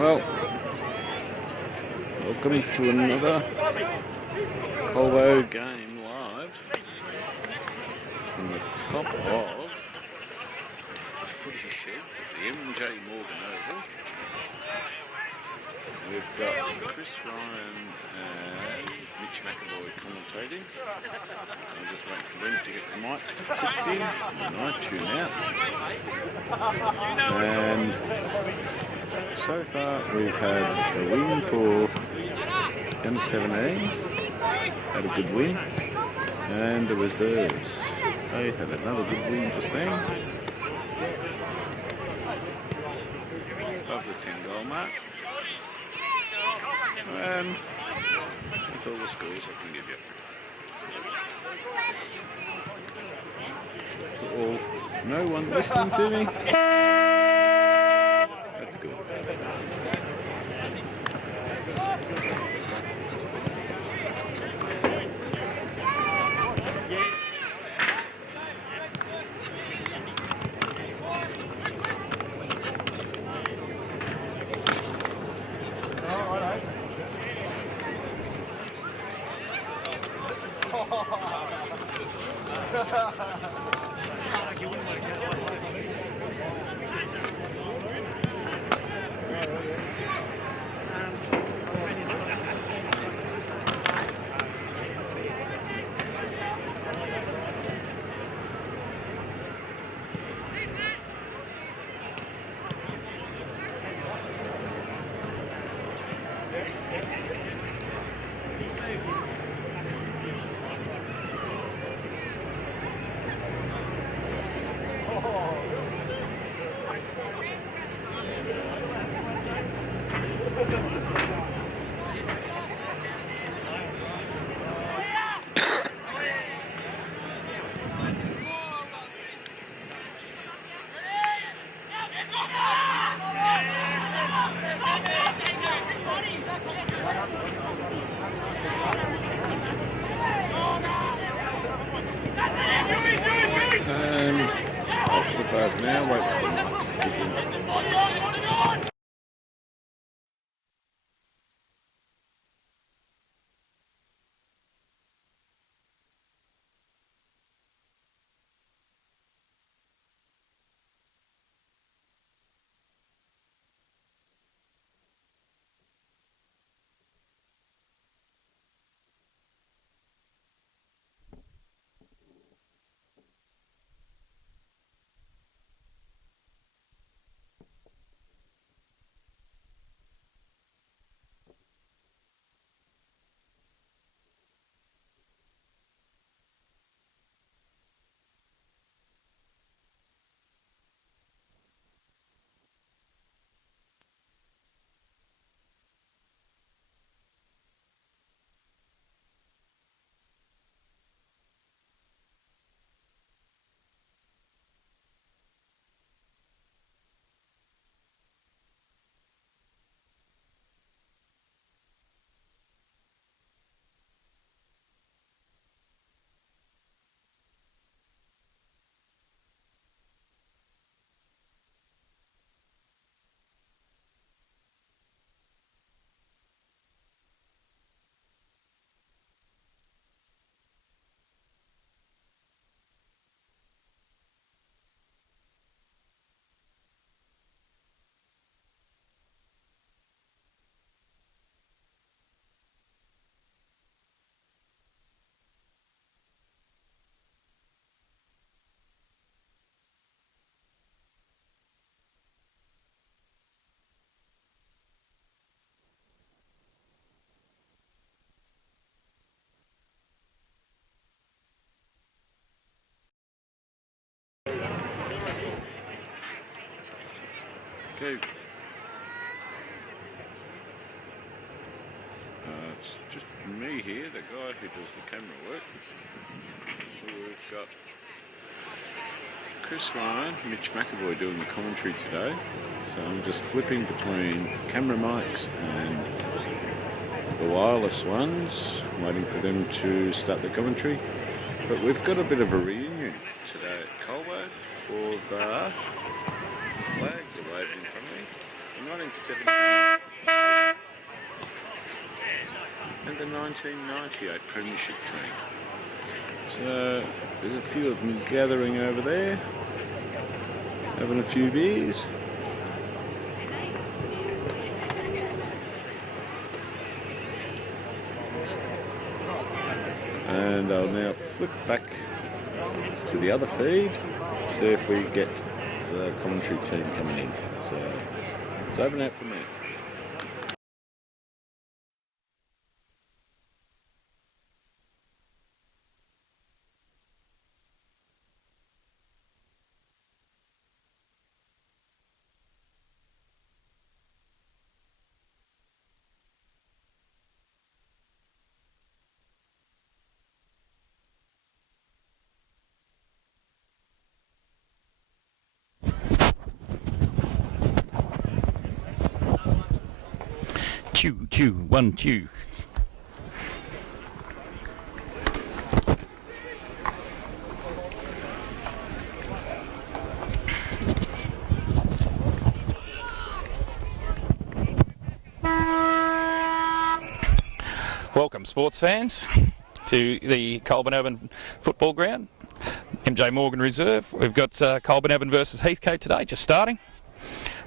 Well, welcome to another Colbo game live from the top of the footy sheds at the MJ Morgan Oval. We've got Chris Ryan and Mitch McAvoy commentating. So I'm just waiting for them to get the mics hooked in and I tune out. And so far we've had a win for under 17s, had a good win, and the reserves, they had another good win for Sam, above the 10 goal mark, and that's all the scores I can give you. So, no one listening to me? That's good. Off the buzz now, wait for the mics to kick in. Okay. It's just me here, the guy who does the camera work. So we've got Chris Ryan, Mitch McAvoy doing the commentary today. So I'm just flipping between camera mics and the wireless ones, waiting for them to start the commentary. But we've got a bit of a reunion today at Colbo for the flags are waving in front of me. I'm not 1978 and the 1998 Premiership team. So there's a few of them gathering over there, having a few beers. And I'll now flip back to the other feed, see if we get the commentary team coming in. So it's over out for me. Chew, chew, one chew. Welcome, sports fans, to the Colbo Urban Football Ground, MJ Morgan Reserve. We've got Colbo Urban versus Heathcote today, just starting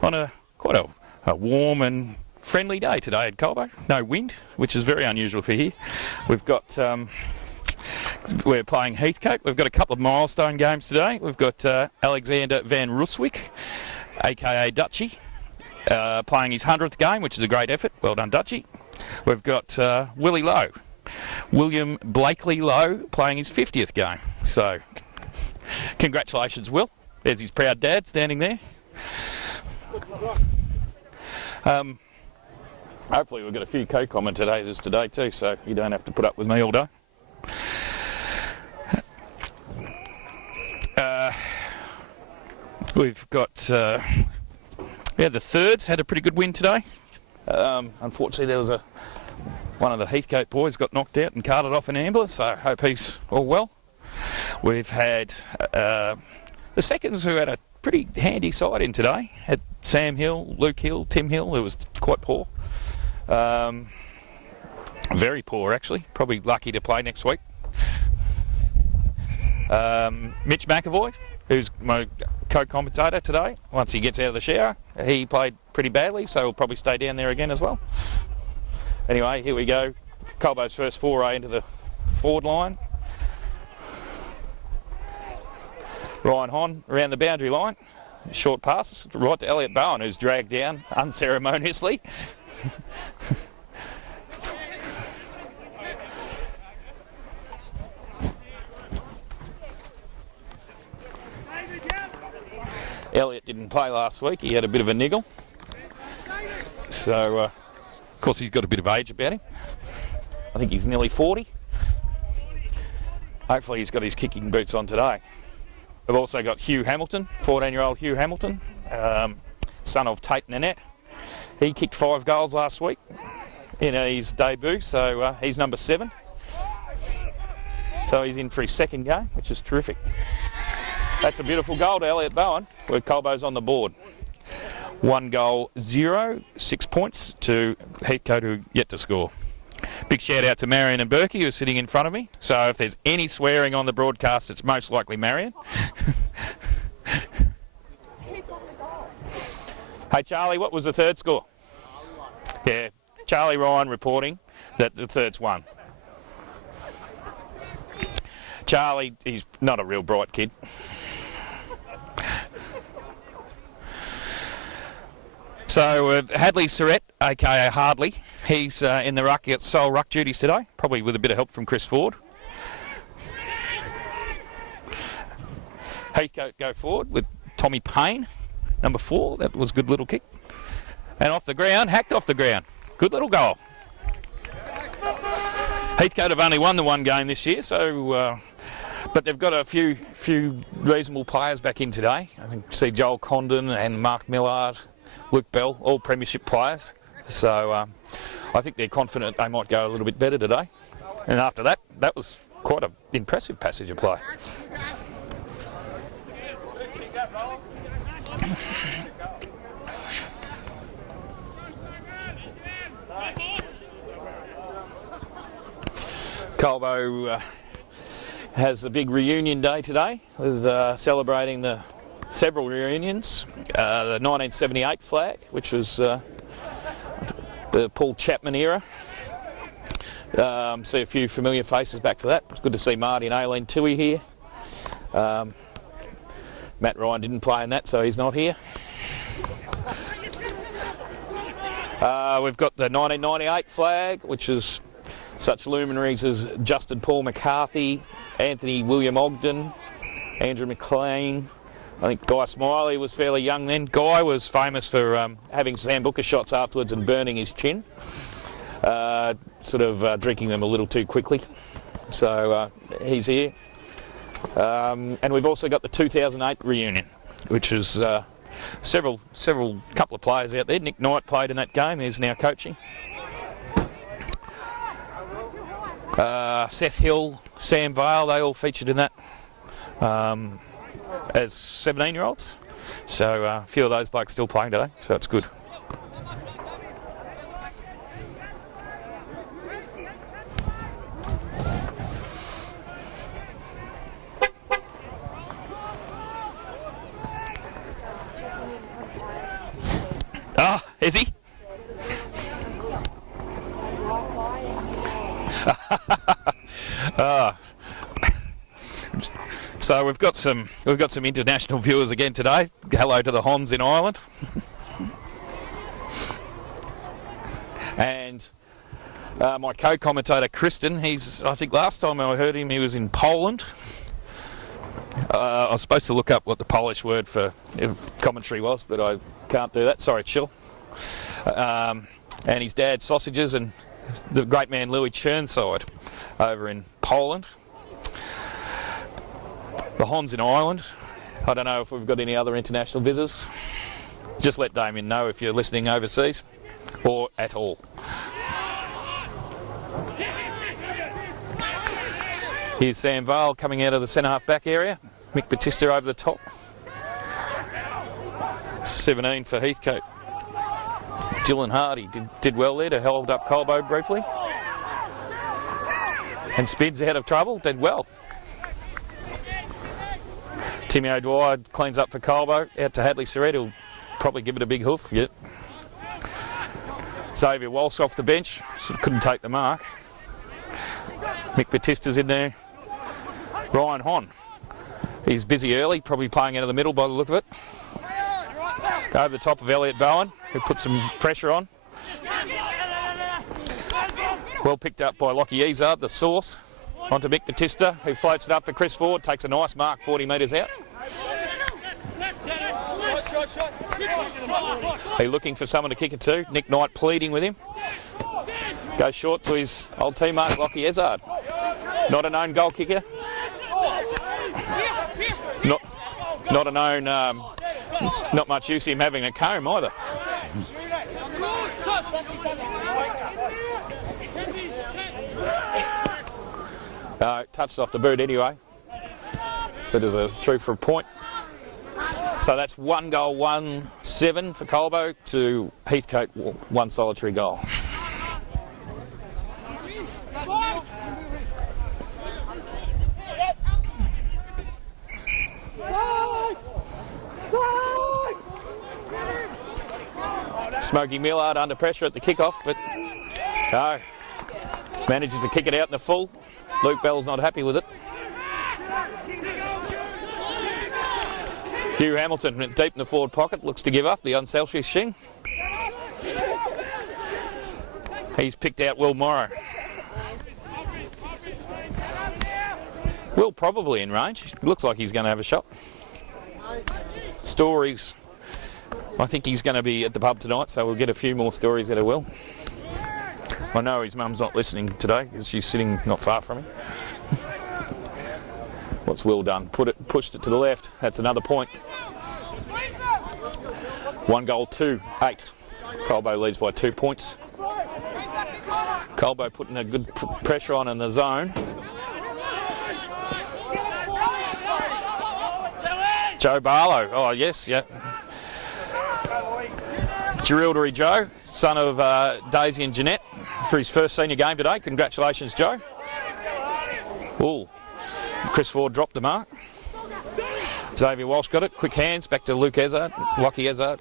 on quite a warm and friendly day today at Colbo. No wind, which is very unusual for here. We've got we're playing Heathcote. We've got a couple of milestone games today. We've got Alexander Van Ruswick, aka Dutchie, playing his 100th game, which is a great effort. Well done, Dutchie. We've got Willie Lowe, William Blakely Lowe, playing his 50th game. So congratulations, Will. There's his proud dad standing there. Hopefully we've got a few co-commentators today too, so you don't have to put up with me all day. We've got, the thirds had a pretty good win today. Unfortunately there was one of the Heathcote boys got knocked out and carted off an ambulance, so I hope he's all well. We've had the seconds, who had a pretty handy side in today. Had Sam Hill, Luke Hill, Tim Hill, who was quite poor. Very poor actually, probably lucky to play next week. Mitch McAvoy, who's my co-commentator today, once he gets out of the shower, he played pretty badly, so he'll probably stay down there again as well. Anyway, here we go. Colbo's first foray into the forward line. Ryan Hon around the boundary line. Short pass right to Elliot Bowen, who's dragged down unceremoniously. Elliot didn't play last week. He had a bit of a niggle. So, of course, he's got a bit of age about him. I think he's nearly 40. Hopefully he's got his kicking boots on today. We've also got Hugh Hamilton, 14-year-old Hugh Hamilton, son of Tate Nanette. He kicked 5 goals last week in his debut, so he's number 7. So he's in for his second game, which is terrific. That's a beautiful goal to Elliot Bowen, where Colbo's on the board. 1 goal, 0, 6 points to Heathcote, who yet to score. Big shout out to Marion and Berkey, who are sitting in front of me. So if there's any swearing on the broadcast, it's most likely Marion. Hey Charlie, what was the third score? Yeah, Charlie Ryan reporting that the third's won. Charlie, he's not a real bright kid. So Hadley Surrett, aka Hardley, he's in the ruck, gets sole ruck duties today, probably with a bit of help from Chris Ford. Heathcote go forward with Tommy Payne, number 4. That was a good little kick. And off the ground, hacked off the ground. Good little goal. Heathcote have only won the 1 game this year, so but they've got a few reasonable players back in today. I think see Joel Condon and Mark Millard, Luke Bell, all premiership players. So I think they're confident they might go a little bit better today. And after that, that was quite an impressive passage of play. Colbo has a big reunion day today with celebrating the several reunions. The 1978 flag, which was the Paul Chapman era. See a few familiar faces back to that. It's good to see Marty and Aileen Tui here. Matt Ryan didn't play in that, so he's not here. We've got the 1998 flag, which is such luminaries as Justin Paul McCarthy, Anthony William Ogden, Andrew McLean. I think Guy Smiley was fairly young then. Guy was famous for having Sambuca shots afterwards and burning his chin. Drinking them a little too quickly. So he's here. And we've also got the 2008 reunion, which is couple of players out there. Nick Knight played in that game. He's now coaching. Seth Hill, Sam Vale, they all featured in that as 17-year-olds. So a few of those blokes still playing today, so it's good. Ah, is he? So we've got some international viewers again today. Hello to the Hons in Ireland. And my co-commentator Kristen, I think last time I heard him he was in Poland. I was supposed to look up what the Polish word for commentary was, but I can't do that. Sorry, Chill. And his dad Sausages and the great man Louis Churnside over in Poland. The Hons in Ireland. I don't know if we've got any other international visitors. Just let Damien know if you're listening overseas or at all. Here's Sam Vale coming out of the centre half back area. Mick Batista over the top. 17 for Heathcote. Dylan Hardy did well there to hold up Colbo briefly. And Spids out of trouble, did well. Timmy O'Dwyer cleans up for Colbo, out to Hadley Surrett, who'll probably give it a big hoof. Yep. Xavier Walsh off the bench, couldn't take the mark. Mick Batista's in there. Ryan Hon, he's busy early, probably playing out of the middle by the look of it. Over the top of Elliot Bowen, who put some pressure on. Well picked up by Lockie Izard, the source. Onto Mick Batista, who floats it up for Chris Ford, takes a nice mark 40 metres out. He's looking for someone to kick it to. Nick Knight pleading with him. Goes short to his old teammate Lockie Izard. Not a known goal kicker. Not a known, not much use him having a comb either. Touched off the boot anyway. But is a through for a point. So that's 1 goal, 1-7 for Colbo to Heathcote, 1 solitary goal. Smokey Millard under pressure at the kickoff, but no, manages to kick it out in the full. Luke Bell's not happy with it. Hugh Hamilton deep in the forward pocket, looks to give up the unselfish thing. He's picked out Will Morrow. Will probably in range. Looks like he's going to have a shot. Stories. I think he's going to be at the pub tonight, so we'll get a few more stories out of Will. I know his mum's not listening today because she's sitting not far from him. What's Will done? Pushed it to the left. That's another point. 1 goal, 2-8. Colbo leads by 2 points. Colbo putting a good pressure on in the zone. Joe Barlow. Oh, yes, yeah. Gerildery Joe, son of Daisy and Jeanette, for his first senior game today. Congratulations, Joe. Ooh, Chris Ford dropped the mark. Xavier Walsh got it. Quick hands back to Luke Ezard, Lockie Ezard.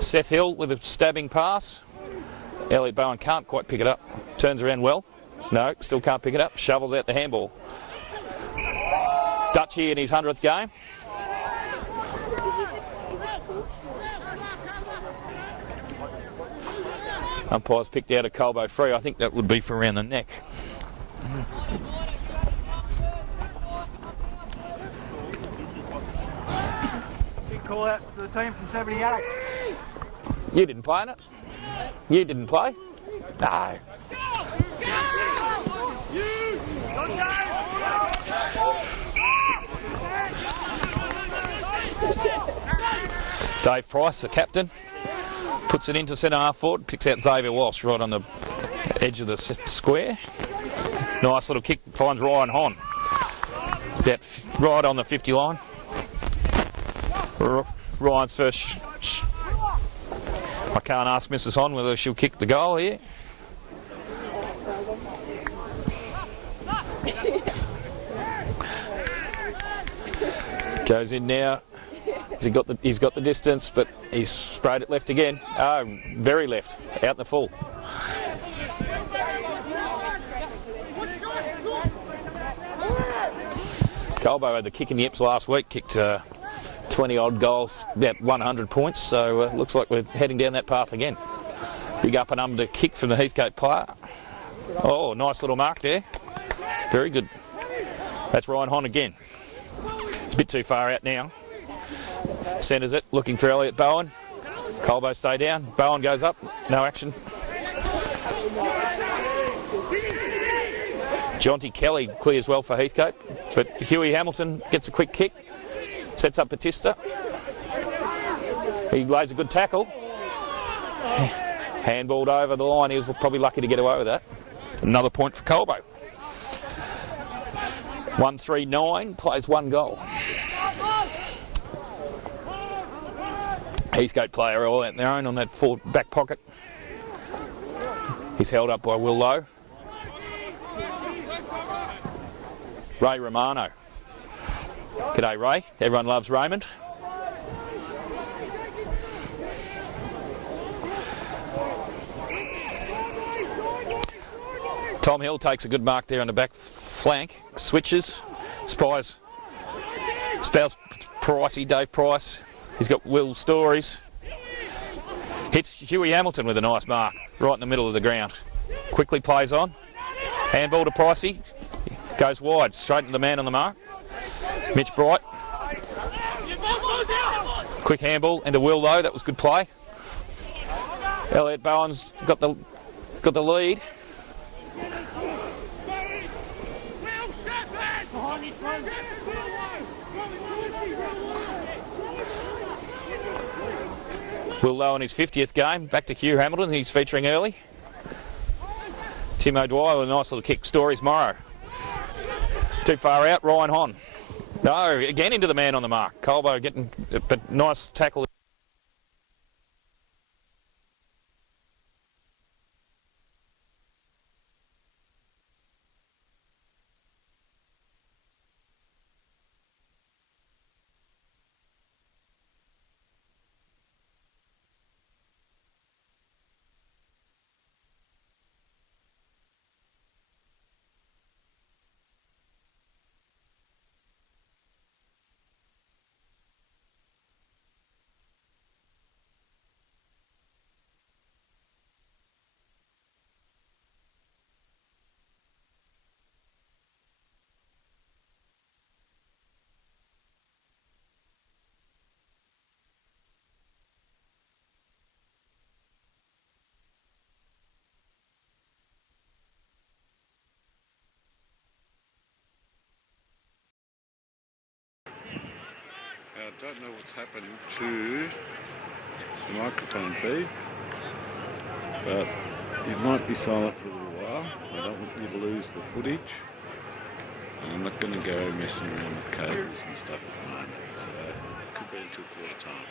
Seth Hill with a stabbing pass. Elliot Bowen can't quite pick it up. Turns around well. No, still can't pick it up. Shovels out the handball. Dutchie in his 100th game. Umpires picked out a Colbo free. I think that would be for around the neck. Big call out to the team from 78. You didn't play in it? You didn't play? No. Dave Price, the captain, puts it into centre half forward, picks out Xavier Walsh right on the edge of the square. Nice little kick, finds Ryan Hon. About right on the 50 line. Ryan's first. I can't ask Mrs. Hon whether she'll kick the goal here. Goes in now. He's got the distance, but he's sprayed it left again. Oh, very left, out in the full. Colbo had the kick in the Ips last week, kicked 20 odd goals, about 100 points, so looks like we're heading down that path again. Big up and under kick from the Heathcote player. Oh, nice little mark there. Very good. That's Ryan Hon again. It's a bit too far out now. Centres it, looking for Elliot Bowen. Colbo stay down. Bowen goes up, no action. Jonty Kelly clears well for Heathcote, but Huey Hamilton gets a quick kick, sets up Batista. He lays a good tackle. Handballed over the line. He was probably lucky to get away with that. Another point for Colbo. 1-3-9, plays one goal. Heathcote player all out their own on that forward back pocket. He's held up by Will Lowe. Ray Romano. G'day Ray, everyone loves Raymond. Tom Hill takes a good mark there on the back flank, switches, spouse Pricey, Dave Price. He's got Will Stories. Hits Huey Hamilton with a nice mark right in the middle of the ground. Quickly plays on. Handball to Pricey. Goes wide, straight to the man on the mark. Mitch Bright. Quick handball into Will Lowe. That was good play. Elliot Bowen's got the lead. Will Lowe in his 50th game. Back to Hugh Hamilton. He's featuring early. Tim O'Dwyer with a nice little kick. Stories Morrow. Too far out. Ryan Hon. No, again into the man on the mark. Colbo getting, but nice tackle. I don't know what's happened to the microphone feed, but it might be silent for a little while. I don't want you to lose the footage. I'm not going to go messing around with cables and stuff at the moment, so it could be until quarter time.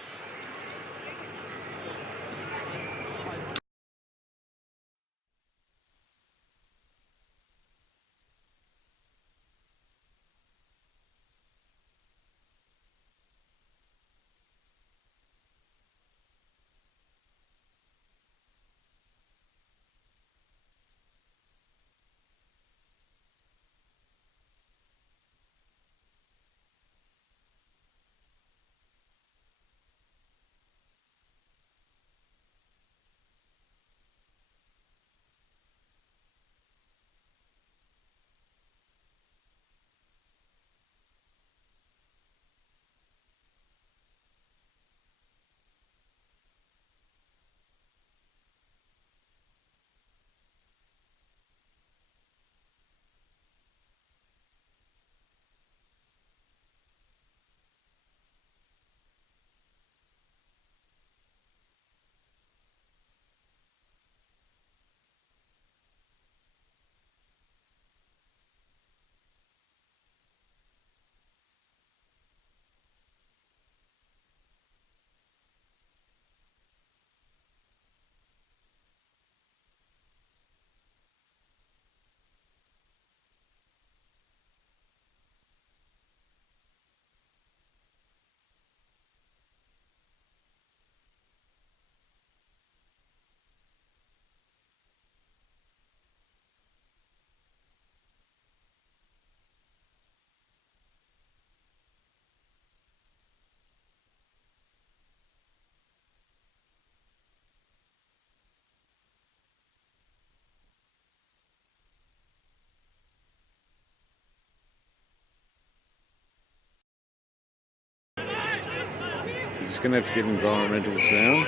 just going to have to get environmental sound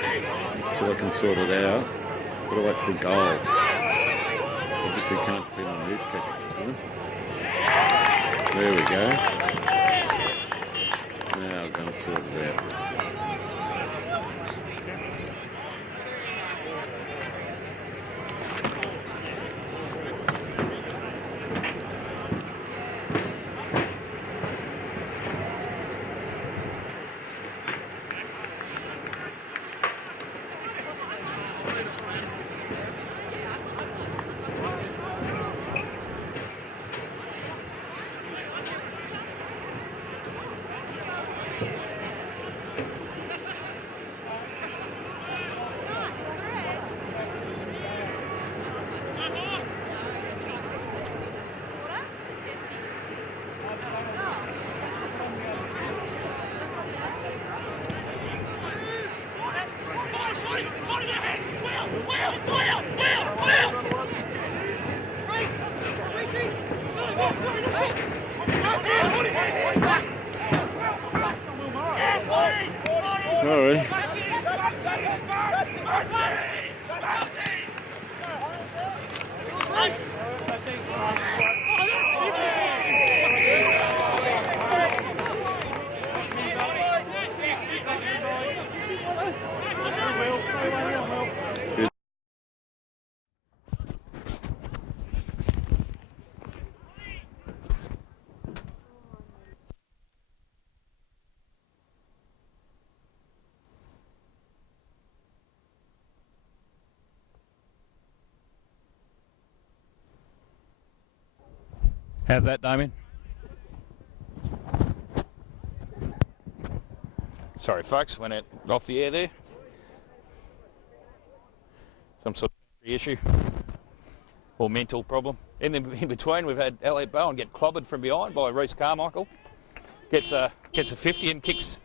until I can sort it out. Got to wait for a goal. Obviously can't depend on Heathcote to kick in. There we go. Now I'll go and sort it out. Sorry. How's that, Damien? Sorry, folks, went off the air there. Some sort of issue or mental problem. In between, we've had Elliot Bowen get clobbered from behind by Reece Carmichael. Gets a 50 and kicks.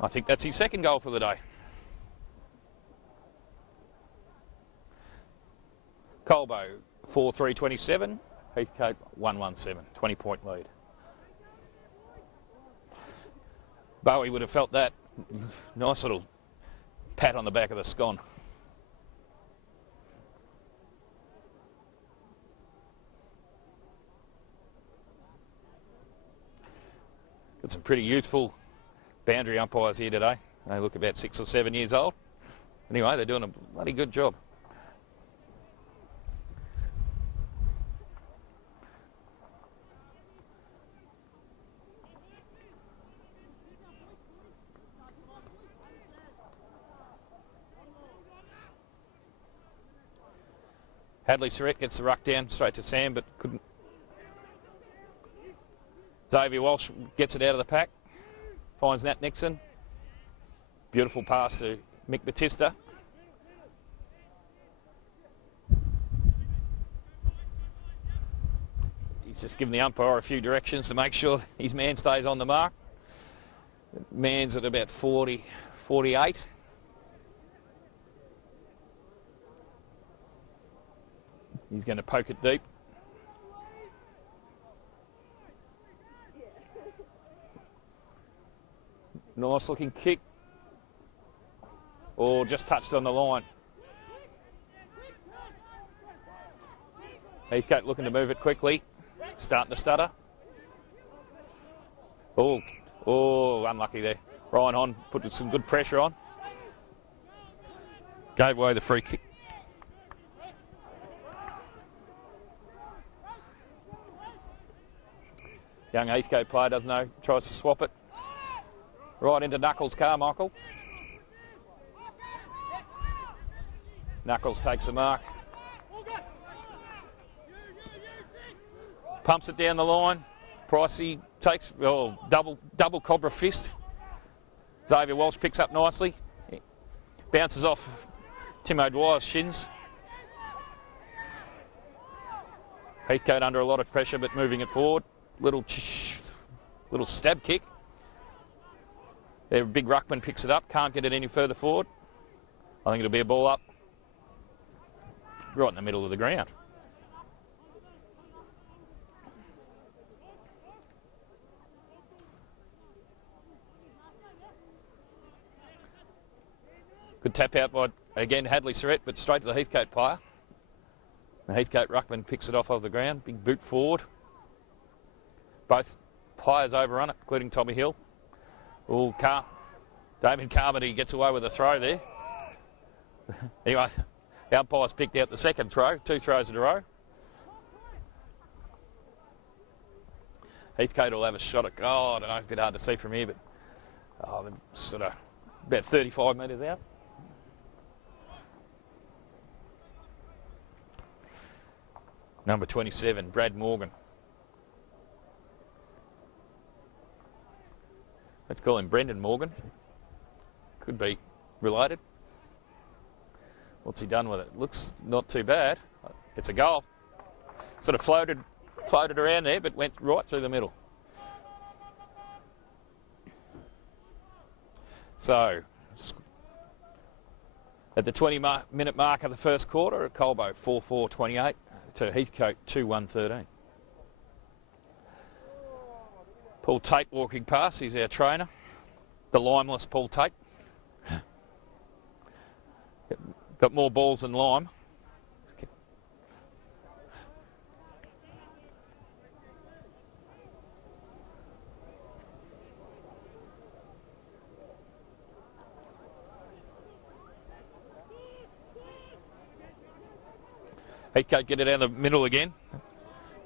I think that's his second goal for the day. Colbo 4-3-27. Heathcote 1-1-7, 20-point lead. Bowie would have felt that. Nice little pat on the back of the scone. Got some pretty youthful boundary umpires here today. They look about 6 or 7 years old. Anyway, they're doing a bloody good job. Hadley Surrett gets the ruck down straight to Sam, but couldn't. Xavier Walsh gets it out of the pack, finds Nat Nixon. Beautiful pass to Mick Batista. He's just given the umpire a few directions to make sure his man stays on the mark. Man's at about 40, 48. He's going to poke it deep. Nice looking kick. Or just touched on the line. Heathcote looking to move it quickly. Starting to stutter. Oh, unlucky there. Ryan Hon put some good pressure on. Gave away the free kick. Young Heathcote player doesn't know, tries to swap it. Right into Knuckles Carmichael. Knuckles takes the mark. Pumps it down the line. Pricey takes, double Cobra fist. Xavier Walsh picks up nicely. Bounces off Tim O'Dwyer's shins. Heathcote under a lot of pressure but moving it forward. Little stab kick. Their big ruckman picks it up, can't get it any further forward. I think it'll be a ball up right in the middle of the ground. Good tap out by, again, Hadley Surrett, but straight to the Heathcote player. The Heathcote ruckman picks it off the ground. Big boot forward. Both players overrun it, including Tommy Hill. Damien Carmody gets away with a throw there. Anyway, the umpire's picked out the second throw, 2 throws in a row. Heathcote will have a shot at goal. I don't know, it's a bit hard to see from here, but they're sort of about 35 metres out. Number 27, Brad Morgan. Let's call him Brendan Morgan. Could be related. What's he done with it? Looks not too bad. It's a goal. Sort of floated around there, but went right through the middle. So, at the 20-minute mark of the first quarter, at Colbo 4-4-28 to Heathcote 2-1-13. Paul Tate walking past, he's our trainer. The limeless Paul Tate. Got more balls than lime. Heathcote get it down the middle again.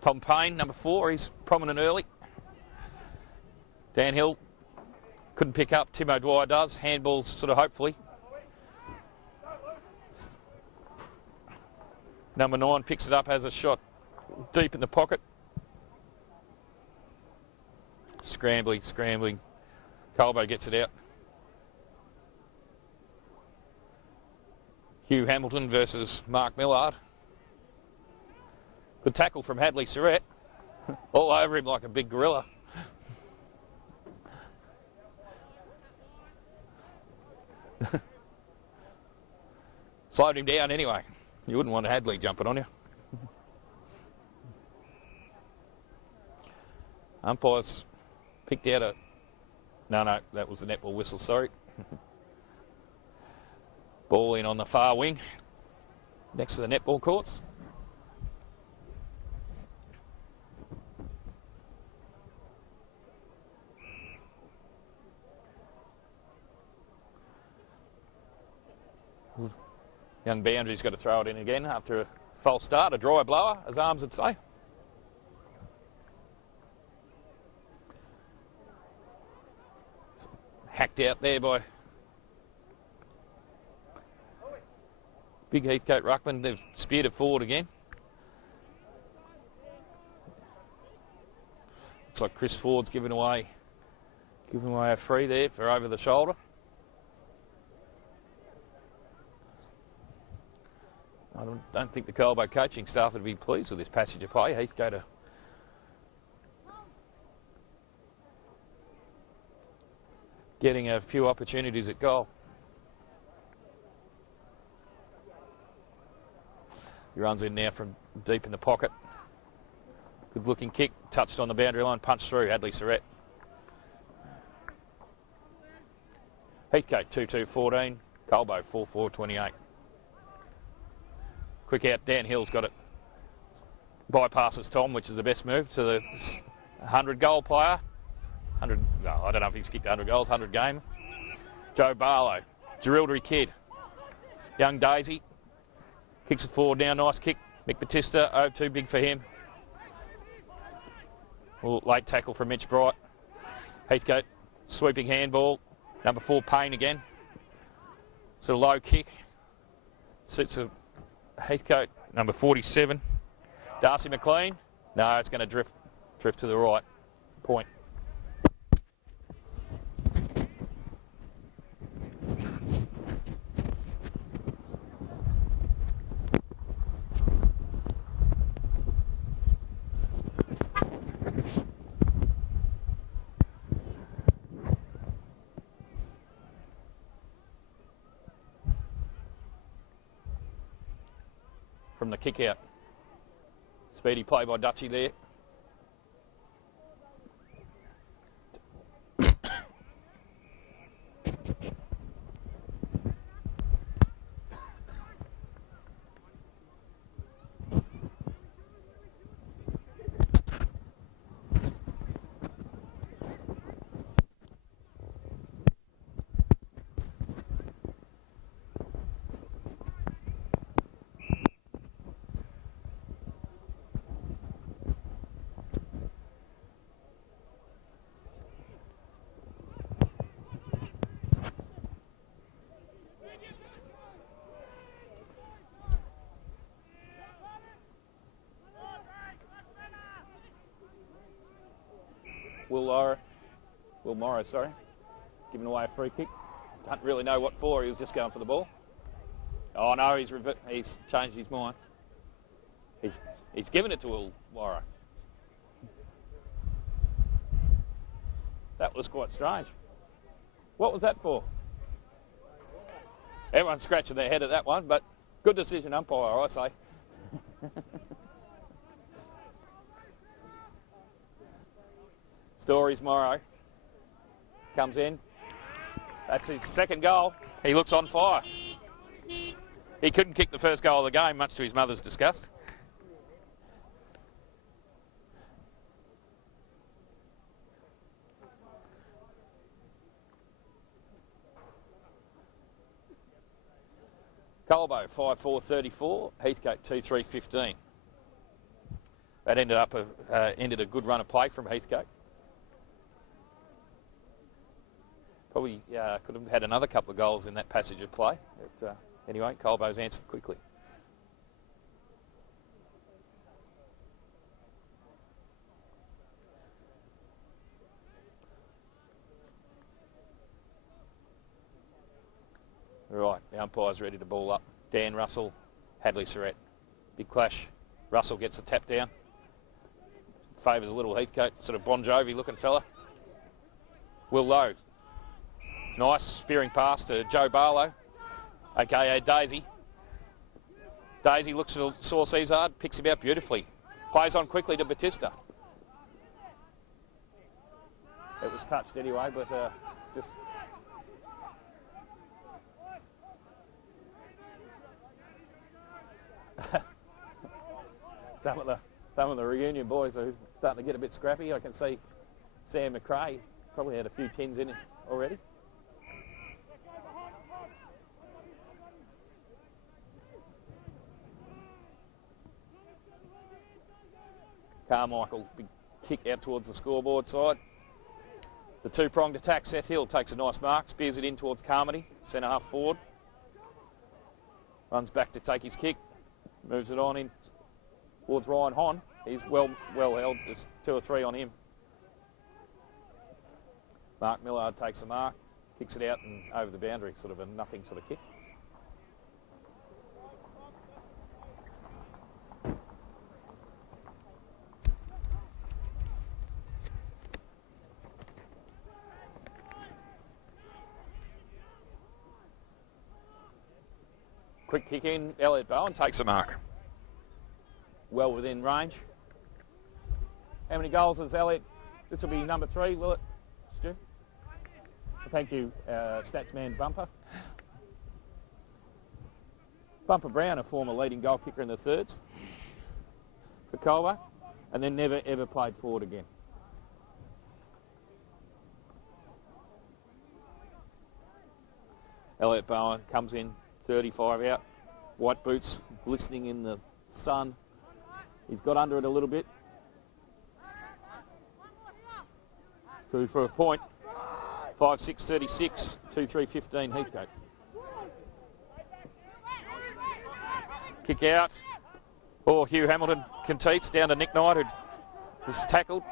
Tom Payne, number 4, he's prominent early. Dan Hill couldn't pick up, Tim O'Dwyer does. Handballs sort of hopefully. Number 9 picks it up, has a shot deep in the pocket. Scrambling. Colbo gets it out. Hugh Hamilton versus Mark Millard. Good tackle from Hadley Surrett. All over him like a big gorilla. Slowed him down anyway. You wouldn't want Hadley jumping on you. Umpires picked out a... No, that was the netball whistle, sorry. Ball in on the far wing, next to the netball courts. Young Boundary's got to throw it in again after a false start, a dry blower, as Arms would say. Hacked out there by big Heathcote ruckman. They've speared it forward again. Looks like Chris Ford's giving away a free there for over the shoulder. I don't think the Colbo coaching staff would be pleased with this passage of play. Heathcote getting a few opportunities at goal. He runs in now from deep in the pocket. Good looking kick, touched on the boundary line, punched through, Hadley Surrett. Heathcote 2-2-14, Colbo 4-4-28. Quick out, Dan Hill's got it. Bypasses Tom, which is the best move, to the 100-goal player. 100, no, I don't know if he's kicked 100 goals, 100 game. Joe Barlow, Jerildery kid. Young Daisy, kicks it forward now, nice kick. Mick Batista, too big for him. Late tackle from Mitch Bright. Heathcote, sweeping handball. Number 4, Payne again. Sort of low kick. Suits a Heathcote, number 47. Darcy McLean. No, it's going to drift to the right. Point. From the kick out. Speedy play by Dutchy there. Will Morrow, giving away a free kick. Don't really know what for. He was just going for the ball. Oh no, he's changed his mind. He's given it to Will Morrow. That was quite strange. What was that for? Everyone's scratching their head at that one, but good decision, umpire, I say. Stories Morrow comes in. That's his second goal. He looks on fire. He couldn't kick the first goal of the game, much to his mother's disgust. Colbo 5-4-34, Heathcote 2-3-15. That ended a good run of play from Heathcote. Probably could have had another couple of goals in that passage of play. But anyway, Colbo's answered quickly. Right, the umpire's ready to ball up. Dan Russell, Hadley Surratt. Big clash. Russell gets the tap down. Favours a little Heathcote, sort of Bon Jovi looking fella. Will Lowe. Nice spearing pass to Joe Barlow, aka Daisy. Daisy looks for Saw Cesar, picks him out beautifully. Plays on quickly to Batista. It was touched anyway, but just... some of the reunion boys are starting to get a bit scrappy. I can see Sam McRae probably had a few tins in it already. Carmichael, big kick out towards the scoreboard side. The two-pronged attack, Seth Hill takes a nice mark, spears it in towards Carmody, centre half forward. Runs back to take his kick, moves it on in towards Ryan Hon. He's well held, there's 2 or 3 on him. Mark Millard takes a mark, kicks it out and over the boundary, sort of a nothing sort of kick. Quick kick in, Elliot Bowen takes a mark. Well within range. How many goals has Elliot? This will be number 3, will it, Stu? Thank you, Statsman Bumper. Bumper Brown, a former leading goal kicker in the thirds for Colbo, and then never ever played forward again. Elliot Bowen comes in, 35 out, white boots glistening in the sun. He's got under it a little bit. Through for a point. 5-6-36, 2-3-15 Heathcote. Kick out. Oh, Hugh Hamilton contests down to Nick Knight, who was tackled.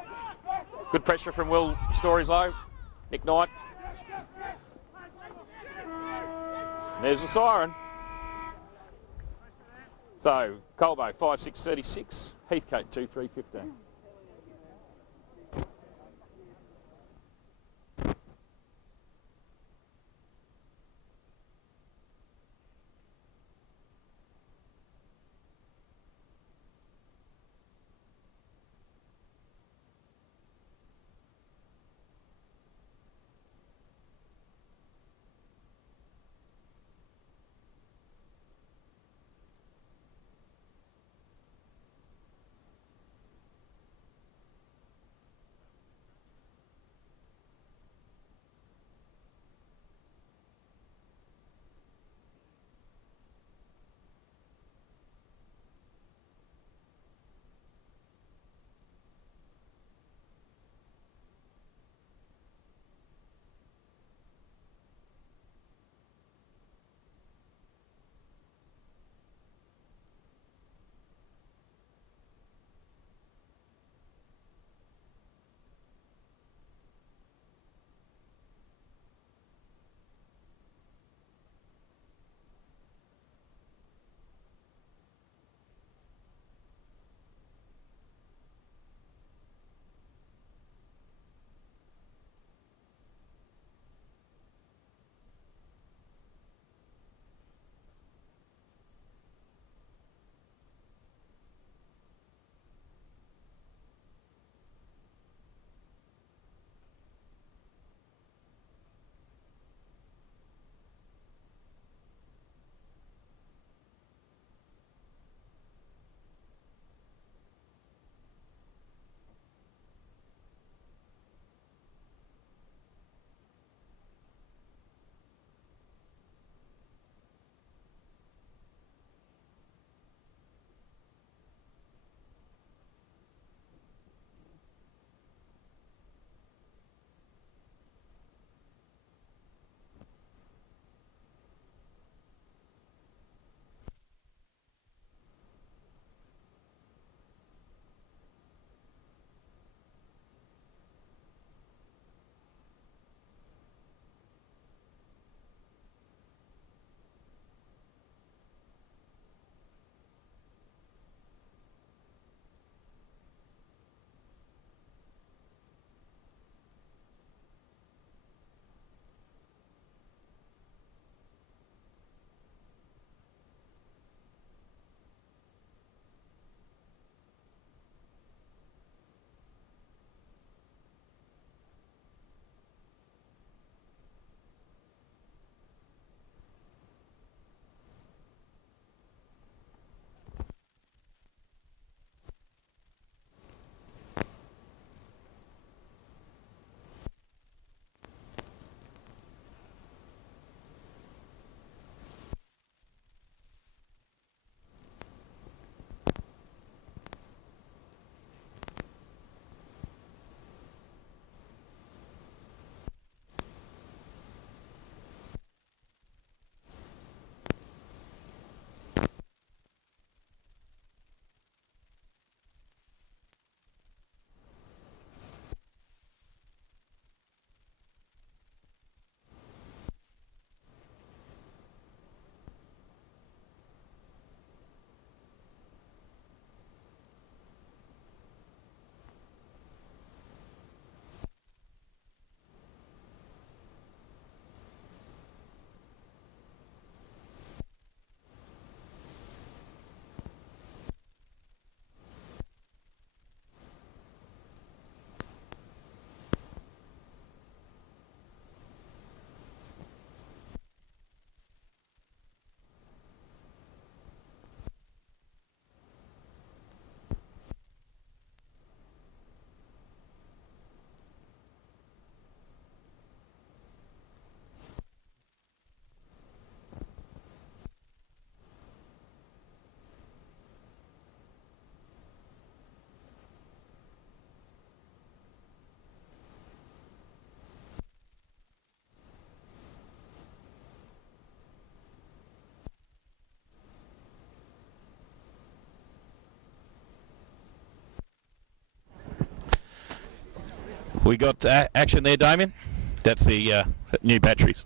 Good pressure from Will Storyslow. Nick Knight. And there's a siren. So, Colbo 5-6-36, Heathcote 2-3-15. We got action there, Damien. That's the new batteries.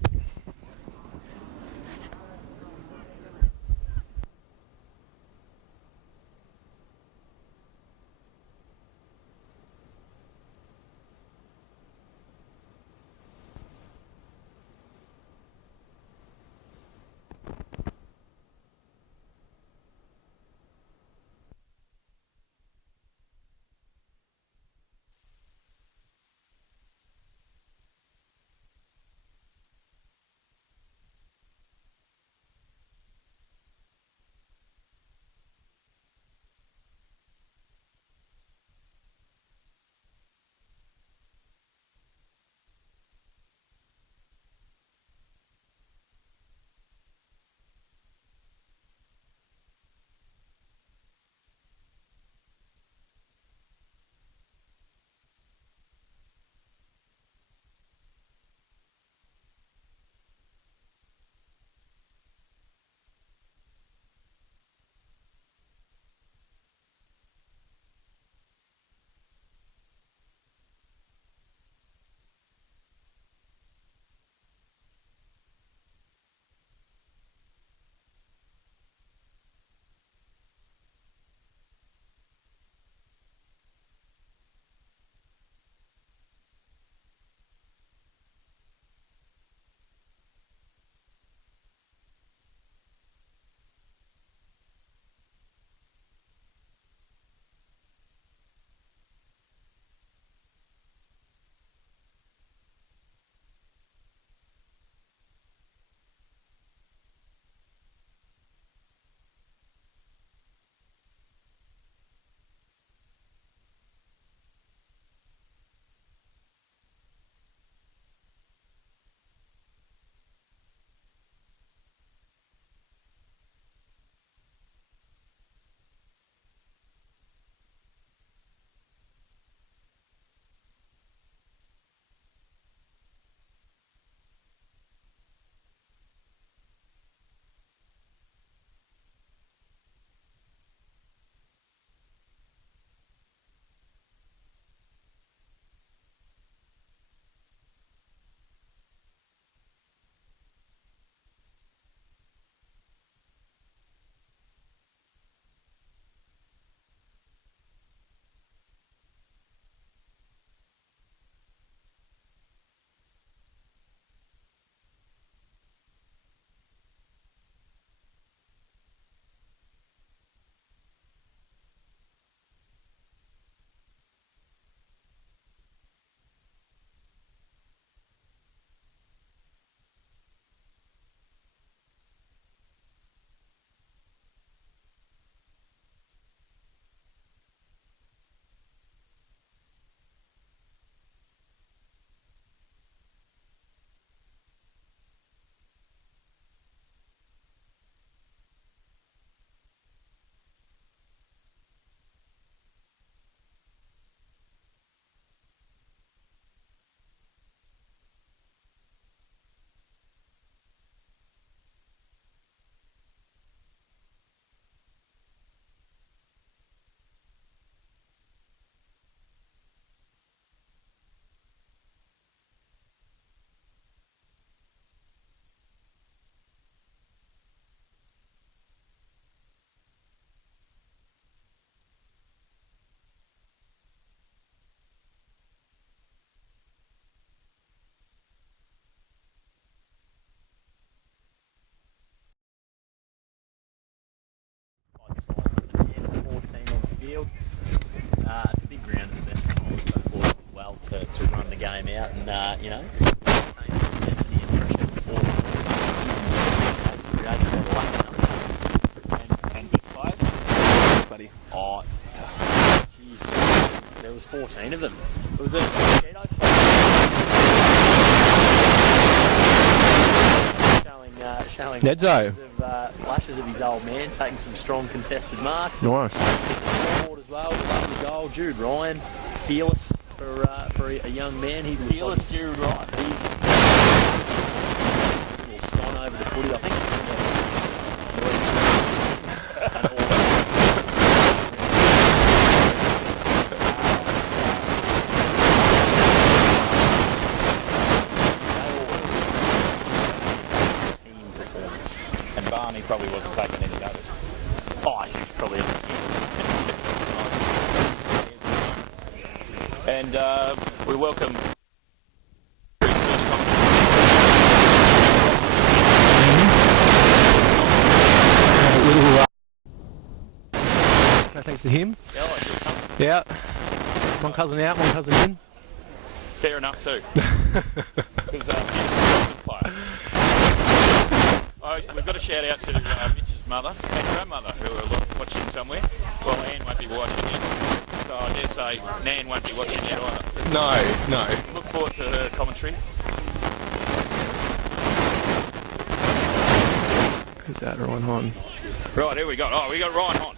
It's a big ground at the best time, so it well to run the game out and, maintain the intensity and pressure before the boys create a lot of numbers. And best players? Buddy. Oh, jeez, there was 14 of them. It was a Cheeto showing Nedzo. flashes of his old man, taking some strong contested marks. Nice. Scoreboard as well, lovely goal. Jude Ryan, fearless for a young man. He looks fearless, like Jude Ryan. He's a little scone over the footy, I think. probably wasn't taking any notice. Oh, she's probably on the And we welcome. Thanks to him. Yeah, like you'll come. Yeah. One cousin out, one cousin in. Fair enough too. Because he's a good player. We've got a shout out to Mitch's mother and grandmother who are watching somewhere. Well, Anne won't be watching it, so I dare say Nan won't be watching it either. No. Look forward to her commentary. Who's that? Ryan Hon. Right, here we go. Oh, we got Ryan Hon.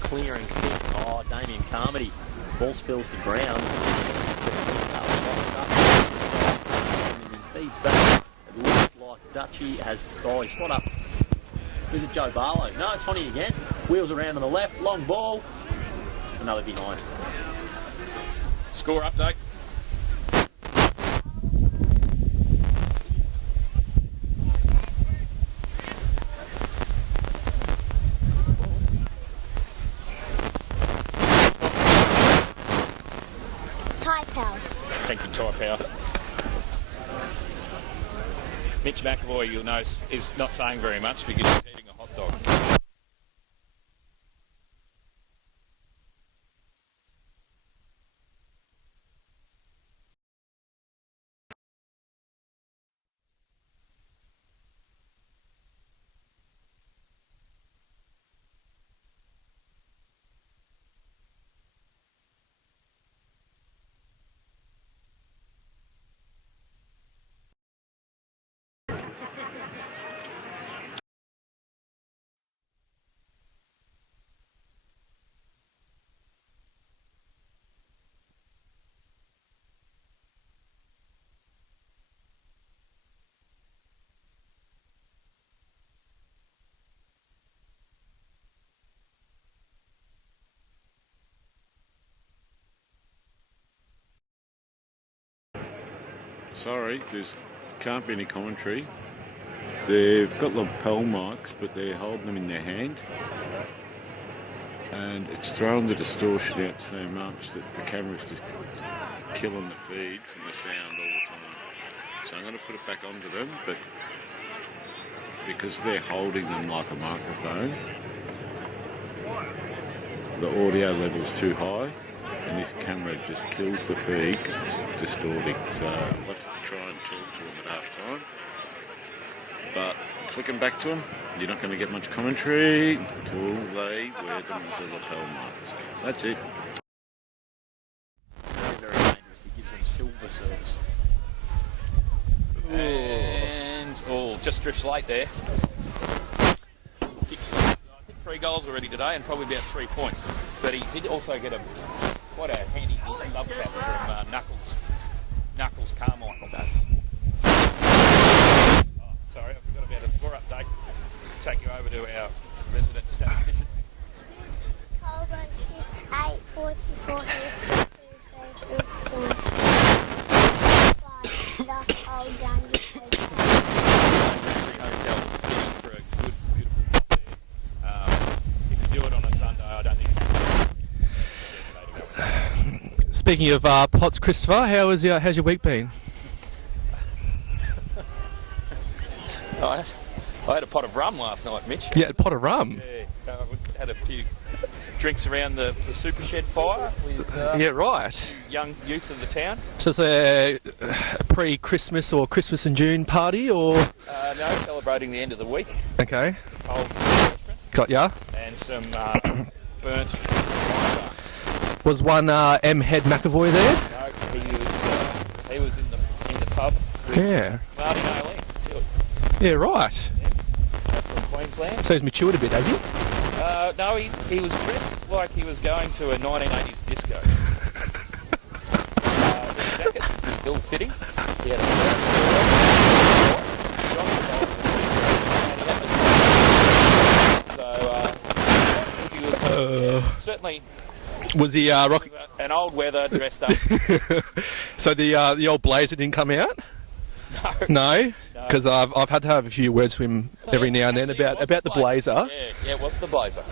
Clearing kick. Oh, Damien Carmody. Ball spills to ground. Feeds back. It looks like Dutchy has. Oh, he's spot up. Who's it, Joe Barlow? No, it's Honey again. Wheels around on the left. Long ball. Another behind. Score update. Thank you, Ty Power. Mitch McAvoy, you'll notice, is not saying very much because he's eating a hot dog. Sorry, can't be any commentary. They've got lapel mics, but they're holding them in their hand. And it's thrown the distortion out so much that the camera's just killing the feed from the sound all the time. So I'm going to put it back onto them, but because they're holding them like a microphone, the audio level's too high. And this camera just kills the feed because it's distorting. So I'll have to try and talk to them at half time. But flicking back to them, you're not going to get much commentary until they wear them as a lapel mics. That's it. Very, very dangerous. He gives them silver service. And just drifts late there. He's kicked, I think 3 goals already today and probably about 3 points. But he did also get quite a handy love tap from Knuckles Carmichael. That's Sorry, I forgot about a score update. Take you over to our resident statistician. Colbo 6, 8, 44, Hotel bidding for a good, beautiful pot there. If you do it on a Sunday, I don't think. Speaking of pots, Christopher, how's your week been? I had a pot of rum last night, Mitch. Yeah, a pot of rum. Yeah, we had a few drinks around the super shed fire with Yeah, right. young youth of the town. So it's a pre-Christmas or Christmas in June party, or No, celebrating the end of the week. okay, Cold refreshment got ya. and some burnt wine. Was one M Head McAvoy there? No, he was in the pub with Yeah, Marty Nolene, too. yeah, right. From Queensland. So he's matured a bit, has he? No, he was dressed like he was going to a 1980s disco. The jacket was ill-fitting. He had a certainly Was he rock? an old weather dressed up. So the old blazer didn't come out? No, because I've had to have a few words with him every now and then about the blazer. Yeah, what's the blazer?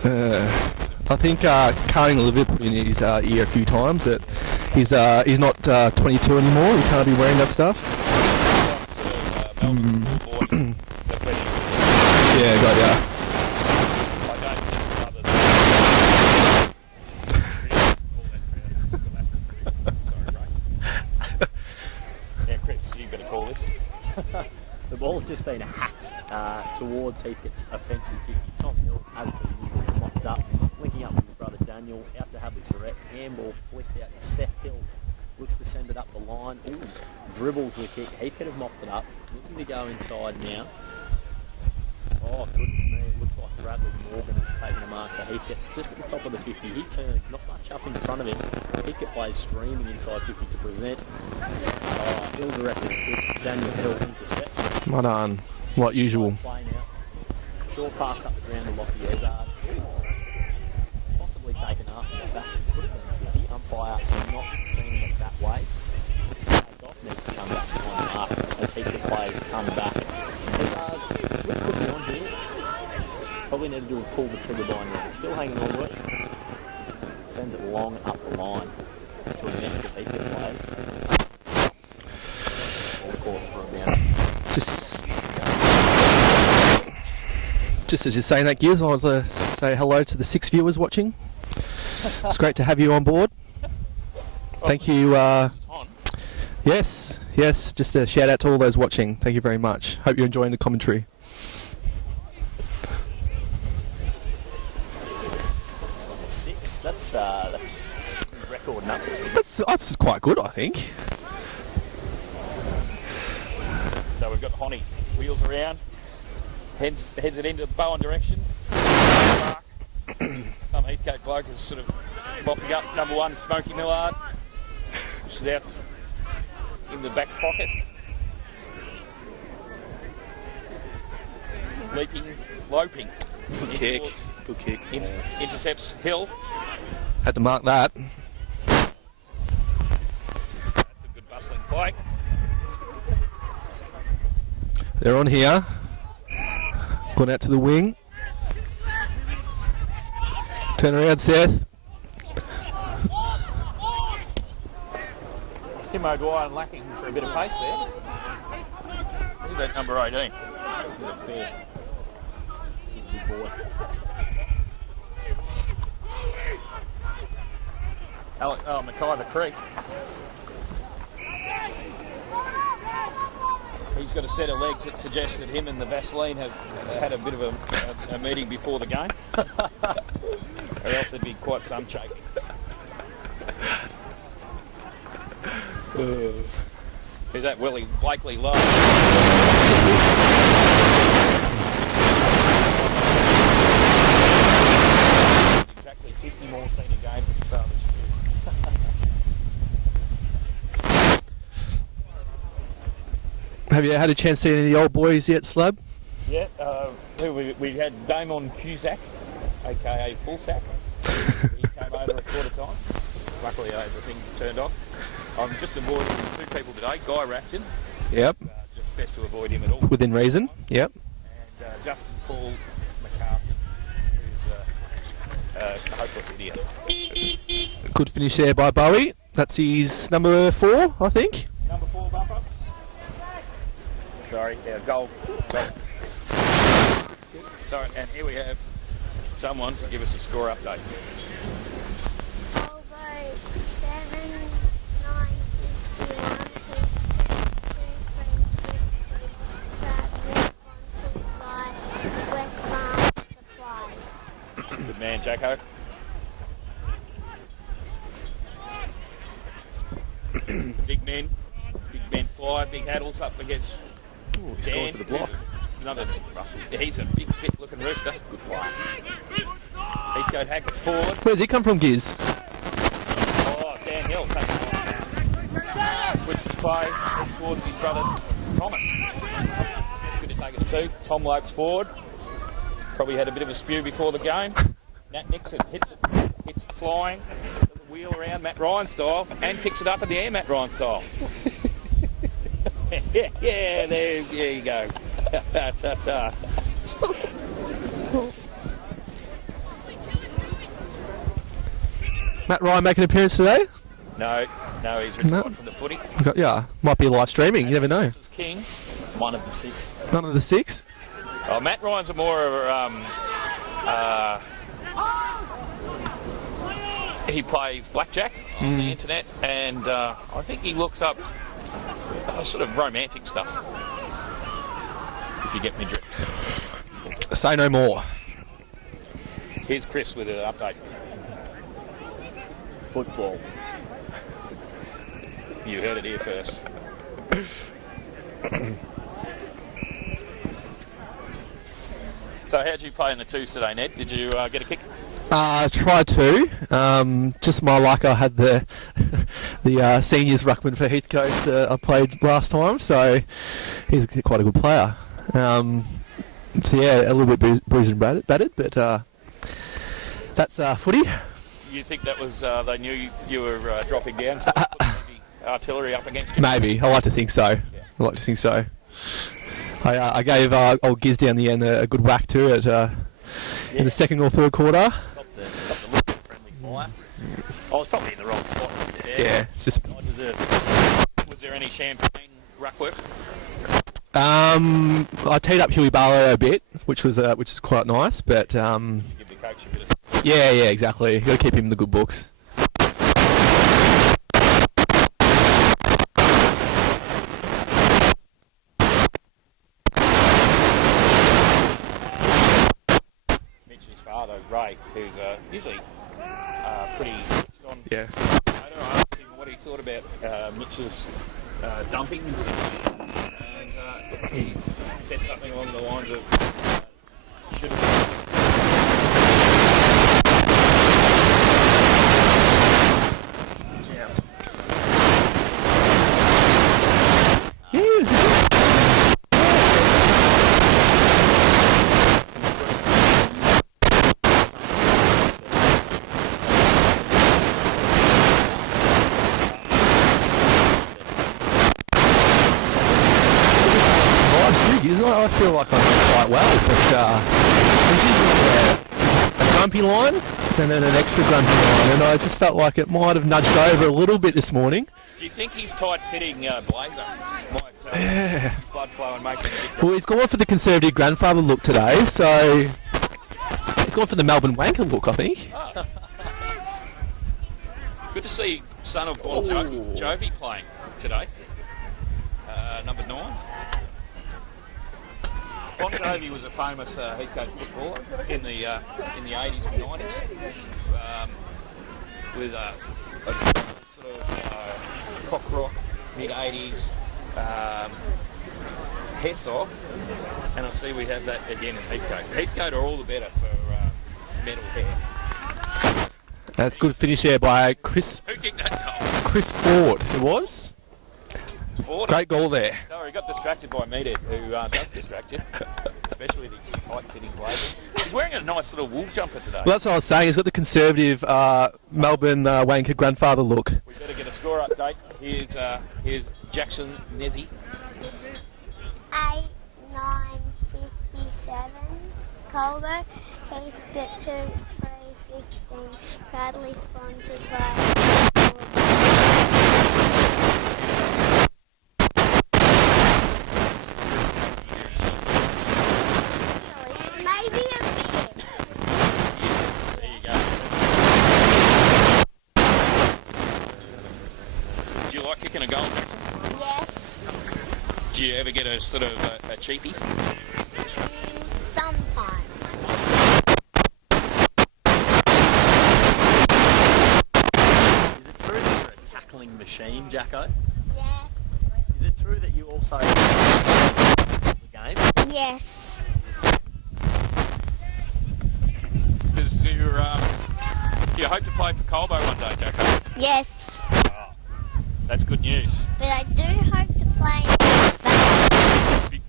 I think Carling Oliver put in his ear a few times that he's not 22 anymore. He can't be wearing that stuff. Yeah, got ya. Yeah, Chris, you better call this. The ball's just been hacked towards Heathcote's offensive 50. Tom Hill has been mopped up, linking up with his brother Daniel, out to Hadley Surrett. Handball flicked out to Seth Hill. Looks to send it up the line. Ooh, dribbles the kick. Heathcote have mopped it up. Looking to go inside now. Oh, goodness me. It looks like Bradley Morgan has taken a mark for Heathcote. Just at the top of the 50. He turns, not much up in front of him. Heathcote plays streaming inside 50 to present. Ill-directed kick. Daniel Hill intercepts. Well done. Like usual. Play now. Short pass up the ground to Lockie Ezard. Possibly taken after the fact. Could have been 50. Umpire not seeing it that way. Looks to take off. Needs to come back on the mark as Heathcote players come back. Ezard, Swift could be on here. Probably need to do a pull the trigger by now. Still hanging on to it. Sends it long up the line to a nest of Heathcote players. All courts for a minute. Just as you're saying that, Gears, I want to say hello to the 6 viewers watching. It's great to have you on board. Thank you. Yes, just a shout out to all those watching. Thank you very much. Hope you're enjoying the commentary. Six. That's record numbers. That's quite good, I think. So we've got Honey. Wheels around. Heads it into the Bowen direction. Some Heathcote bloke is sort of mopping up number one, Smokey Millard. She's out in the back pocket. Loping. Good kick. Intercepts Hill. Had to mark that. That's a good bustling play. They're on here. Gone out to the wing. Turn around, Seth. Tim O'Dwyer lacking for a bit of pace there. Who's that number 18? He's a fair big boy. Mackay the Creek. He's got a set of legs that suggests that him and the Vaseline have had a bit of a meeting before the game. Or else there'd be quite some shaking. Who's that? Willie Blakely Lowe. Exactly 50 more senior games than his father's due. Have you had a chance to see any of the old boys yet, Slab? Yeah, we had Damon Cusack, aka Full Sack. He came over at quarter time. Luckily, the thing turned off. I'm just avoiding 2 people today. Guy Rapton. Yep. Just best to avoid him at all. Within reason. Yep. And Justin Paul McCarthy, who's a hopeless idiot. Good finish there by Bowie. That's his number 4, I think. Number 4 bumper. Sorry, goal. Sorry, and here we have someone to give us a score update. Colbo 7, 9, 51, 2, 3, 6, 7, 1, 2, 5, West Farm Supplies. Good man, Jacko. Big men fly, big Haddles up against He scored for the block. Another Russell. He's a big, fit-looking rooster. Good play. Heathcote Hackett forward. Where's he come from, Giz? Oh, Dan Hill takes the line. Switches play. Heads towards his brother Thomas. Good to take it to 2. Tom Lopes forward. Probably had a bit of a spew before the game. Nat Nixon hits it flying. Does a wheel around Matt Ryan style and picks it up in the air Matt Ryan style. yeah, there you go. Ta-ta. Matt Ryan making an appearance today? No, he's retired from the footy. Yeah, might be live streaming. You never know. This is King. One of the 6. None of the 6. Oh, Matt Ryan's a more of he plays blackjack on the internet, and I think he looks up sort of romantic stuff. If you get me drift. Say no more. Here's Chris with an update. Football. You heard it here first. So how'd you play in the 2s today, Ned? Did you get a kick? Tried to. Just my luck, I had the seniors ruckman for Heathcote I played last time, so he's quite a good player. So yeah, a little bit bruised and battered, but that's footy. You think that was they knew you were dropping down, so they put the artillery up against you? Maybe. I like to think so. I gave old Giz down the end a good whack to it in the second or third quarter. Got the look of friendly fire. I was probably in the wrong spot. Yeah, it's just. I deserved it. Was there any champagne ruck work? I teed up Huey Barlow a bit, which is quite nice, but Give the coach a bit of... yeah, exactly. You got to keep him in the good books. Mitch's father, Ray, who's usually pretty on. Yeah. I asked him what he thought about Mitch's dumping, and he said something along the lines of should have. Yeah, it was a good. Isn't it? I feel like I did quite well, but there's usually a grumpy line and then an extra grumpy line, and I just felt like it might have nudged over a little bit this morning. Do you think his tight-fitting blazer might blood flow and make it a bit... Well, he's gone for the conservative grandfather look today, so he's gone for the Melbourne wanker look, I think. Good to see son of Bon Jovi playing today. Number 9. Bon Jovi was a famous Heathcote footballer in the 80s and 90s, with a sort of cock rock mid 80s hairstyle, and I see we have that again in Heathcote. Heathcote are all the better for metal hair. That's good finish there by Chris. Who kicked that goal? Chris Ford. It was Ford? great goal there. No, he got distracted by Meathead, who does distract you, especially these tight-fitting blazers. He's wearing a nice little wool jumper today. Well, that's what I was saying. He's got the conservative Melbourne wanker grandfather look. We better get a score update. Here's Jackson Nezzy. 8, 9, 57. Colbo, Heathcote 2, 3, 16. Proudly sponsored by... Maybe a bit. There you go. Do you like kicking a goal, Jackson? Yes. Do you ever get a sort of a cheapie? Sometimes. Is it true that you're a tackling machine, Jacko? Yes. Is it true that you also the game? Yes. Because you're hope to play for Colbo one day, Jacko? Yes, That's good news. but I do hope to play in the You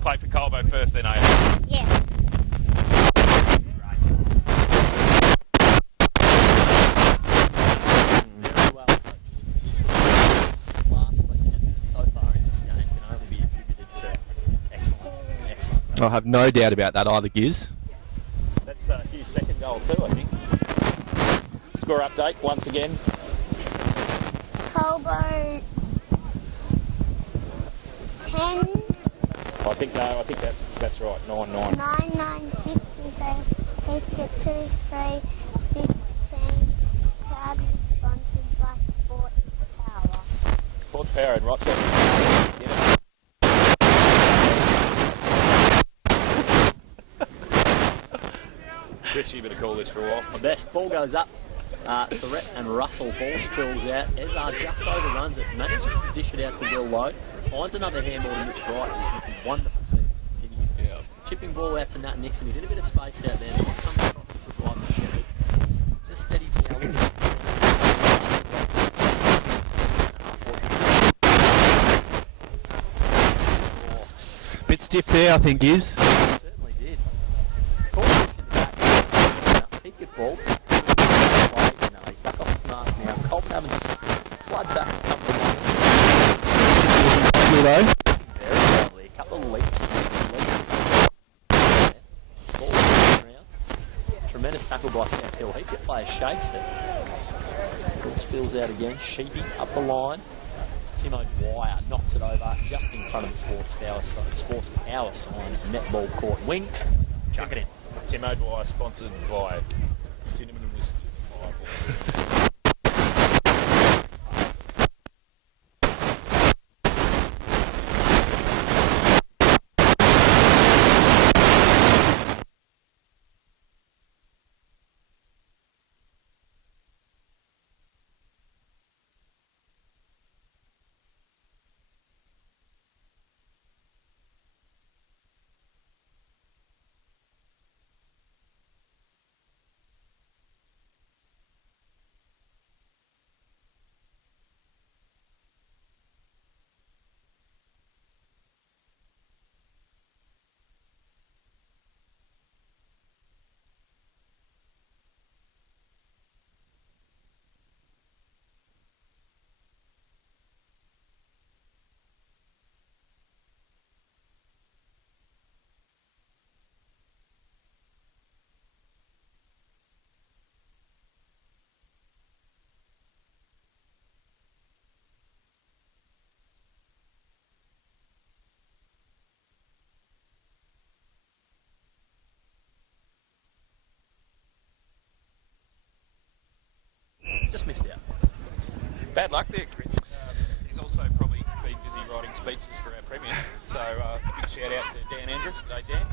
play for Colbo first, then, eh? Yes. Very well coached. His performance last week and so far in this game can only be attributed to excellent. I have no doubt about that either, Giz. That's Hugh's second goal too, I think. Score update once again. Colbo 10, I think that's right. 9-9. 9, 9, 6, Heathcote 2, 3, 15. Proudly sponsored by Sports Power. Sports Power in Rochester. Yeah. Chris, you better call this for a while. The best ball goes up. Surrett and Russell ball spills out. Ezra just overruns it, manages to dish it out to Will Lowe. Finds another handball to Mitch Bright. Wonderful season continues. Yeah. Chipping ball out to Nat Nixon. He's in a bit of space out there. Now comes across to provide the Shepherd. Just steadies now. Bit stiff there, I think, Giz. Certainly did. Call push in the back. Heathcote ball. No, he's back off his mark now. Colton Evans flood back to come to one. Though. Very lovely. A couple of leaps. Ball around. Tremendous tackle by South Hill. Heathcote player shakes it. Ball spills out again. Sheepy up the line. Tim O'Dwyer knocks it over just in front of the Sports Power sign. Netball court wing. Chuck it in. Tim O'Dwyer, sponsored by Cinnamon and Whiskey. Just missed out. Bad luck there, Chris. He's also probably been busy writing speeches for our Premier. So big shout out to Dan Andrews. G'day, Dan.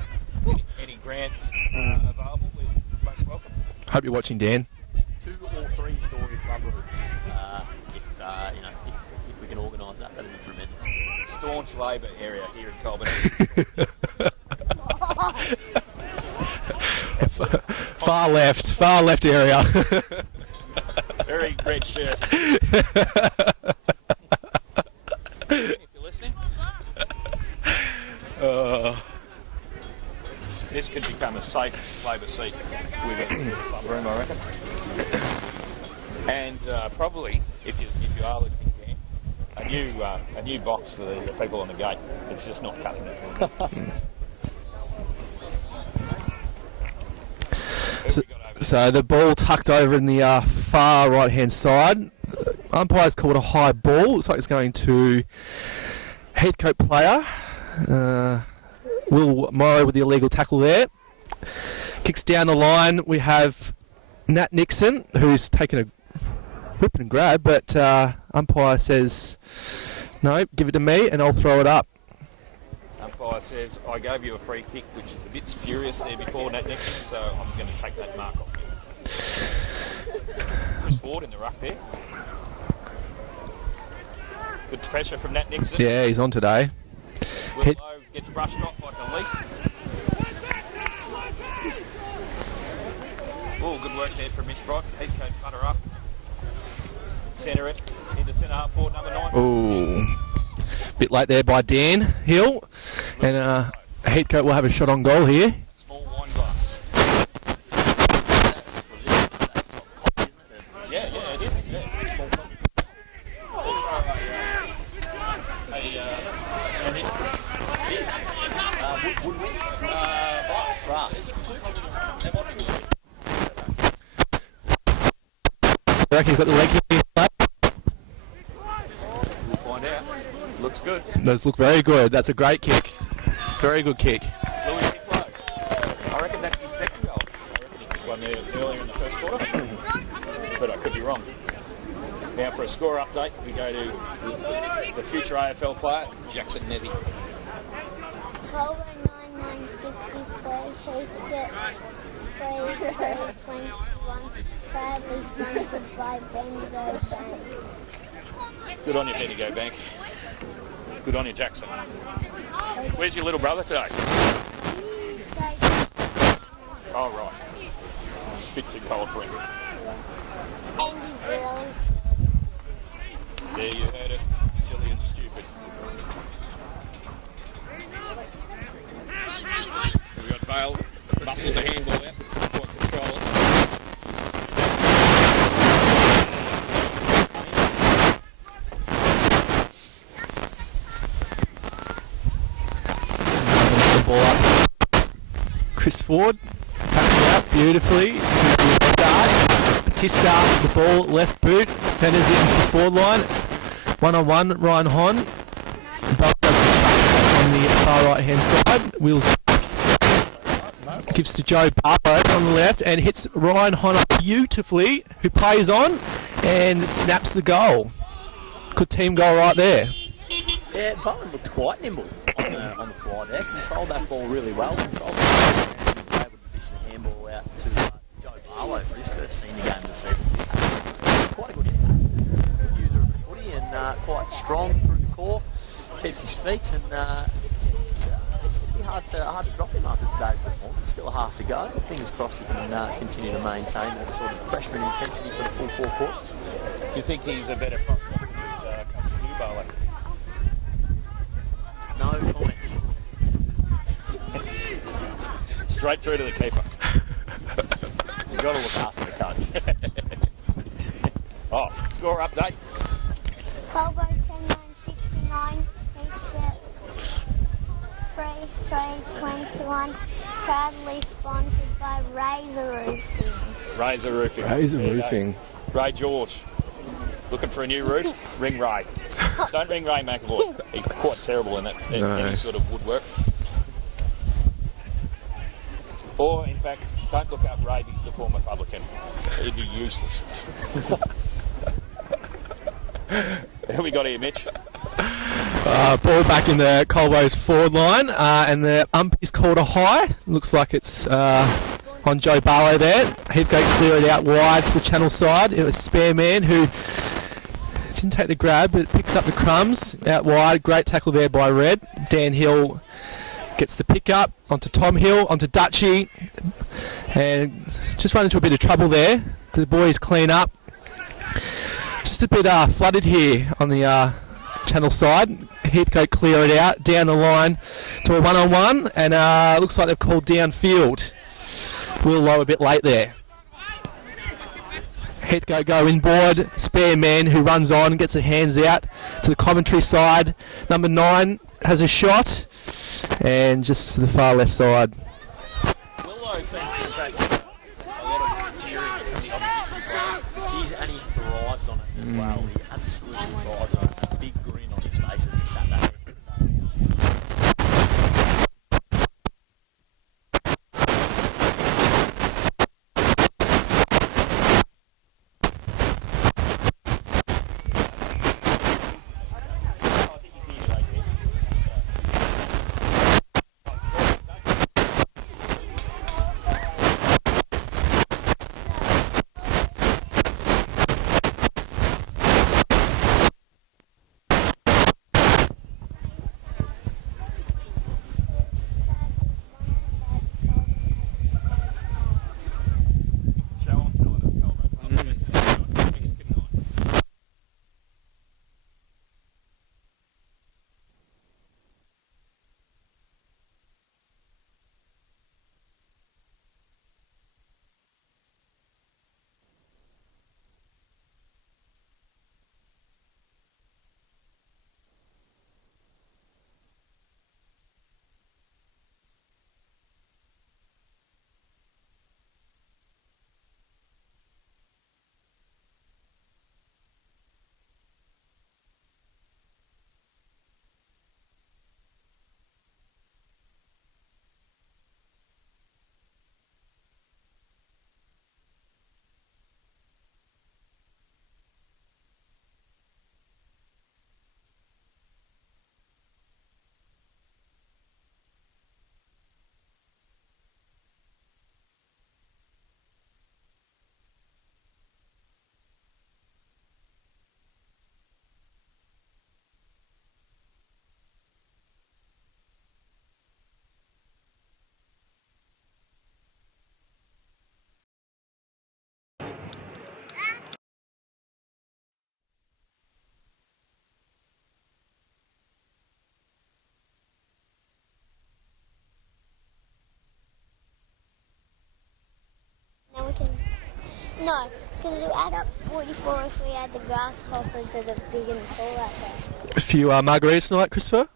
Any grants available, we're most welcome. Hope you're watching, Dan. 2 or 3 story club rooms. If we can organise that, that'd be tremendous. Staunch Labor area here in Colbo. Far left area. Very red shirt. If you're listening. This could become a safe Labor seat with a club room, I reckon. And probably, if you are listening, Dan, a new box for the people on the gate. It's just not cutting it. So the ball tucked over in the far right-hand side. Umpire's called a high ball. Looks like it's going to Heathcote player. Will Morrow with the illegal tackle there. Kicks down the line. We have Nat Nixon, who's taken a rip and grab, but umpire says, no, give it to me and I'll throw it up. Umpire says, I gave you a free kick, which is a bit spurious there before Nat Nixon, so I'm going to take that mark off you. Chris Ford in the ruck there. Good pressure from Nat Nixon. Yeah, he's on today. Willow gets brushed off like a leaf. Oh, good work there from Mitch Rod. Heathcote butter up. Centre it into centre half forward, number 9. Ooh. Bit late there by Dan Hill. And Heathcote will have a shot on goal here. Small wine glass. Yeah, it is. Yeah. Small cup. It is. Woodwind. Brass. I reckon he's got the leg here. We'll find out. Looks good. Those look very good. That's a great kick. Very good kick. Louis kicked low. I reckon that's his second goal. I reckon he kicked one there earlier in the first quarter. But I could be wrong. Now for a score update, we go to the future AFL player, Jackson Nezzy. Colbo 9963, Heathcote 321, proudly sponsored by Bendigo Bank. Good on you, Bendigo Bank. Good on you, Jackson. Where's your little brother today? Oh, right. Bit too cold for him. There you heard it. Silly and stupid. We got Bale. Muscles a handball out. Quite control it. The ball up. Chris Ford tucks it out beautifully. Batista, the ball left boot, centres it into the forward line. 1-on-1, Ryan Hon. Bell does the track on the far right hand side. Wheels gives to Joe Barlow on the left and hits Ryan Hon up beautifully, who plays on and snaps the goal. Good team goal right there. Yeah, Bowen looked quite nimble on the fly there. Controlled that ball really well. Controlled the ball and was able to dish the handball out to Joe Barlow for his first senior game of the season. Quite a good impact. Good user of the footy and quite strong through the core. Keeps his feet and it's going to be hard to drop him after today's performance. Still a half to go. Fingers crossed he can continue to maintain that sort of pressure and intensity for the full 4 quarters. Do you think he's a better prospect than his cousin Hugh Barlow? No comments. Straight through to the keeper. You've got to look after the coach. Oh, score update. Colbo 10969, Heathcote 321, proudly sponsored by Razor Roofing. Razor Roofing. Razor There you go. Roofing. Ray George. Looking for a new roof? Ring Ray. Don't ring Ray McAvoy. He's quite terrible in any sort of woodwork. Or, in fact, don't look up Ray because the former publican. He'd be useless. Who we got here, Mitch? Ball back in the Colbo's forward line, and the umpy's called a high. Looks like it's on Joe Barlow there. Heathcote cleared it out wide to the channel side. It was Spare Man who didn't take the grab, but picks up the crumbs out wide. Great tackle there by Red. Dan Hill gets the pick up onto Tom Hill, onto Dutchy, and just run into a bit of trouble there. The boys clean up. Just a bit flooded here on the channel side. Heathcote clear it out down the line to a 1-on-1, and looks like they've called downfield. Will Low a bit late there. Heathcote go inboard. Spare Man who runs on, gets the hands out to the commentary side. Number 9 has a shot, and just to the far left side. Willow seems to have had a lot of cheering from the opposition players. Geez, and he thrives on it as well. He absolutely thrives on it. A big grin on his face as he sat there. No, because it would add up 44 if we had the grasshoppers that are big and tall out there. A few margaritas tonight, Christopher?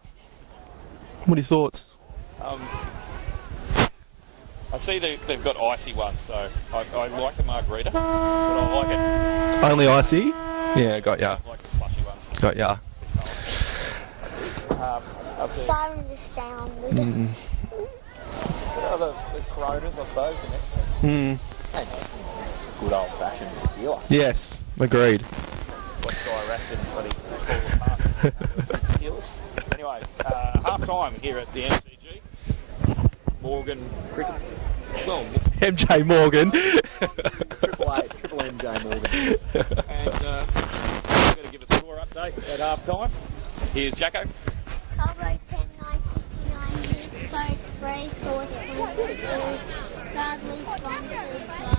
What are your thoughts? I see they've got icy ones, so I like the margarita, but I like it. Only icy? Yeah, got ya. I like the slushy ones. Got ya. Siren just sounded. The Coronas, I suppose, Mm. And just good old-fashioned tequila. Yes, agreed. What Irash and bloody fall apart. Tequilas. Anyway, half time here at the MCG. Morgan cricket. Well, MJ Morgan. Triple MJ Morgan. and we're going to give a score update at half time. Here's Jacko. Colbo 10, 9, 69, Heathcote 3, 4, 22. Proudly sponsored by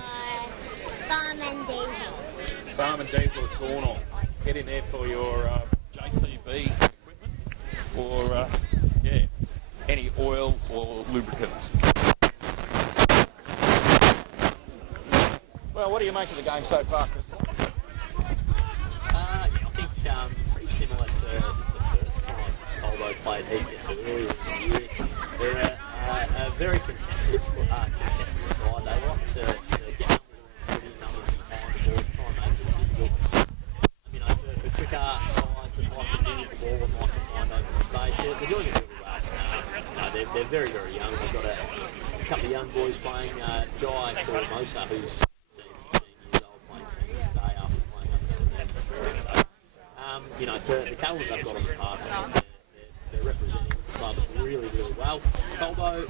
Farm and Diesel. Farm and Diesel at Cornwall. Get in there for your JCB equipment or, any oil or lubricants. Well, what do you make of the game so far, Chris? I think pretty similar to the first time Colbo played Heathcote earlier in the year. They're a very contested side. They like to get numbers behind the ball, try and make it difficult. For quicker sides that like to win the ball and like to find open space, they're doing it really well. They're very, very young. They've got a couple of young boys playing. Jai Formosa, who's 15, 16 years old, playing seniors today after playing under Spirit. So, the calibre they've got on the park, I think they're representing the club really, really well. Colbo, I'm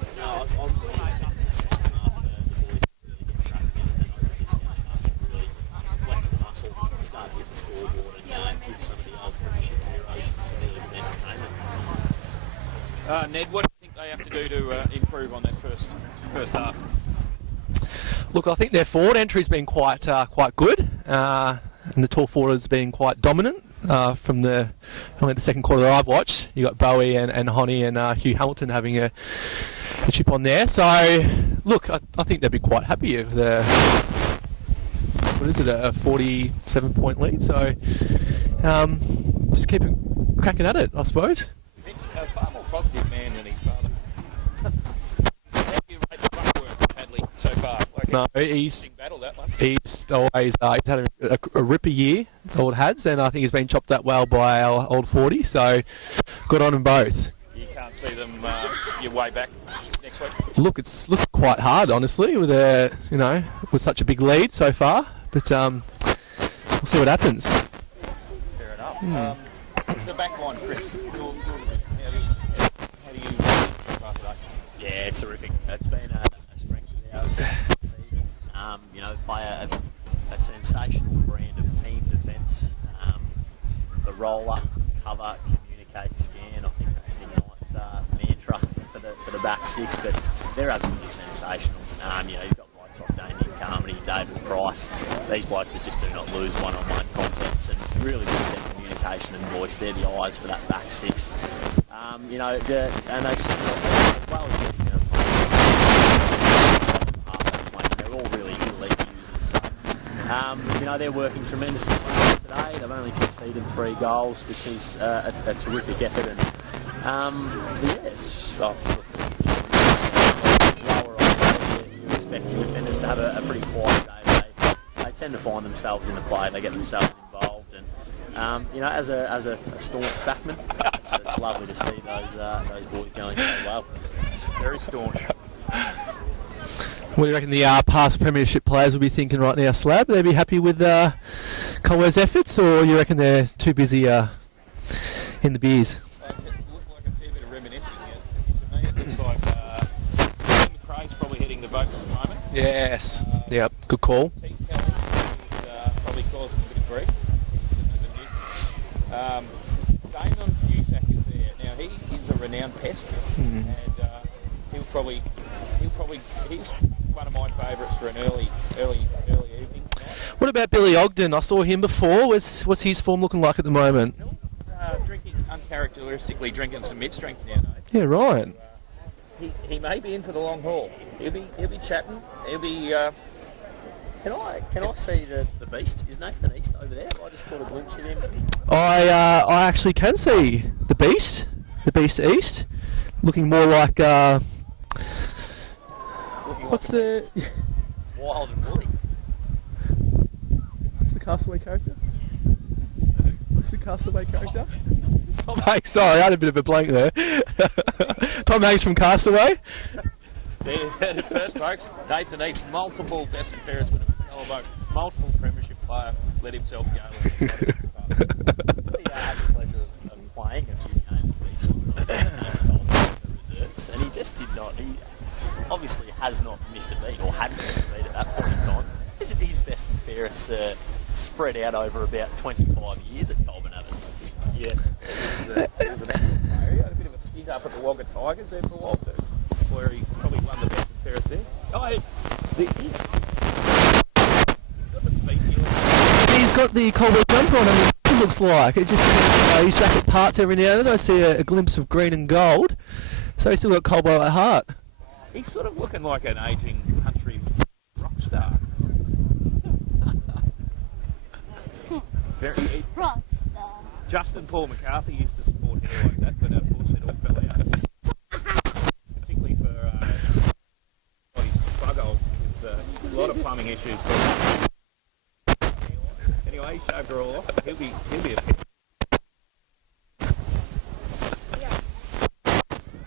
expecting the second half the boys to really get cracking and open this game up and really flex the muscle, start to hit the scoreboard and give some of the old premiership heroes some really good entertainment. Ned, what do you think they have to do to improve on that first half? Look, I think their forward entry's been quite good, and the tall forward has been quite dominant from the second quarter that I've watched. You got Bowie and Honey and Hugh Hamilton having a chip on there. So, look, I think they'd be quite happy with a 47-point lead. So, just keep cracking at it, I suppose. Mitch, a far more positive man than his father. How do you rate the ruck work Hadley so far? No, he's Battle that one. always he's had a ripper year, old Hads, and I think he's been chopped up well by our old 40. So, good on them both. You can't see them your way back next week. Look, it's looked quite hard, honestly, with with such a big lead so far. But we'll see what happens. Fair enough. The back line, Chris. How do you pass that? Yeah, terrific. It's been a strength of ours this season. Play a sensational brand of team defence. The roll-up, cover, communicate, scan. I think that's Nick Knight's mantra for the back six, but they're absolutely sensational. You've got blokes like Damien Carmody, David Price. These blokes that just do not lose one-on-one contests and really good at their communication and voice. They're the eyes for that back six. And they just as well as getting their they're all really elite users. So, they're working tremendously well today. They've only conceded 3 goals, which is a terrific effort. And you expect your defenders to have a pretty quiet day. They tend to find themselves in the play. They get themselves involved. And as a staunch backman, it's lovely to see those boys going so well. It's very staunch. What do you reckon the past premiership players will be thinking right now, Slab? Will they be happy with Colbo's efforts, or you reckon they're too busy in the beers? It looked like a fair bit of reminiscing. To me, it looks like Tim McRae's probably heading the votes at the moment. Yes. Yep. Good call. T. Kelly is probably causing a bit of grief. Damon Cusack is there. Now, he is a renowned pest, and he's one of my favourites for an early evening. What about Billy Ogden? I saw him before. What's his form looking like at the moment? Uncharacteristically drinking some mid-strength nowadays. Yeah, right. He may be in for the long haul. He'll be chatting. He'll be Can I see the beast? Is Nathan East over there? I just caught a glimpse of him. I actually can see the Beast East, looking more like what's the Wild and woolly. what's the Castaway character? What's the Castaway character? Tom Hanks. Sorry, I had a bit of a blank there. Tom Hanks from Castaway. There you heard it first, folks. Nathan East, multiple best and fairest winner for Colbo, multiple premiership player, let himself go. I had the pleasure of playing a few games recently on the reserves, and he just did not. He obviously has not missed a beat, or hadn't missed a beat at that point in time. Isn't his best and fairest spread out over about 25 years at Colbo? Yes, it was an excellent player. He had a bit of a stint up at the Wagga Tigers there for a while too, where he probably won the best and fairest there. He's got the Colbo jumper on him. It looks like it just his jacket parts every now and then. I see a glimpse of green and gold. So he's still got Colbo at heart. He's sort of looking like an ageing country rock star. Very. Rockstar. Justin Paul McCarthy used to sport hair like that, but unfortunately it all fell out. Particularly for his bug hole. There's a lot of plumbing issues. Anyway, he shaved her all off. He'll be a pet. Yeah.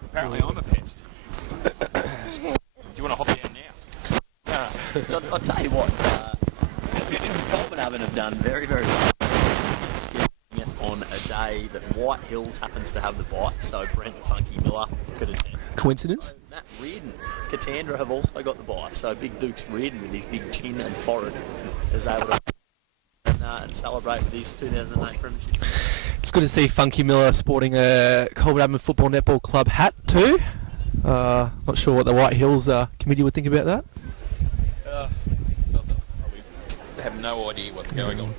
Apparently I'm a pest. Do you want to hop down now? So I'll tell you what, Colbo have done very, very well. On a day that White Hills happens to have the bye, so Brent Funky Miller could attend. Coincidence? Matt Reardon, Katandra have also got the bye, so Big Duke's Reardon with his big chin and forehead is able to and celebrate with his 2008 premiership. It's good to see Funky Miller sporting a Colbo Football Netball Club hat too. Not sure what the White Hills committee would think about that. They have no idea what's going on.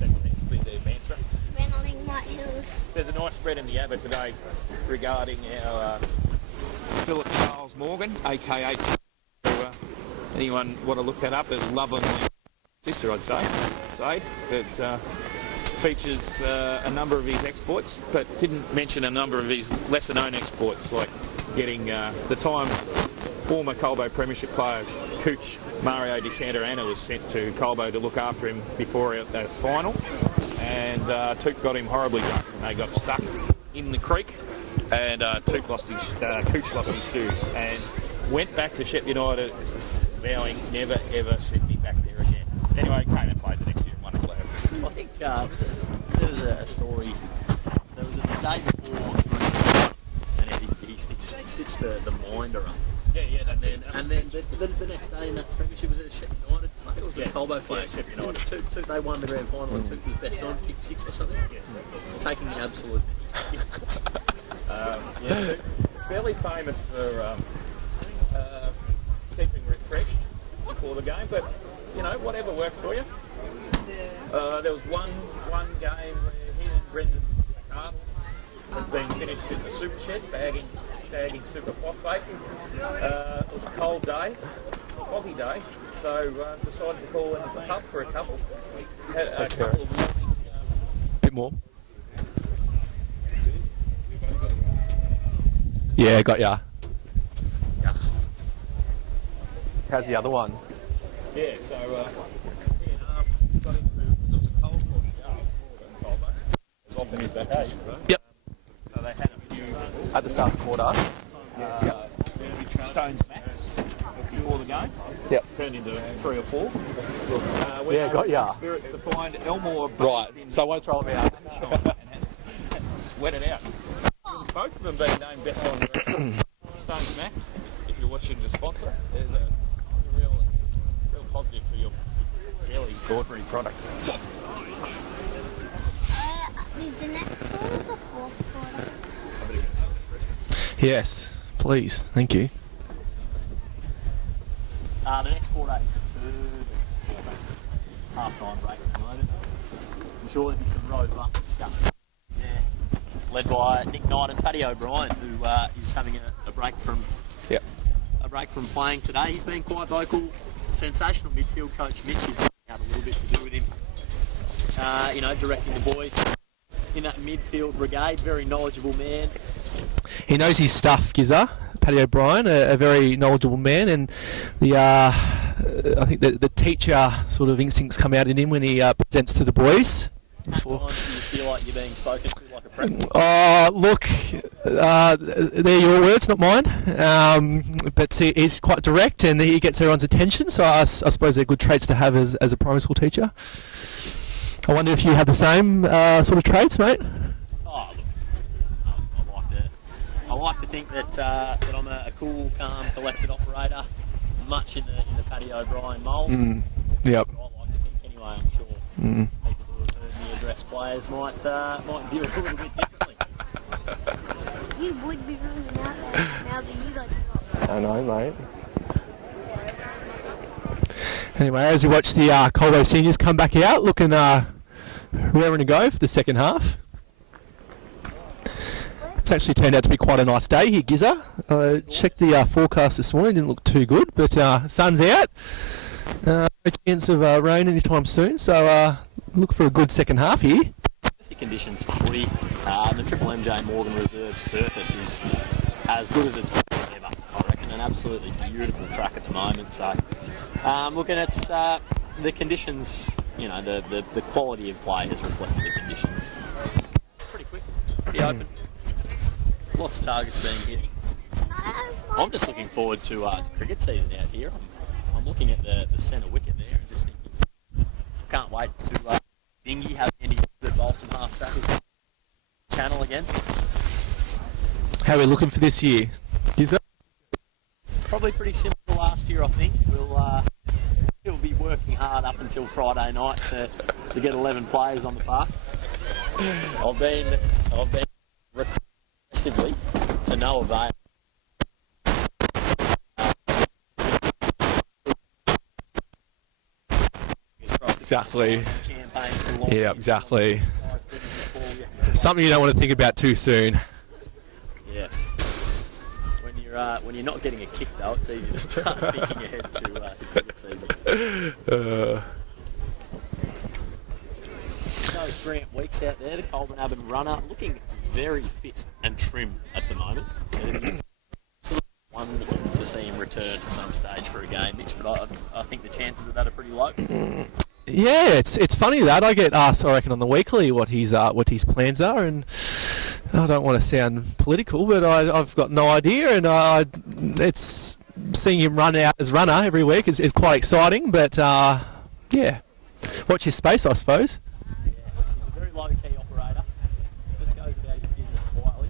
That seems to be their mantra. Ranelling White Hills. There's a nice spread in the ABBA today regarding our Philip Charles Morgan, a.k.a. Anyone want to look that up? There's Loveland sister, I'd say. It features a number of his exploits, but didn't mention a number of his lesser-known exploits, like getting the time former Colbo Premiership player, Cooch Mario Di Sant'Anna was sent to Colbo to look after him before the final, and Took got him horribly drunk, and they got stuck in the creek, and Cooch lost his shoes, and went back to Shep United, vowing never ever send me back there again. Anyway, came and played the next year and won a player. I think there was a story. There was the day before, and he stitched the minder up. Yeah, that's it. And then the next day in that premiership was at Shep United. I think it was a Colbo flag. Shep United. Two, they won the grand final and Took was best on, kicked 6 or something. Yes. Taking the absolute. Took fairly famous for keeping refreshed before the game, but whatever worked for you. There was one game where he and Brendan McCart had been finished in the super shed bagging superphosphate. It was a cold day, a foggy day, so decided to call in the pub for a couple. Had a couple of morning, Bit more. Yeah, got ya. How's the other one? yeah, so got into it was a cold Colbo. It's off in his back cave. Yep. So they had a few At the start of the quarter. stone smacks before the game. Yep. Turned into 3 or 4. Yeah, got ya. Spirits to find Elmore. Right, so I won't throw them out. and sweat it out. Both of them being named best on the Stone Smack. If you're watching the sponsor, there's a real positive for your fairly ordinary product. Is the next quarter the fourth quarter? I better get some refreshments. Yes, please. Thank you. The next quarter is the third half-time break at the moment. I'm sure there'll be some robust discussion there, led by Nick Knight and Paddy O'Brien, who is having a break from a break from playing today. He's been quite vocal. Sensational midfield coach Mitch has had a little bit to do with him. Directing the boys in that midfield brigade. Very knowledgeable man. He knows his stuff, Gizza. Paddy O'Brien, a very knowledgeable man, and I think the teacher sort of instincts come out in him when he presents to the boys. At times, do you feel like you're being spoken to like a prep? Oh, look, they're your words, not mine. But he's quite direct and he gets everyone's attention, so I suppose they're good traits to have as a primary school teacher. I wonder if you have the same sort of traits, mate? Oh, look, I like to think that I'm a cool, calm, collected operator, much in the Paddy O'Brien mould. Yep. That's what I like to think anyway. I'm sure people who have heard me address players might view it a little bit differently. You would be running out there now that you guys have got. I know, mate. Anyway, as we watch the Colbo seniors come back out, looking raring to go for the second half. It's actually turned out to be quite a nice day here, Gizza. Checked the forecast this morning, didn't look too good, but sun's out. No chance of rain anytime soon, so look for a good second half here. Perfect conditions for footy. The Triple MJ Morgan Reserve surface is as good as it's been ever, I reckon. An absolutely beautiful track at the moment. So, looking at the conditions, the quality of play has reflected the conditions. Pretty quick, pretty open. Lots of targets being hit. I'm just looking forward to cricket season out here. I'm looking at the centre wicket there and just thinking, can't wait to Dingy have any good Balsam half trackers channel again. How are we looking for this year, Gizza? Probably pretty similar to last year, I think. We'll be working hard up until Friday night to get 11 players on the park. I've been aggressively to no avail. Exactly. Yeah, exactly. Something you don't want to think about too soon. Yes. When you're not getting a kick though, it's easy to start thinking ahead to cricket season. Those Grant Weeks out there, the Colbo runner, looking very fit and trim at the moment. One to see him return at some stage for a game, Mitch, but I think the chances of that are pretty low. Yeah, it's funny that I get asked, I reckon, on the weekly what his plans are, and I don't want to sound political, but I've got no idea, and it's seeing him run out as runner every week is quite exciting. But yeah, watch his space, I suppose. Yes, he's a very low-key operator. Just goes about his business quietly.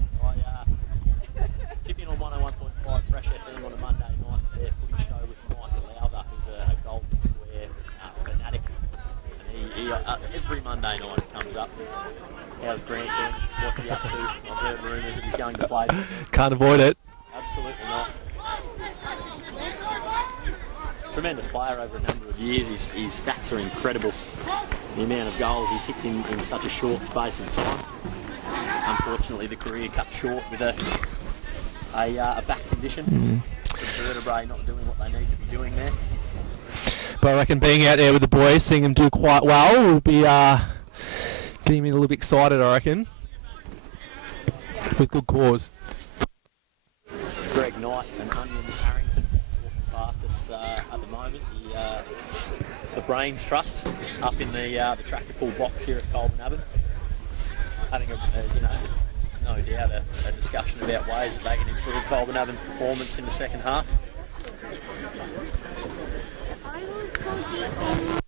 I tip in on 101.5 Fresh FM on a Monday night for their footy show with Michael Lowther, who's a Golden Square fanatic. And he every Monday night it comes up. How's Grant doing? What's he up to? I've heard rumours that he's going to play. Can't avoid it. Absolutely not. Tremendous player over a number of years. His stats are incredible. The amount of goals he kicked in such a short space of time. Unfortunately, the career cut short with a back condition. Some vertebrae not doing what they need to be doing there. But I reckon being out there with the boys, seeing them do quite well, will be getting me a little bit excited, I reckon. With good cause. Greg Knight and Onions Harrington walking past us at the moment. The Brains Trust up in the tractor pull box here at Colbo having no doubt a discussion about ways that they can improve Colbo performance in the second half. I will go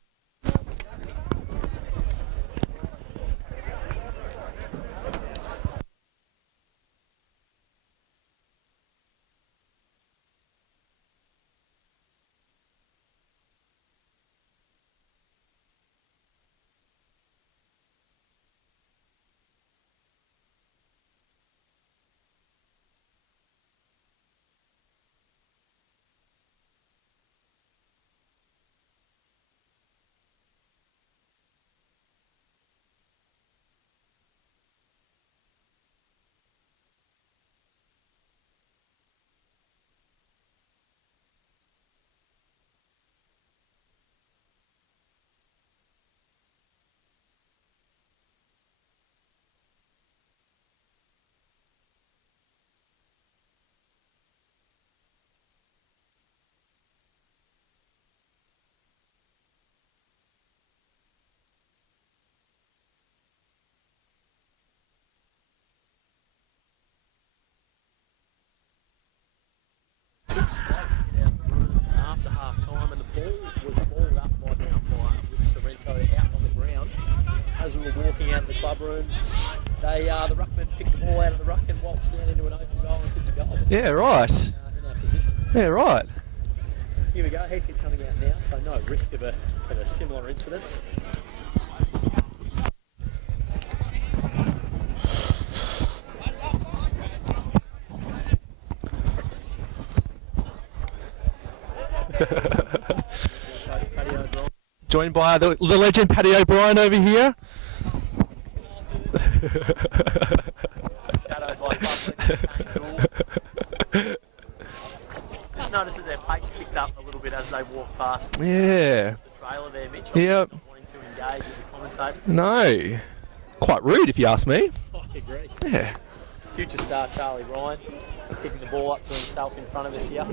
slow to get out of the rooms after half time, and the ball was balled up by the umpire with Sorrento out on the ground. As we were walking out of the club rooms, the ruckman picked the ball out of the ruck and waltzed down into an open goal and kicked a goal. Yeah, right. In our positions. Yeah, right. Here we go, Heathcote coming out now, so no risk of a similar incident. Joined by the legend Paddy O'Brien over here. Shadowed by just noticed that their pace picked up a little bit as they walked past Yeah. the trailer there, Mitch. Yep. Not wanting to engage with the commentators. No. Quite rude, if you ask me. I agree. Yeah. Future star Charlie Ryan picking the ball up to himself in front of us here.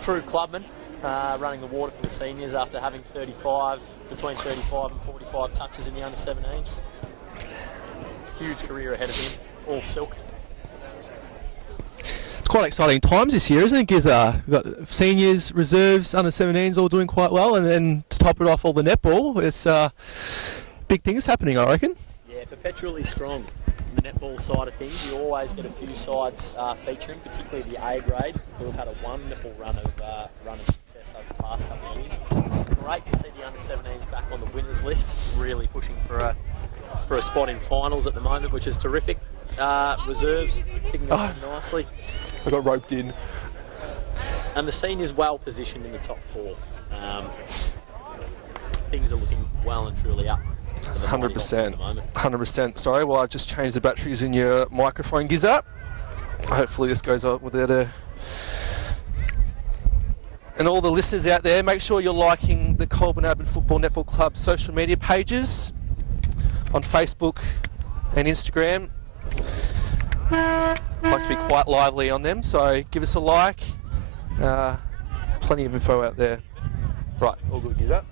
True clubman, running the water for the seniors after having between 35 and 45 touches in the under-17s. Huge career ahead of him, all silk. It's quite exciting times this year, isn't it, Gizza? We've got seniors, reserves, under-17s all doing quite well, and then to top it off, all the netball. It's big things happening, I reckon. Yeah, perpetually strong. The netball side of things, you always get a few sides featuring, particularly the A grade, who have had a wonderful run of success over the past couple of years. Great to see the under-17s back on the winners list, really pushing for a spot in finals at the moment, which is terrific. Reserves ticking along nicely, I got roped in. and the seniors well positioned in the top four. Things are looking well and truly up. 100%. 100%. Sorry, well, I just changed the batteries in your microphone, Gizza. Hopefully this goes up without a... And all the listeners out there, make sure you're liking the Colbo Football Netball Club social media pages on Facebook and Instagram. I like to be quite lively on them, so give us a like. Plenty of info out there. Right, all good, Gizza.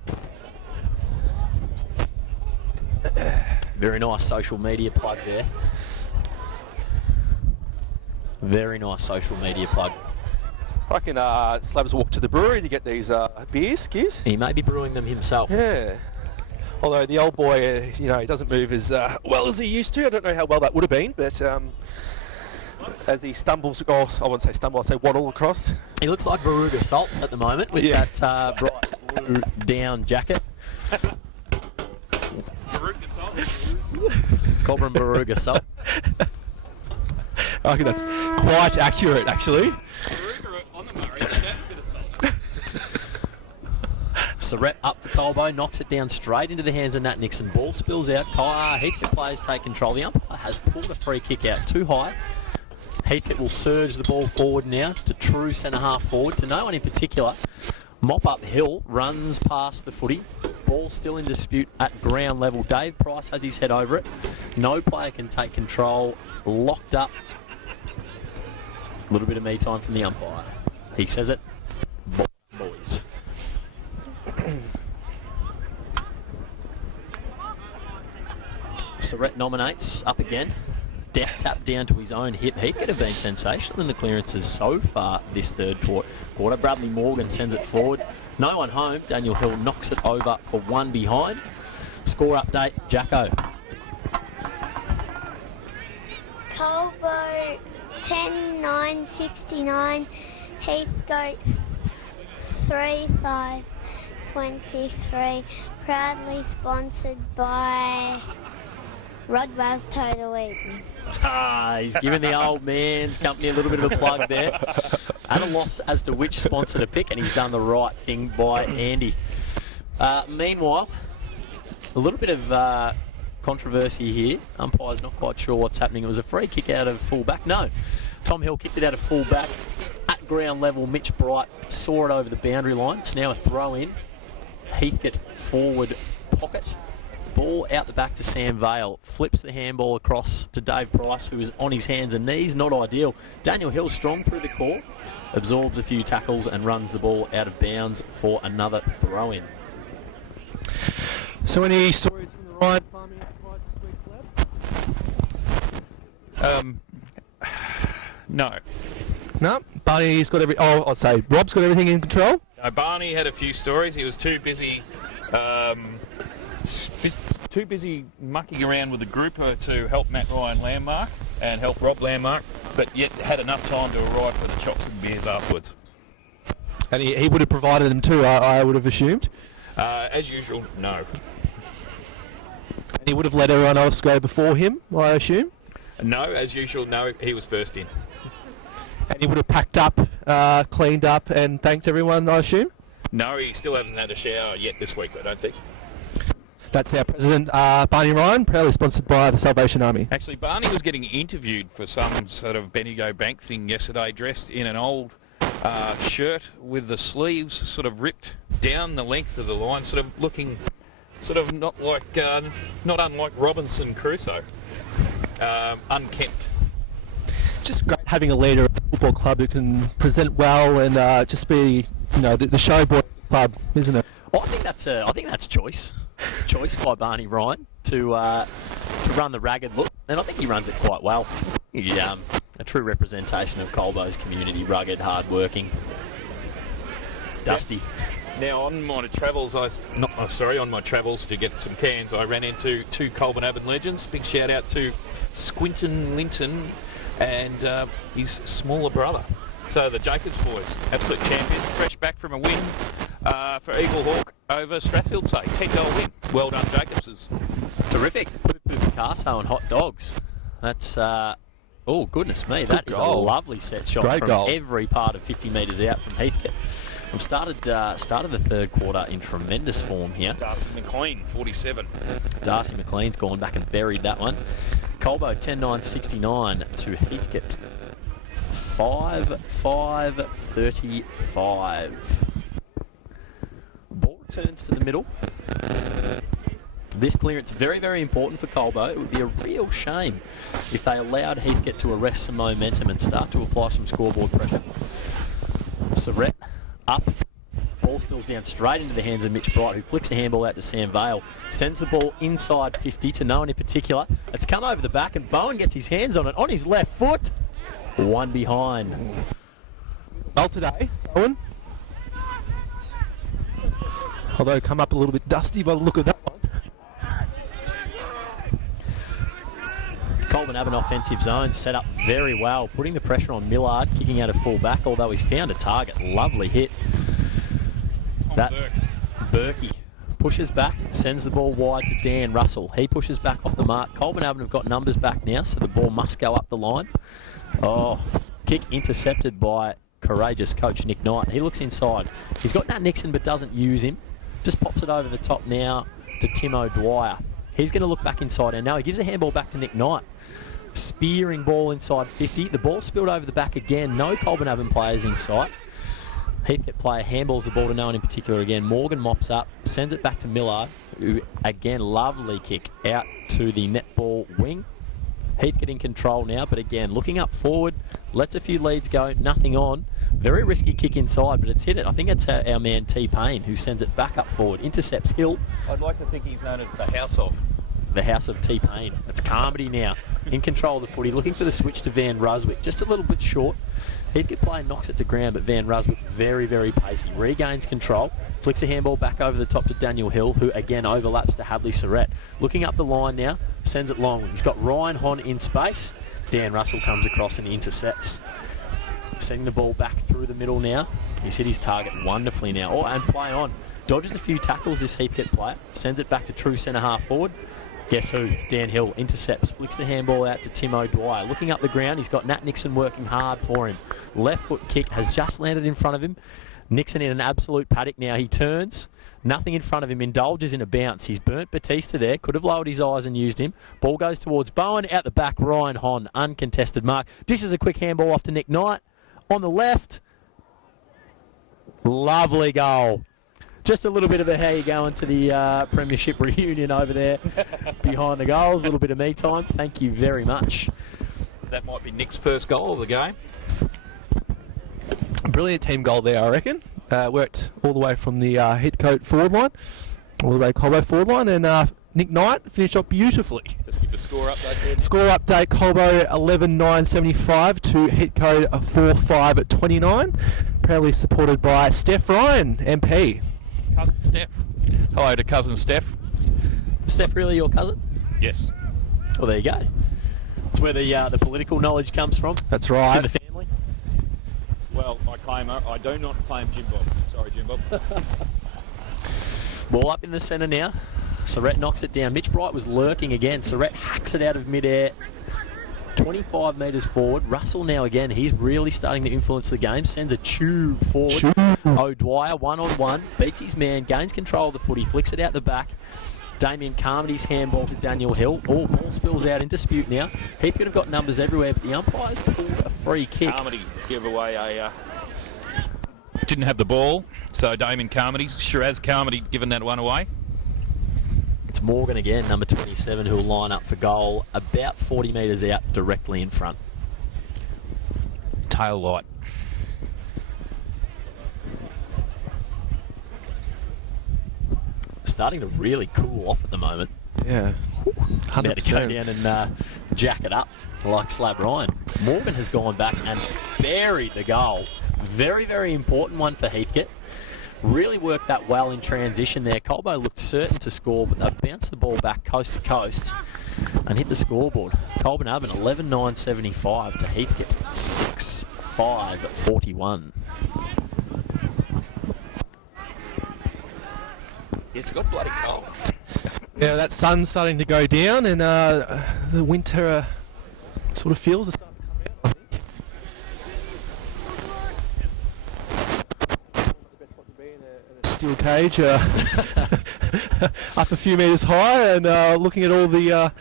Very nice social media plug there. Very nice social media plug. I reckon Slabs walk to the brewery to get these beers, Giz. He may be brewing them himself. Yeah. Although the old boy, he doesn't move as well as he used to. I don't know how well that would have been, but as he stumbles, I wouldn't say stumble, I'd say waddle across. He looks like Baruga Salt at the moment with that bright blue down jacket. Cobra and Baruga Salt. I think that's quite accurate, actually. Surrett up for Colbo, knocks it down straight into the hands of Nat Nixon. Ball spills out. Heathcote players take control. The umpire has pulled a free kick out too high. Heathcote will surge the ball forward now to true centre half forward, to no one in particular. Mop up hill, runs past the footy. Ball still in dispute at ground level. Dave Price has his head over it. No player can take control. Locked up. A little bit of me time from the umpire. He says it. Boys. Surrett nominates up again. Deft tap down to his own hip. He could have been sensational in the clearances so far this third quarter. Bradley Morgan sends it forward. No one home. Daniel Hill knocks it over for one behind. Score update, Jacko. Colbo 10-9-69, Heathcote 3-5-23, proudly sponsored by Rodwell's Total Eden. He's giving the old man's company a little bit of a plug there. At a loss as to which sponsor to pick, and he's done the right thing by Andy. Meanwhile, a little bit of controversy here. Umpire's not quite sure what's happening. It was a free kick out of full-back. No, Tom Hill kicked it out of full-back. At ground level, Mitch Bright saw it over the boundary line. It's now a throw-in. Heathcote forward pocket. Ball out the back to Sam Vale. Flips the handball across to Dave Price, who is on his hands and knees. Not ideal. Daniel Hill strong through the core. Absorbs a few tackles and runs the ball out of bounds for another throw-in. So any stories from the Ryan farming enterprise this week, Slab? No. No, Barney's got I'd say Rob's got everything in control. Barney had a few stories. He was too busy mucking around with the group to help Matt Ryan landmark and help Rob landmark, but yet had enough time to arrive for the chops and beers afterwards. And he would have provided them too, I would have assumed. As usual, no. And he would have let everyone else go before him, I assume. No, as usual, no. He was first in. And he would have packed up, cleaned up, and thanked everyone, I assume? No, he still hasn't had a shower yet this week, I don't think. That's our president, Barney Ryan, proudly sponsored by the Salvation Army. Actually, Barney was getting interviewed for some sort of Bendigo Bank thing yesterday, dressed in an old shirt with the sleeves sort of ripped down the length of the line, sort of looking not unlike Robinson Crusoe, unkempt. Just great having a leader of a football club who can present well and just be, the showboy club, isn't it? Well, I think that's choice by Barney Ryan to run the ragged look, and I think he runs it quite well. He's a true representation of Colbo's community, rugged, hard-working, dusty. Now, on my travels to get some cans, I ran into two Colburn Abbott legends. Big shout out to Squinton Linton and his smaller brother. So the Jacobs boys, absolute champions, fresh back from a win for Eagle Hawk over Strathfield, say 10-goal win. Well done, Jacobses. Terrific. Poo Picasso and hot dogs. That's oh goodness me, that is a lovely set shot Great from goal. every part of 50 metres out from Heathcote. I'm started the third quarter in tremendous form here. Darcy McLean, 47. Darcy McLean's gone back and buried that one. Colbo 10-9-69 to Heathcote 5-5-35. Ball returns to the middle. This clearance very, very important for Colbo. It would be a real shame if they allowed Heathcote to arrest some momentum and start to apply some scoreboard pressure. Surrett up. Ball spills down straight into the hands of Mitch Bright, who flicks a handball out to Sam Vale. Sends the ball inside 50 to no one in particular. It's come over the back and Bowen gets his hands on it on his left foot. One behind. Well today, Owen. Although come up a little bit dusty by the look of that one. Colburn have an offensive zone set up very well, putting the pressure on Millard, kicking out of full back, although he's found a target. Lovely hit. That Berkey pushes back, sends the ball wide to Dan Russell. He pushes back off the mark. Colburn have got numbers back now, so the ball must go up the line. Oh, kick intercepted by courageous coach Nick Knight. He looks inside. He's got Nat Nixon but doesn't use him. Just pops it over the top now to Timo Dwyer. He's going to look back inside, and now he gives a handball back to Nick Knight. Spearing ball inside 50. The ball spilled over the back again. No Colburn Avon players in sight. Heathcote player handballs the ball to no one in particular again. Morgan mops up, sends it back to Millard, who again, lovely kick out to the netball wing. Heathcote in control now, but again, looking up forward, lets a few leads go, nothing on. Very risky kick inside, but it's hit it. I think it's our man T-Payne who sends it back up forward. Intercepts Hill. I'd like to think he's known as the House of. The House of T-Payne. It's Carmody now, in control of the footy, looking for the switch to Van Ruswick. Just a little bit short. Heathcote player knocks it to ground, but Van Ruswick very, very pacey. Regains control, flicks a handball back over the top to Daniel Hill, who again overlaps to Hadley Surratt. Looking up the line now, sends it long. He's got Ryan Hon in space. Dan Russell comes across and intercepts. Sending the ball back through the middle now. He's hit his target wonderfully now. Oh, and play on. Dodges a few tackles, this Heathcote player. Sends it back to true centre half forward. Guess who? Dan Hill intercepts, flicks the handball out to Timo Dwyer. Looking up the ground, he's got Nat Nixon working hard for him. Left foot kick has just landed in front of him. Nixon in an absolute paddock now. He turns, nothing in front of him, indulges in a bounce. He's burnt Batista there, could have lowered his eyes and used him. Ball goes towards Bowen, out the back, Ryan Hon, uncontested mark. Dishes a quick handball off to Nick Knight. On the left, lovely goal. Just a little bit of a how you going to the Premiership reunion over there behind the goals. A little bit of me time. Thank you very much. That might be Nick's first goal of the game. Brilliant team goal there, I reckon. Worked all the way from the Heathcote forward line, all the way Colbo forward line, and Nick Knight finished off beautifully. Just give the score update there. Score update, Colbo 11.975 to Heathcote 4.5 at 29. Proudly supported by Steph Ryan, MP. Cousin Steph. Hello to cousin Steph. Steph really your cousin? Yes. Well, there you go. That's where the political knowledge comes from. That's It's right. in the family. Well, I do not claim Jim Bob. Sorry, Jim Bob. Ball up in the centre now. Surrett knocks it down. Mitch Bright was lurking again. Surrett hacks it out of midair. 25 metres forward. Russell now again. He's really starting to influence the game. Sends a tube forward. O'Dwyer, one-on-one. Beats his man. Gains control of the footy. Flicks it out the back. Damien Carmody's handball to Daniel Hill. Ball spills out in dispute now. Heathcote have got numbers everywhere, but the umpire's pulled a free kick. Carmody give away a... Didn't have the ball, so Damien Carmody, Shiraz Carmody giving that one away. It's Morgan again, number 27, who'll line up for goal about 40 metres out, directly in front. Tail light. Starting to really cool off at the moment. Yeah. About to go 100%. down and jack it up like Slab Ryan. Morgan has gone back and buried the goal. Very, very important one for Heathcote. Really worked that well in transition there. Colbo looked certain to score, but they bounced the ball back coast to coast and hit the scoreboard. Colburn Urban 11.975 to Heathcote 6.541. It's got bloody cold. Yeah, that sun's starting to go down, and the winter sort of feels are starting to come out, I think. In a steel cage, up a few metres high, and looking at all the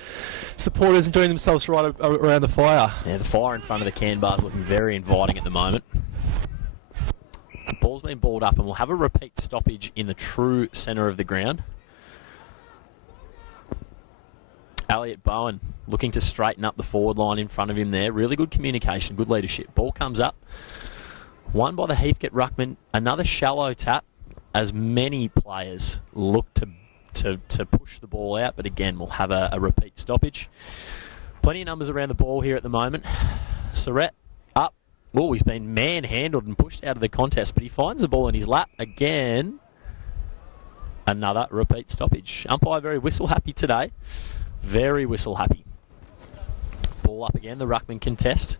supporters enjoying themselves right around the fire. Yeah, the fire in front of the can bar's looking very inviting at the moment. The ball's been balled up, and we'll have a repeat stoppage in the true centre of the ground. Elliot Bowen looking to straighten up the forward line in front of him there. Really good communication, good leadership. Ball comes up. Won by the Heathcote ruckman. Another shallow tap as many players look to push the ball out. But again, we'll have a repeat stoppage. Plenty of numbers around the ball here at the moment. Surrett up. Oh, he's been manhandled and pushed out of the contest, but he finds the ball in his lap again. Another repeat stoppage. Umpire very whistle happy today. Very whistle happy. Ball up again, the ruckman contest.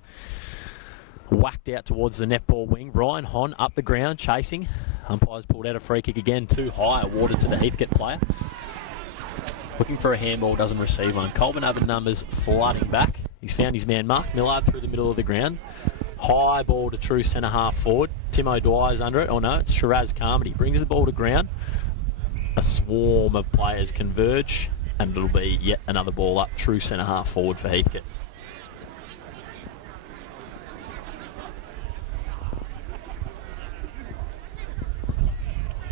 Whacked out towards the netball wing. Ryan Hon up the ground, chasing. Umpire's pulled out a free kick again, too high, awarded to the Heathcote player. Looking for a handball, doesn't receive one. Colburn Urban numbers flooding back. He's found his man, Mark Millard, through the middle of the ground. High ball to true centre half forward. Tim O'Dwyer's under it. Oh no, it's Shiraz Carmody. Brings the ball to ground. A swarm of players converge, and it'll be yet another ball up, true centre half forward for Heathcote.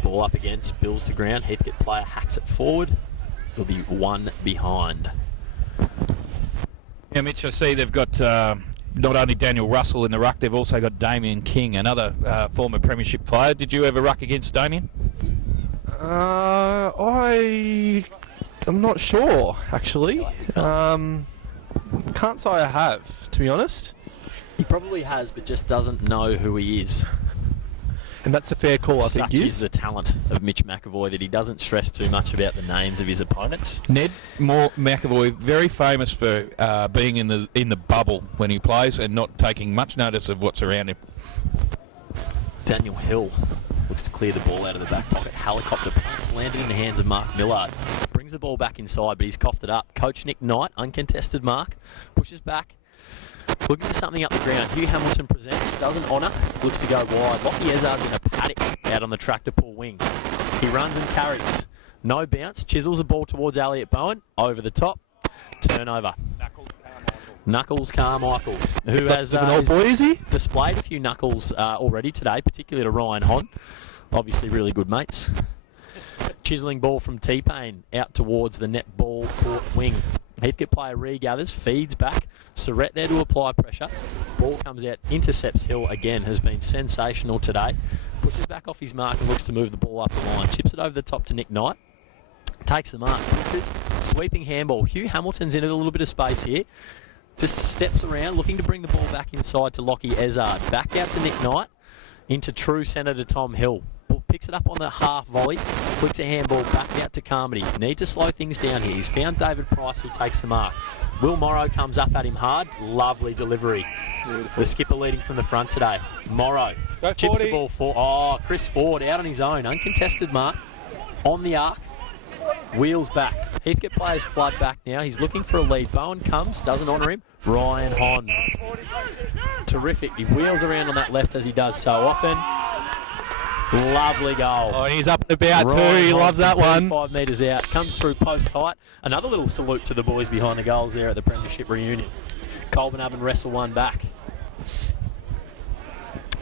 Ball up again, spills to ground. Heathcote player hacks it forward. It'll be one behind. Yeah, Mitch, I see they've got not only Daniel Russell in the ruck, they've also got Damien King, another former premiership player. Did you ever ruck against Damien? I'm not sure, actually. Can't say I have, to be honest. He probably has, but just doesn't know who he is. And that's a fair call, I think. Such is the talent of Mitch McAvoy that he doesn't stress too much about the names of his opponents. Ned McAvoy, very famous for being in the bubble when he plays and not taking much notice of what's around him. Daniel Hill looks to clear the ball out of the back pocket. Helicopter pass landed in the hands of Mark Millard. Brings the ball back inside, but he's coughed it up. Coach Nick Knight, uncontested mark, pushes back. Looking for something up the ground. Hugh Hamilton presents, doesn't honour, looks to go wide. Lockie Ezard's in a paddock out on the tractor pull wing. He runs and carries. No bounce, chisels the ball towards Elliot Bowen. Over the top, turnover. Knuckles Carmichael, who has an old boy, is he? displayed a few knuckles already today, particularly to Ryan Hon. Obviously really good mates. Chiselling ball from T-Pain out towards the netball court wing. Heathcote player regathers, feeds back. Surrett there to apply pressure. Ball comes out, intercepts Hill again, has been sensational today. Pushes back off his mark and looks to move the ball up the line. Chips it over the top to Nick Knight. takes the mark. Misses. Sweeping handball. Hugh Hamilton's in a little bit of space here. Just steps around, looking to bring the ball back inside to Lockie Ezard. Back out to Nick Knight. Into true centre to Tom Hill. Picks it up on the half volley. Flicks a handball back out to Carmody. Need to slow things down here. He's found David Price, who takes the mark. Will Morrow comes up at him hard. Lovely delivery. Beautiful. The skipper leading from the front today. Morrow chips the ball for... Oh, Chris Ford out on his own. Uncontested mark. On the arc. Wheels back. Heathcote players flood back now. He's looking for a lead. Bowen comes. Doesn't honour him. Ryan Hon. Terrific. He wheels around on that left as he does so often. Lovely goal. Oh, he's up and about too. He loves that one. 5 metres out. Comes through post height. Another little salute to the boys behind the goals there at the Premiership reunion. Colbo Oven wrestle one back.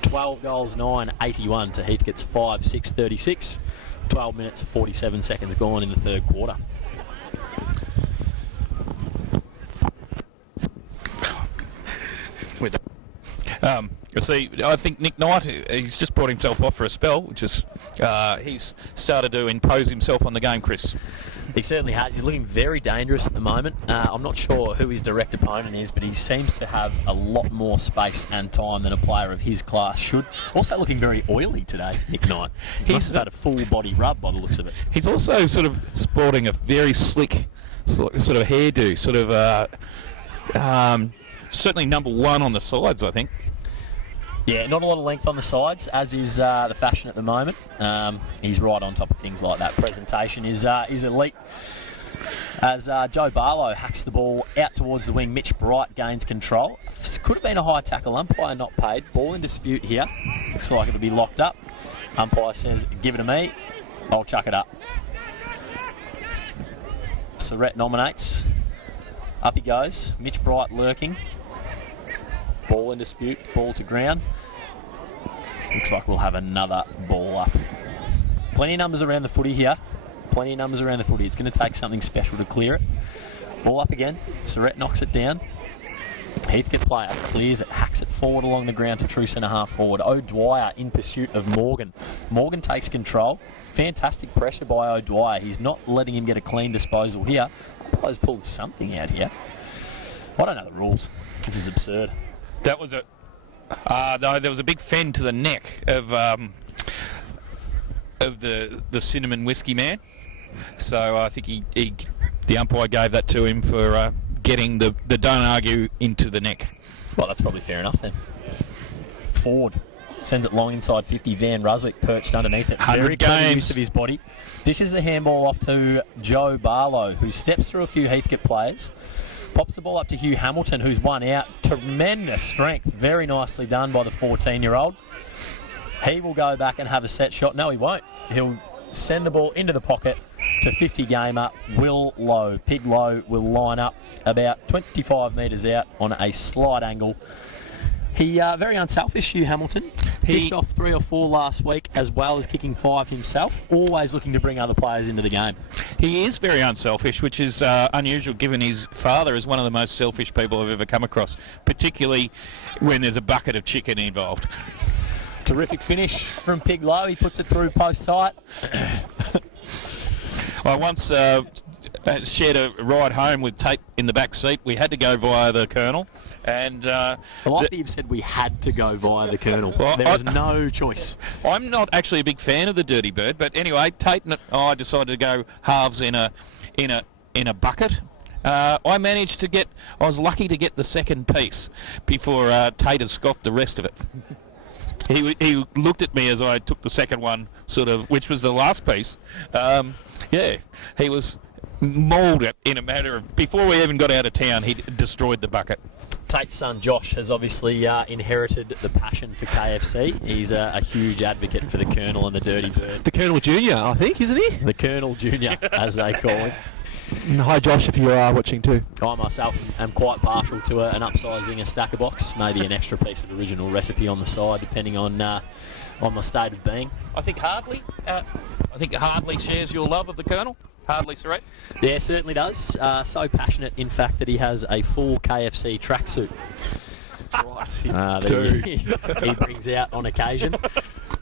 12 goals, 9, 81 to Heathcote's 5, 6, 36. 12 minutes, 47 seconds gone in the third quarter. You see, I think Nick Knight, he's just brought himself off for a spell, which is, he's started to impose himself on the game, Chris. He certainly has. He's looking very dangerous at the moment. I'm not sure who his direct opponent is, but he seems to have a lot more space and time than a player of his class should. Also looking very oily today, Nick Knight. He's had a full body rub by the looks of it. He's also sort of sporting a very slick sort of hairdo, sort of certainly number one on the sides, I think. Yeah, not a lot of length on the sides, as is the fashion at the moment. He's right on top of things like that. Presentation is elite. As Joe Barlow hacks the ball out towards the wing, Mitch Bright gains control. Could have been a high tackle. Umpire not paid. Ball in dispute here. Looks like it'll be locked up. Umpire says, give it to me. I'll chuck it up. Surrett nominates. Up he goes. Mitch Bright lurking. Ball in dispute, ball to ground. Looks like we'll have another ball up. Plenty of numbers around the footy here. Plenty of numbers around the footy. It's going to take something special to clear it. Ball up again. Surrett knocks it down. Heathcote player clears it, hacks it forward along the ground to true centre half forward. O'Dwyer in pursuit of Morgan. Morgan takes control. Fantastic pressure by O'Dwyer. He's not letting him get a clean disposal here. Umpire's pulled something out here. I don't know the rules. This is absurd. That was a no. There was a big fend to the neck of the cinnamon whiskey man. So I think the umpire gave that to him for getting the don't argue into the neck. Well, that's probably fair enough then. Ford sends it long inside 50. Van Ruswick perched underneath it. 100 Very clever games. use of his body. This is the handball off to Joe Barlow, who steps through a few Heathcote players. Pops the ball up to Hugh Hamilton, who's one out. Tremendous strength. Very nicely done by the 14-year-old. He will go back and have a set shot. No, he won't. He'll send the ball into the pocket to 50 gamer Will Lowe. Pig Lowe will line up about 25 metres out on a slight angle. He very unselfish, Hugh Hamilton. Dished off 3 or 4 last week, as well as kicking 5 himself. Always looking to bring other players into the game. He is very unselfish, which is unusual given his father is one of the most selfish people I've ever come across, particularly when there's a bucket of chicken involved. Terrific finish from Pig Lowe. He puts it through post height. I once shared a ride home with Tate in the back seat. We had to go via the Colonel, and I like that you've said we had to go via the Colonel. There was no choice. I'm not actually a big fan of the Dirty Bird, but anyway, Tate and I decided to go halves in a bucket. I managed to get. I was lucky to get the second piece before Tate had scoffed the rest of it. He looked at me as I took the second one, sort of, which was the last piece. Yeah, he was mauled it in a matter of... Before we even got out of town, he destroyed the bucket. Tate's son Josh has obviously inherited the passion for KFC. He's a huge advocate for the Colonel and the Dirty Bird. The Colonel Junior, I think, isn't he? The Colonel Junior, as they call him. Hi, Josh, if you are watching too. I myself am quite partial to an upsizing a stacker box, maybe an extra piece of original recipe on the side, depending on my state of being. I think Hardley shares your love of the Colonel. Hardly, Surrett? Yeah, certainly does. So passionate, in fact, that he has a full KFC tracksuit. That he brings out on occasion,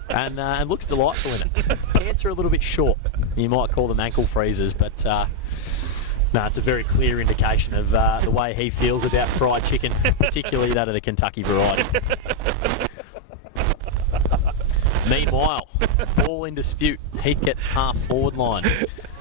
and looks delightful in it. Pants are a little bit short. You might call them ankle freezers, but no, it's a very clear indication of the way he feels about fried chicken, particularly that of the Kentucky variety. Meanwhile, ball in dispute. Heathcote half-forward line.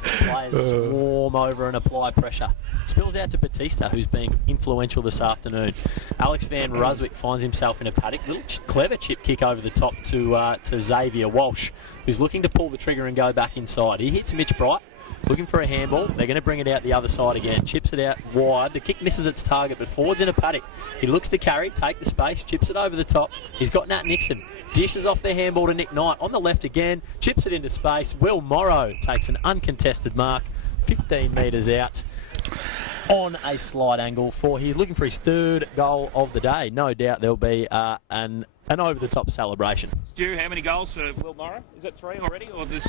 Players swarm over and apply pressure. Spills out to Batista, who's been influential this afternoon. Alex Van Ruswick finds himself in a paddock. Little clever chip kick over the top to Xavier Walsh, who's looking to pull the trigger and go back inside. He hits Mitch Bright, looking for a handball. They're going to bring it out the other side again. Chips it out wide. The kick misses its target, but forwards in a paddock. He looks to carry, take the space, chips it over the top. He's got Nat Nixon. Dishes off the handball to Nick Knight. On the left again, chips it into space. Will Morrow takes an uncontested mark, 15 metres out on a slight angle for he's looking for his third goal of the day. No doubt there'll be an over-the-top celebration. Stu, how many goals for Will Morrow? Is that 3 already, or this?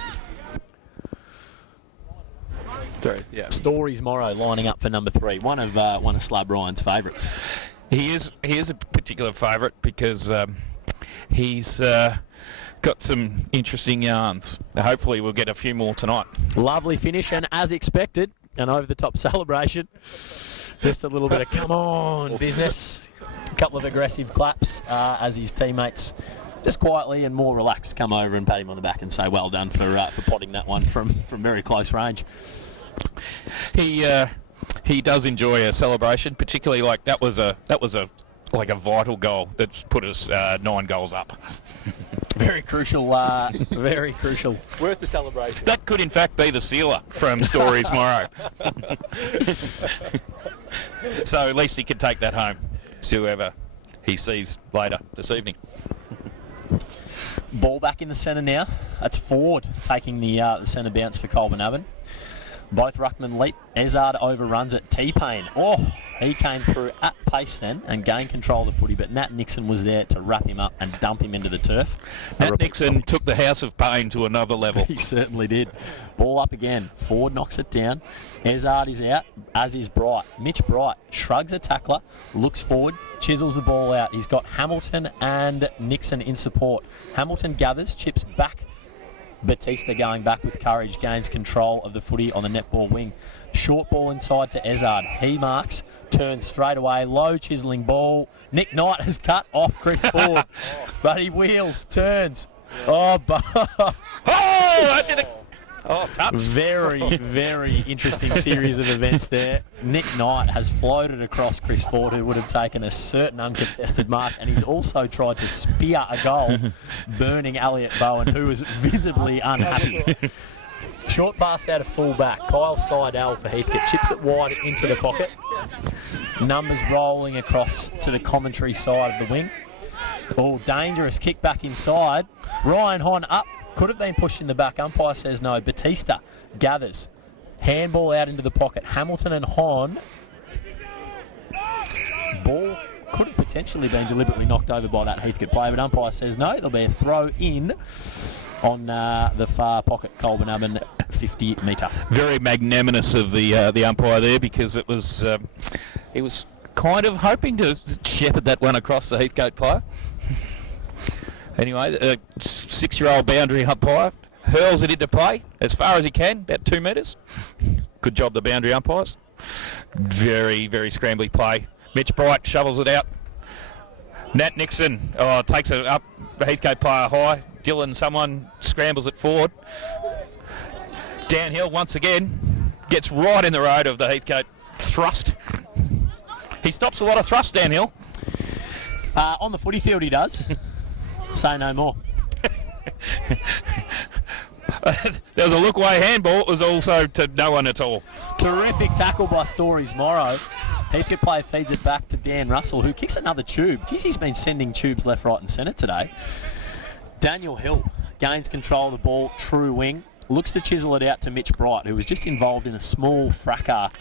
3, yeah. Stories Morrow lining up for number 3. One of Slab Ryan's favourites. He is a particular favourite because he's got some interesting yarns. Hopefully we'll get a few more tonight. Lovely finish, and as expected, an over-the-top celebration. Just a little bit of come on business. A couple of aggressive claps as his teammates just quietly and more relaxed come over and pat him on the back and say well done for potting that one from very close range. He does enjoy a celebration, particularly like that was a vital goal that's put us 9 goals up. Very crucial, very crucial. Worth the celebration. That could in fact be the sealer from Stories Morrow. So at least he can take that home to whoever he sees later this evening. Ball back in the centre now. That's Ford taking the centre bounce for Colbo. Both ruckmen leap. Ezard overruns it. T-Pain. Oh, he came through at pace then and gained control of the footy, but Nat Nixon was there to wrap him up and dump him into the turf. Nat Nixon took the House of Pain to another level. He certainly did. Ball up again. Ford knocks it down. Ezard is out, as is Bright. Mitch Bright shrugs a tackler, looks forward, chisels the ball out. He's got Hamilton and Nixon in support. Hamilton gathers, chips back. Batista going back with courage, gains control of the footy on the netball wing. Short ball inside to Ezard. He marks, turns straight away, low chiselling ball. Nick Knight has cut off Chris Ford, but he wheels, turns. Oh, I did it. Oh, touch. Very, very interesting series of events there. Nick Knight has floated across Chris Ford, who would have taken a certain uncontested mark, and he's also tried to spear a goal, burning Elliot Bowen, who was visibly unhappy. Short pass out of full back. Kyle Seidel for Heathcote. Chips it wide into the pocket. Numbers rolling across to the commentary side of the wing. Oh, dangerous kick back inside. Ryan Hon up. Could have been pushed in the back. Umpire says no. Batista gathers. Handball out into the pocket. Hamilton and Hon. Ball could have potentially been deliberately knocked over by that Heathcote player, but umpire says no. There'll be a throw in on the far pocket, Colbo 50 metre. Very magnanimous of the umpire there, because it was he was kind of hoping to shepherd that one across the Heathcote player. Anyway, a 6-year-old boundary umpire hurls it into play as far as he can, about 2 metres. Good job, the boundary umpires. Very, very scrambly play. Mitch Bright shovels it out. Nat Nixon takes it up, the Heathcote player high. Dylan, someone scrambles it forward. Downhill once again, gets right in the road of the Heathcote thrust. He stops a lot of thrust downhill. On the footy field he does. Say no more. There was a look-away handball. It was also to no one at all. Terrific tackle by Stories Morrow. Heathcote player feeds it back to Dan Russell, who kicks another tube. Geez, he's been sending tubes left, right and centre today. Daniel Hill gains control of the ball, true wing. Looks to chisel it out to Mitch Bright, who was just involved in a small fracas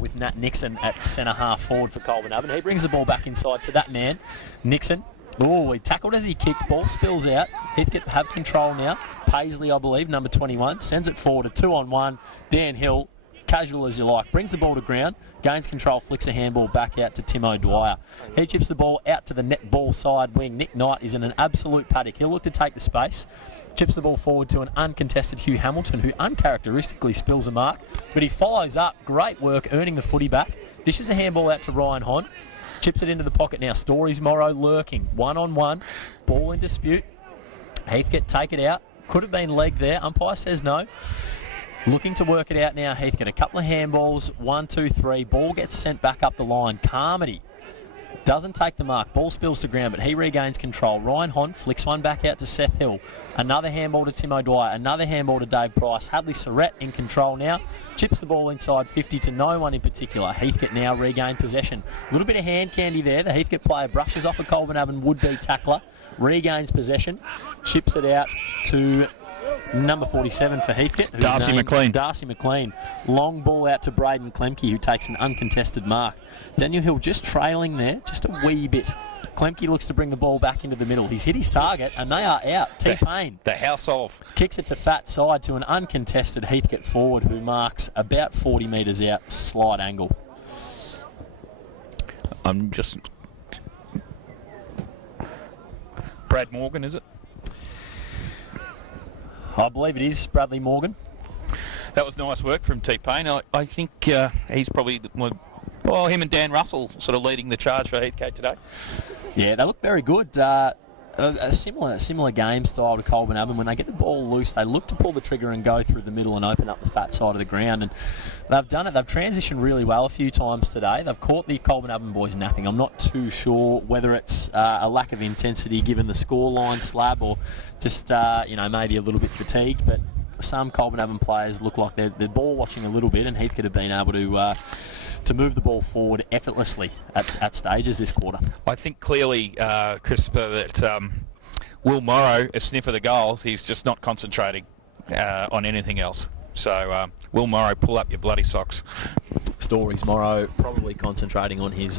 with Nat Nixon at centre half forward for Colbo. He brings the ball back inside to that man, Nixon. Oh, he tackled as he kicked. Ball spills out. Heathcote have control now. Paisley, I believe, number 21, sends it forward, a 2-on-1. Dan Hill, casual as you like, brings the ball to ground, gains control, flicks a handball back out to Timo Dwyer. He chips the ball out to the net ball side wing. Nick Knight is in an absolute paddock. He'll look to take the space. Chips the ball forward to an uncontested Hugh Hamilton, who uncharacteristically spills a mark, but he follows up. Great work, earning the footy back. Dishes a handball out to Ryan Hon. Chips it into the pocket now. Stories Morrow lurking. 1-on-1. Ball in dispute. Heathcote take it out. Could have been leg there. Umpire says no. Looking to work it out now, Heathcote. A couple of handballs. 1, 2, 3. Ball gets sent back up the line. Carmody doesn't take the mark. Ball spills to ground, but he regains control. Ryan Hon flicks one back out to Seth Hill. Another handball to Timo Dwyer. Another handball to Dave Price. Hadley Surrett in control now. Chips the ball inside 50 to no one in particular. Heathcote now regain possession. A little bit of hand candy there. The Heathcote player brushes off a Colburn would-be tackler. Regains possession. Chips it out to number 47 for Heathcote. Darcy McLean. Darcy McLean. Long ball out to Braden Klemke, who takes an uncontested mark. Daniel Hill just trailing there, just a wee bit. Klemke looks to bring the ball back into the middle. He's hit his target, and they are out. T-Payne. The house of. Kicks it to fat side to an uncontested Heathcote forward who marks about 40 metres out, slight angle. I'm just... Brad Morgan, is it? I believe it is Bradley Morgan. That was nice work from T-Payne. I think he's probably... Well, him and Dan Russell sort of leading the charge for Heathcote today. Yeah, they look very good. A similar game style to Colburn Abbon. When they get the ball loose, they look to pull the trigger and go through the middle and open up the fat side of the ground. And they've done it. They've transitioned really well a few times today. They've caught the Colburn Abbon boys napping. I'm not too sure whether it's a lack of intensity given the scoreline slab or just maybe a little bit fatigued. But some Colburn Abbon players look like they're ball watching a little bit, and Heathcote have been able to move the ball forward effortlessly at stages this quarter. I think clearly, Christopher, that Will Morrow, a sniff of the goals, he's just not concentrating on anything else. So, Will Morrow, pull up your bloody socks. Stories Morrow probably concentrating on his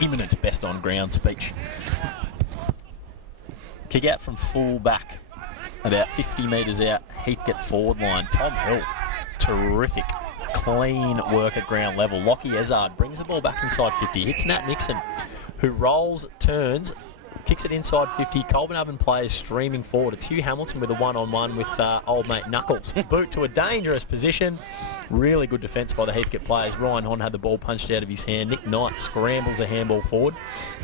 imminent best on ground speech. Kick out from full back, about 50 metres out, Heathcote forward line. Tom Hill, terrific. Clean work at ground level. Lockie Ezard brings the ball back inside 50. Hits Nat Nixon, who rolls, turns, kicks it inside 50. Colburn Abbon players streaming forward. It's Hugh Hamilton with a one-on-one with old mate Knuckles. Boot to a dangerous position. Really good defence by the Heathcote players. Ryan Hon had the ball punched out of his hand. Nick Knight scrambles a handball forward.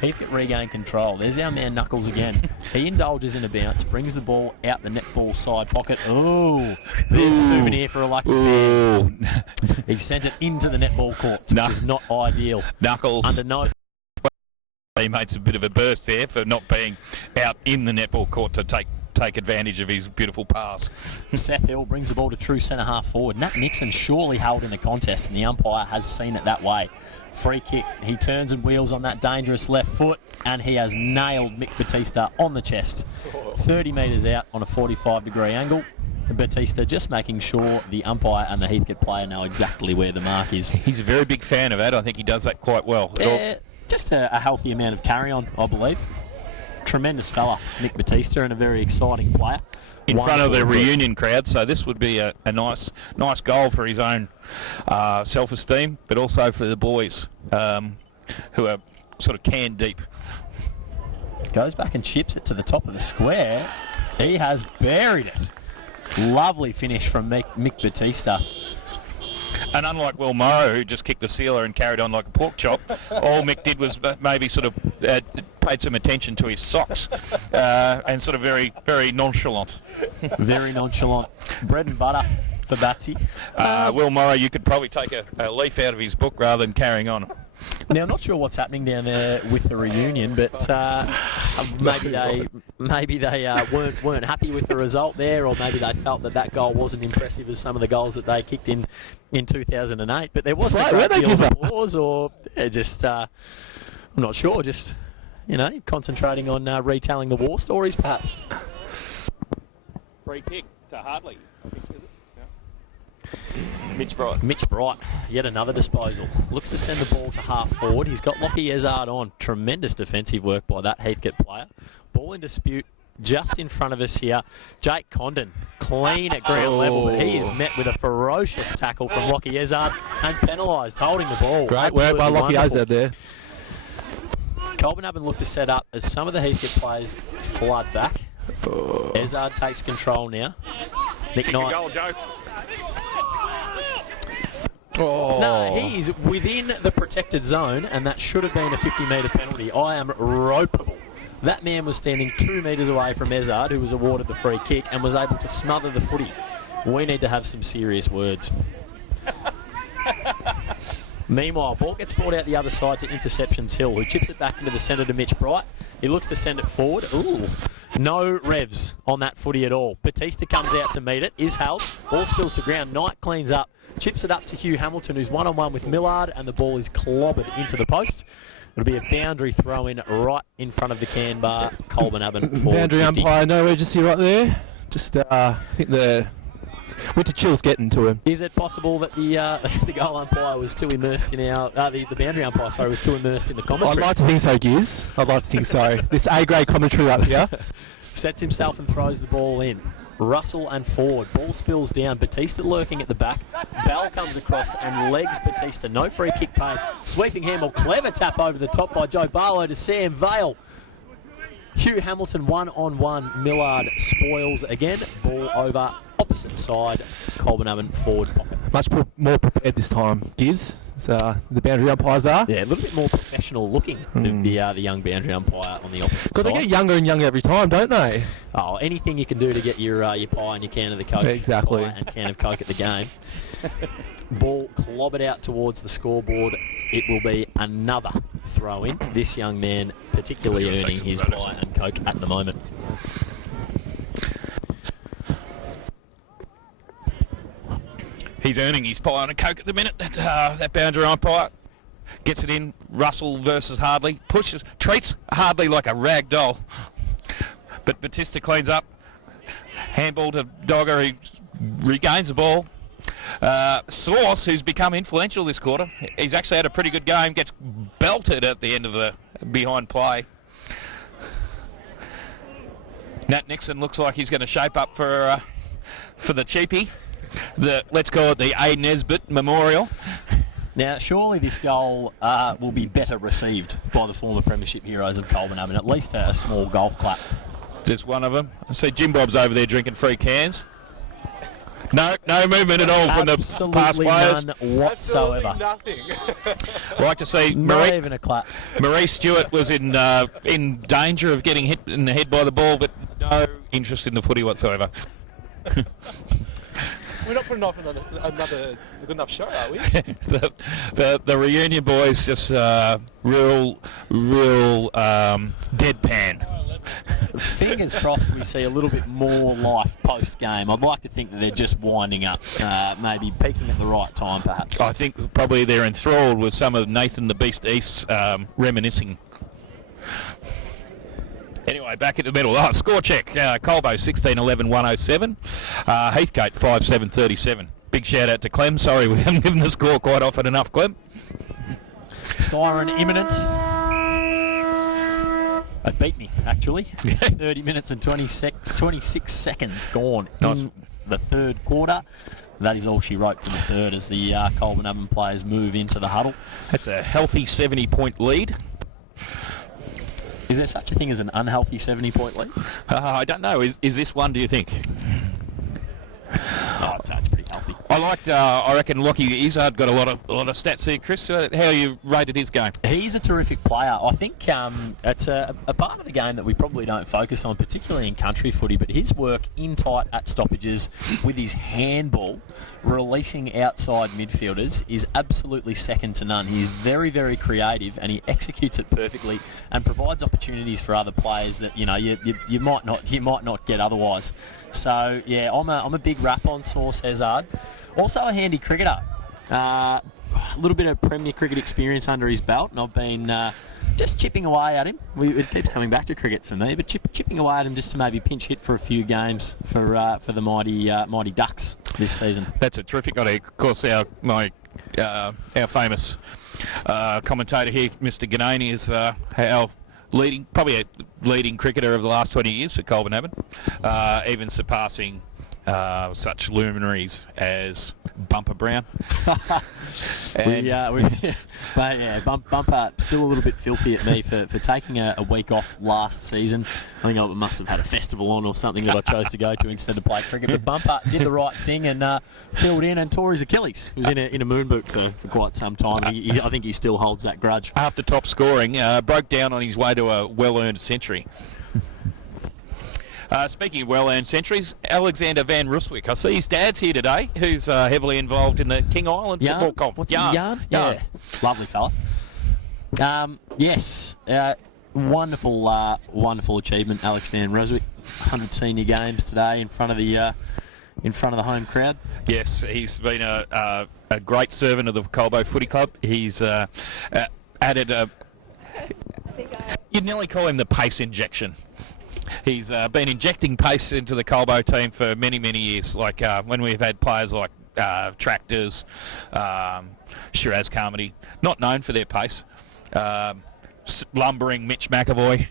Heathcote regain control. There's our man Knuckles again. He indulges in a bounce, brings the ball out the netball side pocket. Oh, there's a souvenir for a lucky fan. He sent it into the netball court, which is not ideal. Knuckles. Under no... He made a bit of a burst there for not being out in the netball court to take advantage of his beautiful pass. Seth Hill brings the ball to true centre-half forward. Nat Nixon surely held in the contest, and the umpire has seen it that way. Free kick. He turns and wheels on that dangerous left foot, and he has nailed Mick Batista on the chest. 30 metres out on a 45-degree angle. Batista just making sure the umpire and the Heathcote player know exactly where the mark is. He's a very big fan of that. I think he does that quite well. Just a healthy amount of carry-on, I believe. Tremendous fella, Mick Batista, and a very exciting player. In front of the reunion crowd, so this would be a nice goal for his own self-esteem, but also for the boys who are sort of can deep. Goes back and chips it to the top of the square. He has buried it. Lovely finish from Mick Batista. And unlike Will Morrow, who just kicked the sealer and carried on like a pork chop, all Mick did was maybe sort of paid some attention to his socks and sort of very, very nonchalant. Very nonchalant. Bread and butter for Batsy. Will Morrow, you could probably take a leaf out of his book rather than carrying on. Now, I'm not sure what's happening down there with the reunion, but maybe they weren't happy with the result there, or maybe they felt that goal wasn't impressive as some of the goals that they kicked in 2008. But there wasn't a great deal of applause, or just I'm not sure. Just concentrating on retelling the war stories, perhaps. Free kick to Hartley. Mitch Bright, yet another disposal. Looks to send the ball to half forward. He's got Lockie Ezard on. Tremendous defensive work by that Heathcote player. Ball in dispute just in front of us here. Jake Condon, clean at ground level, but he is met with a ferocious tackle from Lockie Ezard and penalised, holding the ball. Great work by Lockie Ezard there. Colbo look to set up as some of the Heathcote players flood back. Ezard takes control now. Nick Knight. Goal, Joe. Oh. No, he's within the protected zone, and that should have been a 50-metre penalty. I am ropeable. That man was standing 2 metres away from Ezard, who was awarded the free kick, and was able to smother the footy. We need to have some serious words. Meanwhile, ball gets brought out the other side to Interceptions Hill, who chips it back into the centre to Mitch Bright. He looks to send it forward. Ooh, no revs on that footy at all. Batista comes out to meet it, is held. Ball spills to ground. Knight cleans up, chips it up to Hugh Hamilton, who's one-on-one with Millard, and the ball is clobbered into the post. It'll be a boundary throw-in right in front of the can bar. Colbo Boundary umpire, no urgency right there. Just, I think the winter chill's getting to him. Is it possible that the goal umpire was too immersed in the boundary umpire, sorry, was too immersed in the commentary? I'd like to think so, Giz. I'd like to think so. This A-grade commentary up here. Sets himself and throws the ball in. Russell and Ford. Ball spills down. Batista lurking at the back. Bell comes across and legs Batista. No free kick paid. Sweeping handball. Clever tap over the top by Joe Barlow to Sam Vale. Hugh Hamilton one-on-one. Millard spoils again. Ball over opposite side. Colbo forward pocket. Much more prepared this time, Giz. So the boundary umpires are. Yeah, a little bit more professional looking than the young boundary umpire on the opposite But side. they get younger and younger every time, don't they? Oh, anything you can do to get your pie and your can of the Coke. Exactly. Pie and can of Coke at the game. Ball clobbered out towards the scoreboard. It will be another throw-in. This young man particularly earning his pie and Coke at the moment. He's earning his pie and a Coke at the minute. That boundary umpire gets it in. Russell versus Hardley. Pushes, treats Hardley like a rag doll. But Batista cleans up. Handball to Dogger, who regains the ball. Sauce, who's become influential this quarter, he's actually had a pretty good game, gets belted at the end of the behind play. Nat Nixon looks like he's going to shape up for the cheapie. Let's call it the A. Nesbitt Memorial. Now, surely this goal will be better received by the former premiership heroes of Colbo, and at least a small golf clap. Just one of them. I see Jim Bob's over there drinking free cans. No movement at all from the past players. None whatsoever. Absolutely nothing. I'd like to see Not even a clap. Marie Stewart was in danger of getting hit in the head by the ball, but no interest in the footy whatsoever. We're not putting off another good enough show, are we? the reunion boys just real deadpan. Fingers crossed we see a little bit more life post-game. I'd like to think that they're just winding up, maybe peaking at the right time, perhaps. I think probably they're enthralled with some of Nathan the Beast East's reminiscing. Anyway, back in the middle. Score check. Colbo 16-11-107. Heathcote 5-7-37. Big shout out to Clem. Sorry we haven't given the score quite often enough, Clem. Siren imminent. It beat me, actually. 30 minutes and 26 seconds gone in the third quarter. That is all she wrote for the third as the Colbo players move into the huddle. That's a healthy 70-point lead. Is there such a thing as an unhealthy 70-point lead? I don't know. Is this one, do you think? Oh, it's pretty healthy. I reckon Lockie Izard got a lot of stats here, Chris. How you rated his game? He's a terrific player. I think it's a part of the game that we probably don't focus on, particularly in country footy, but his work in tight at stoppages with his handball, releasing outside midfielders, is absolutely second to none. He's very, very creative, and he executes it perfectly and provides opportunities for other players that you might not get otherwise. So yeah, I'm a big rap on Sauce Ezard. Also a handy cricketer. A little bit of Premier cricket experience under his belt, and I've been just chipping away at him. It keeps coming back to cricket for me, but chipping away at him just to maybe pinch hit for a few games for the mighty Ducks this season. That's a terrific idea. Of course, our famous commentator here, Mr. Ganani, is our leading, probably leading cricketer of the last 20 years for Colbo, even surpassing such luminaries as Bumper Brown. Mate, yeah, Bumper still a little bit filthy at me for taking a week off last season. I think I must have had a festival on or something that I chose to go to instead of play cricket. But Bumper did the right thing and filled in and tore his Achilles. He was in a moon boot for quite some time. I think he still holds that grudge. After top scoring, broke down on his way to a well-earned century. Speaking of well-earned centuries, Alexander Van Ruswick. I see his dad's here today, who's heavily involved in the King Island football comp. What's Yarn? Yeah. Lovely fella. Yes. Wonderful achievement, Alex Van Ruswick. 100 senior games today in front of the home crowd. Yes, he's been a great servant of the Colbo Footy Club. He's added you'd nearly call him the pace injection. He's been injecting pace into the Colbo team for many, many years, like when we've had players like Tractors, Shiraz Carmody, not known for their pace, lumbering Mitch McAvoy,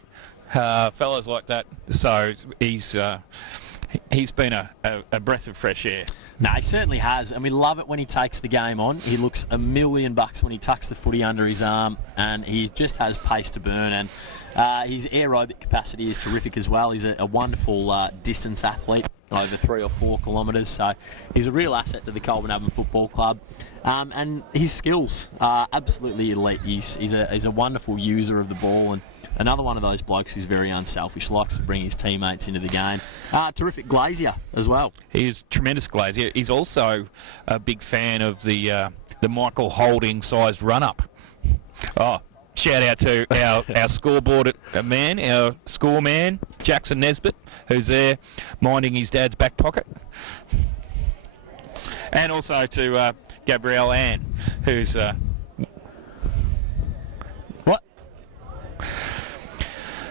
fellas like that. So he's been a breath of fresh air. No, he certainly has, and we love it when he takes the game on. He looks $1,000,000 when he tucks the footy under his arm, and he just has pace to burn. And his aerobic capacity is terrific as well. He's a wonderful distance athlete, over 3 or 4 kilometres. So he's a real asset to the Colbo Football Club. And his skills are absolutely elite. He's a wonderful user of the ball, and another one of those blokes who's very unselfish, likes to bring his teammates into the game. Terrific glazier as well. He's tremendous glazier. He's also a big fan of the Michael Holding sized run-up. Oh, shout out to our scoreboard man, our score man, Jackson Nesbitt, who's there minding his dad's back pocket. And also to Gabrielle Ann, who's... What?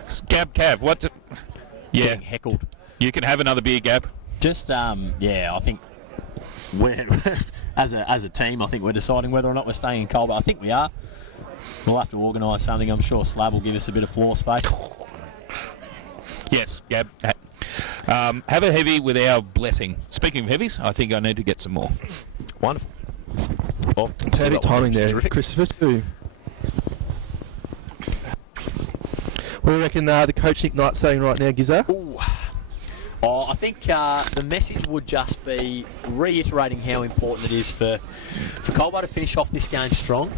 Cav, what's it? Yeah. Getting heckled. You can have another beer, Gab. Just, I think we're, as a team, I think we're deciding whether or not we're staying in Colbo. I think we are. We'll have to organise something. I'm sure Slab will give us a bit of floor space. Yes, Gab. Have a heavy with our blessing. Speaking of heavies, I think I need to get some more. Wonderful. Oh, perfect timing there, Christopher, too. What do you reckon the coach Nick Knight's saying right now, Gizzo? I think the message would just be reiterating how important it is for Colbo to finish off this game strong.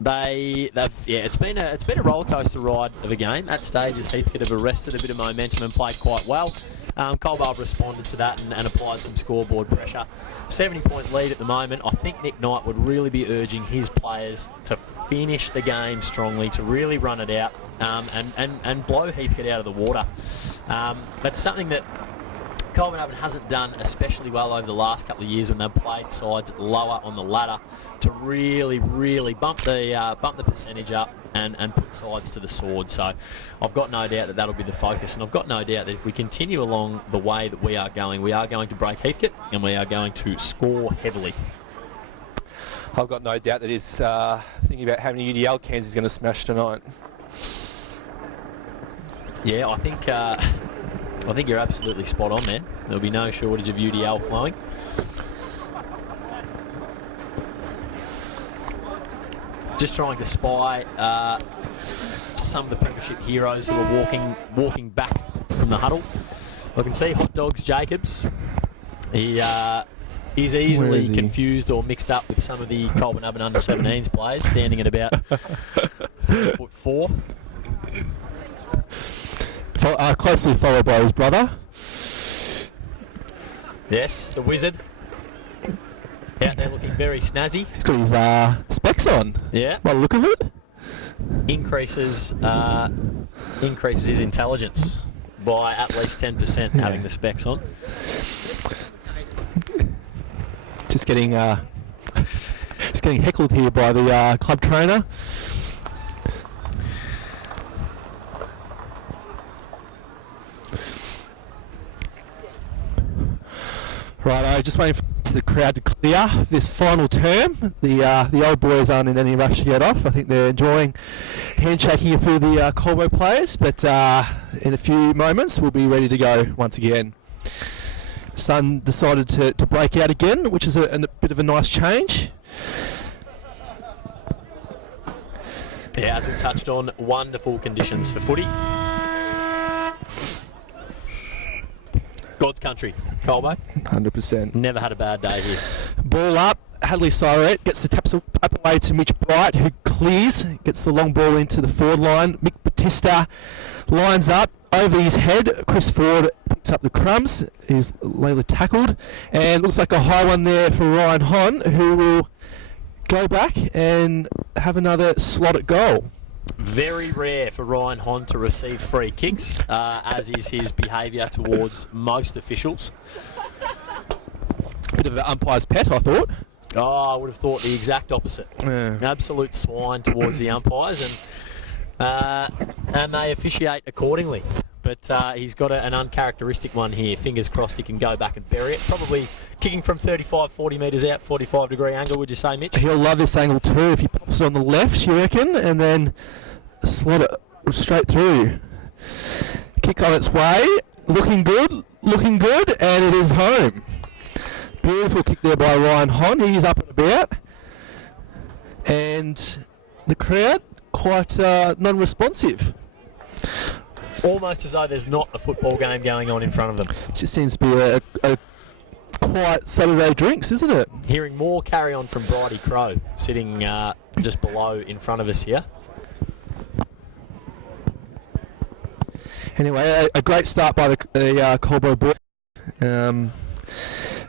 It's been a roller coaster ride of a game. At stages, Heathcote have arrested a bit of momentum and played quite well. Colbo have responded to that and applied some scoreboard pressure. 70-point lead at the moment. I think Nick Knight would really be urging his players to finish the game strongly, to really run it out and blow Heathcote out of the water. That's something that Colbo hasn't done especially well over the last couple of years when they've played sides lower on the ladder, to really, really bump the percentage up and put sides to the sword. So I've got no doubt that that'll be the focus, and I've got no doubt that if we continue along the way that we are going to break Heathcote and we are going to score heavily. I've got no doubt that he's thinking about how many UDL cans he's going to smash tonight. Yeah, I think you're absolutely spot on, man. There'll be no shortage of UDL flowing. Just trying to spy some of the Premiership heroes who are walking back from the huddle. I can see Hot Dogs Jacobs. He is easily confused or mixed up with some of the Colbo under-17s players, standing at about 4'4". Closely followed by his brother. Yes, the wizard. Out there looking very snazzy. He's got his specs on. Yeah. By the look of it. Increases his intelligence by at least 10% having the specs on. Just getting heckled here by the club trainer. Right, just waiting for the crowd to clear this final term. The old boys aren't in any rush to get off. I think they're enjoying handshaking a few of the Colbo players, but in a few moments we'll be ready to go once again. Sun decided to break out again, which is a bit of a nice change. Yeah, as we touched on, wonderful conditions for footy. God's country, Colbo. 100%. Never had a bad day here. Ball up. Hadley Siret gets the tap away to Mitch Bright, who clears, gets the long ball into the forward line. Mick Batista lines up over his head. Chris Ford picks up the crumbs. He's lately tackled, and looks like a high one there for Ryan Hon, who will go back and have another slot at goal. Very rare for Ryan Hon to receive free kicks, as is his behaviour towards most officials. Bit of an umpire's pet, I thought. Oh, I would have thought the exact opposite. Yeah. An absolute swine towards the umpires, and they officiate accordingly. But he's got an uncharacteristic one here. Fingers crossed he can go back and bury it. Probably kicking from 35, 40 metres out, 45-degree angle, would you say, Mitch? He'll love this angle too if he pops it on the left, you reckon, and then slot it straight through. Kick on its way. Looking good, and it is home. Beautiful kick there by Ryan Hon. He's up and about. And the crowd quite non-responsive. Almost as though there's not a football game going on in front of them. It just seems to be a quiet Saturday drinks, isn't it? Hearing more carry on from Bridie Crow, sitting just below in front of us here. Anyway, a great start by the Colbo boy.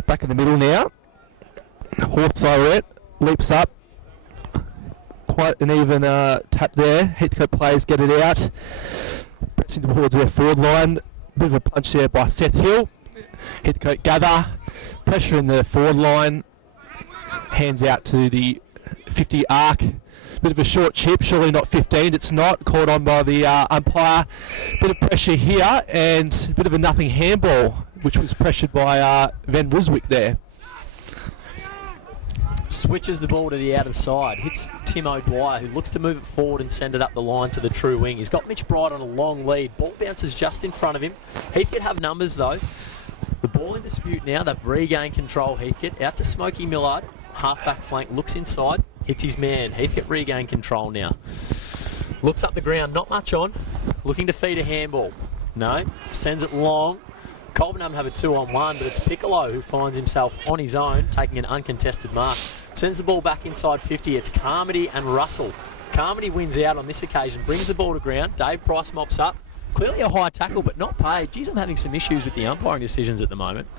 Back in the middle now. Horse Siret leaps up. Quite an even tap there. Heathcote players get it out. Pressing towards their forward line. Bit of a punch there by Seth Hill. Heathcote gather. Pressure in the forward line. Hands out to the 50 arc. Bit of a short chip, surely not 15. It's not. Caught on by the umpire. Bit of pressure here and a bit of a nothing handball, which was pressured by Van Ruswick there. Switches the ball to the outer side. Hits Tim O'Dwyer, who looks to move it forward and send it up the line to the true wing. He's got Mitch Bright on a long lead. Ball bounces just in front of him. Heathcote have numbers though. The ball in dispute now. They've regained control. Heathcote out to Smokey Millard. Half-back flank, looks inside. Hits his man. Heathcote regain control now. Looks up the ground, not much on. Looking to feed a handball. No. Sends it long. Colbo doesn't have a 2-on-1, but it's Piccolo who finds himself on his own, taking an uncontested mark. Sends the ball back inside 50. It's Carmody and Russell. Carmody wins out on this occasion, brings the ball to ground. Dave Price mops up. Clearly a high tackle, but not paid. Geez, I'm having some issues with the umpiring decisions at the moment.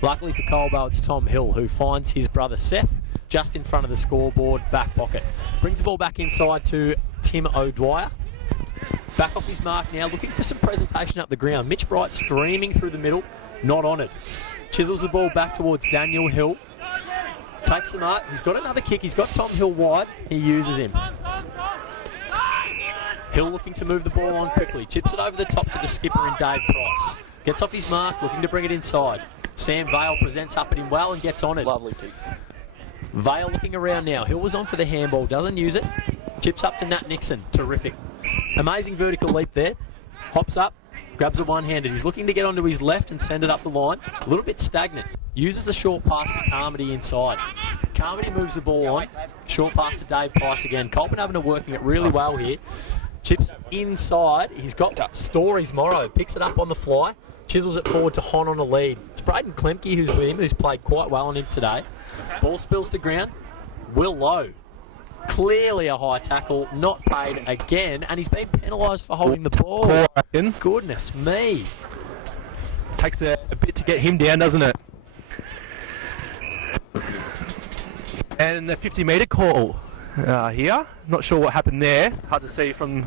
Luckily for Colbo, it's Tom Hill who finds his brother Seth just in front of the scoreboard, back pocket. Brings the ball back inside to Tim O'Dwyer. Back off his mark now, looking for some presentation up the ground. Mitch Bright streaming through the middle, not on it. Chisels the ball back towards Daniel Hill. Takes the mark, he's got another kick, he's got Tom Hill wide, he uses him. Hill looking to move the ball on quickly, chips it over the top to the skipper in Dave Price. Gets off his mark, looking to bring it inside. Sam Vale presents up at him well and gets on it. Lovely kick. Vale looking around now. Hill was on for the handball, doesn't use it. Chips up to Nat Nixon. Terrific. Amazing vertical leap there. Hops up, grabs a one-handed. He's looking to get onto his left and send it up the line. A little bit stagnant. Uses the short pass to Carmody inside. Carmody moves the ball on. Short pass to Dave Price again. Copenhagen are working it really well here. Chips inside. He's got Stories Morrow. Picks it up on the fly. Chisels it forward to Hon on a lead. It's Braden Klemke who's with him, who's played quite well on him today. Ball spills to ground. Will Lowe. Clearly a high tackle, not paid again, and he's been penalised for holding the ball. I reckon. Goodness me. Takes a bit to get him down, doesn't it? And the 50-metre call here. Not sure what happened there. Hard to see from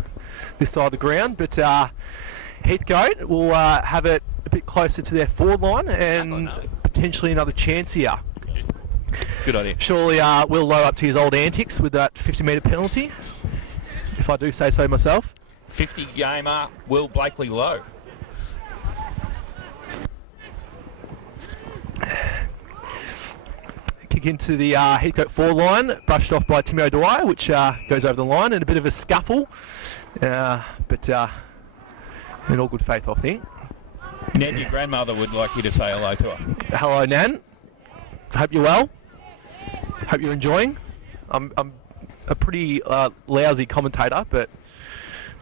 this side of the ground, but Heathcote will have it a bit closer to their forward line and potentially another chance here. Good idea. Surely Will Lowe up to his old antics with that 50-metre penalty, if I do say so myself. 50 gamer Will Blakely Lowe. kick into the Heathcote forward line, brushed off by Timmy O'Dwyer, which goes over the line, and a bit of a scuffle. But in all good faith, I think. Nan, your grandmother would like you to say hello to her. Hello, Nan. Hope you're well. Hope you're enjoying. I'm a pretty lousy commentator, but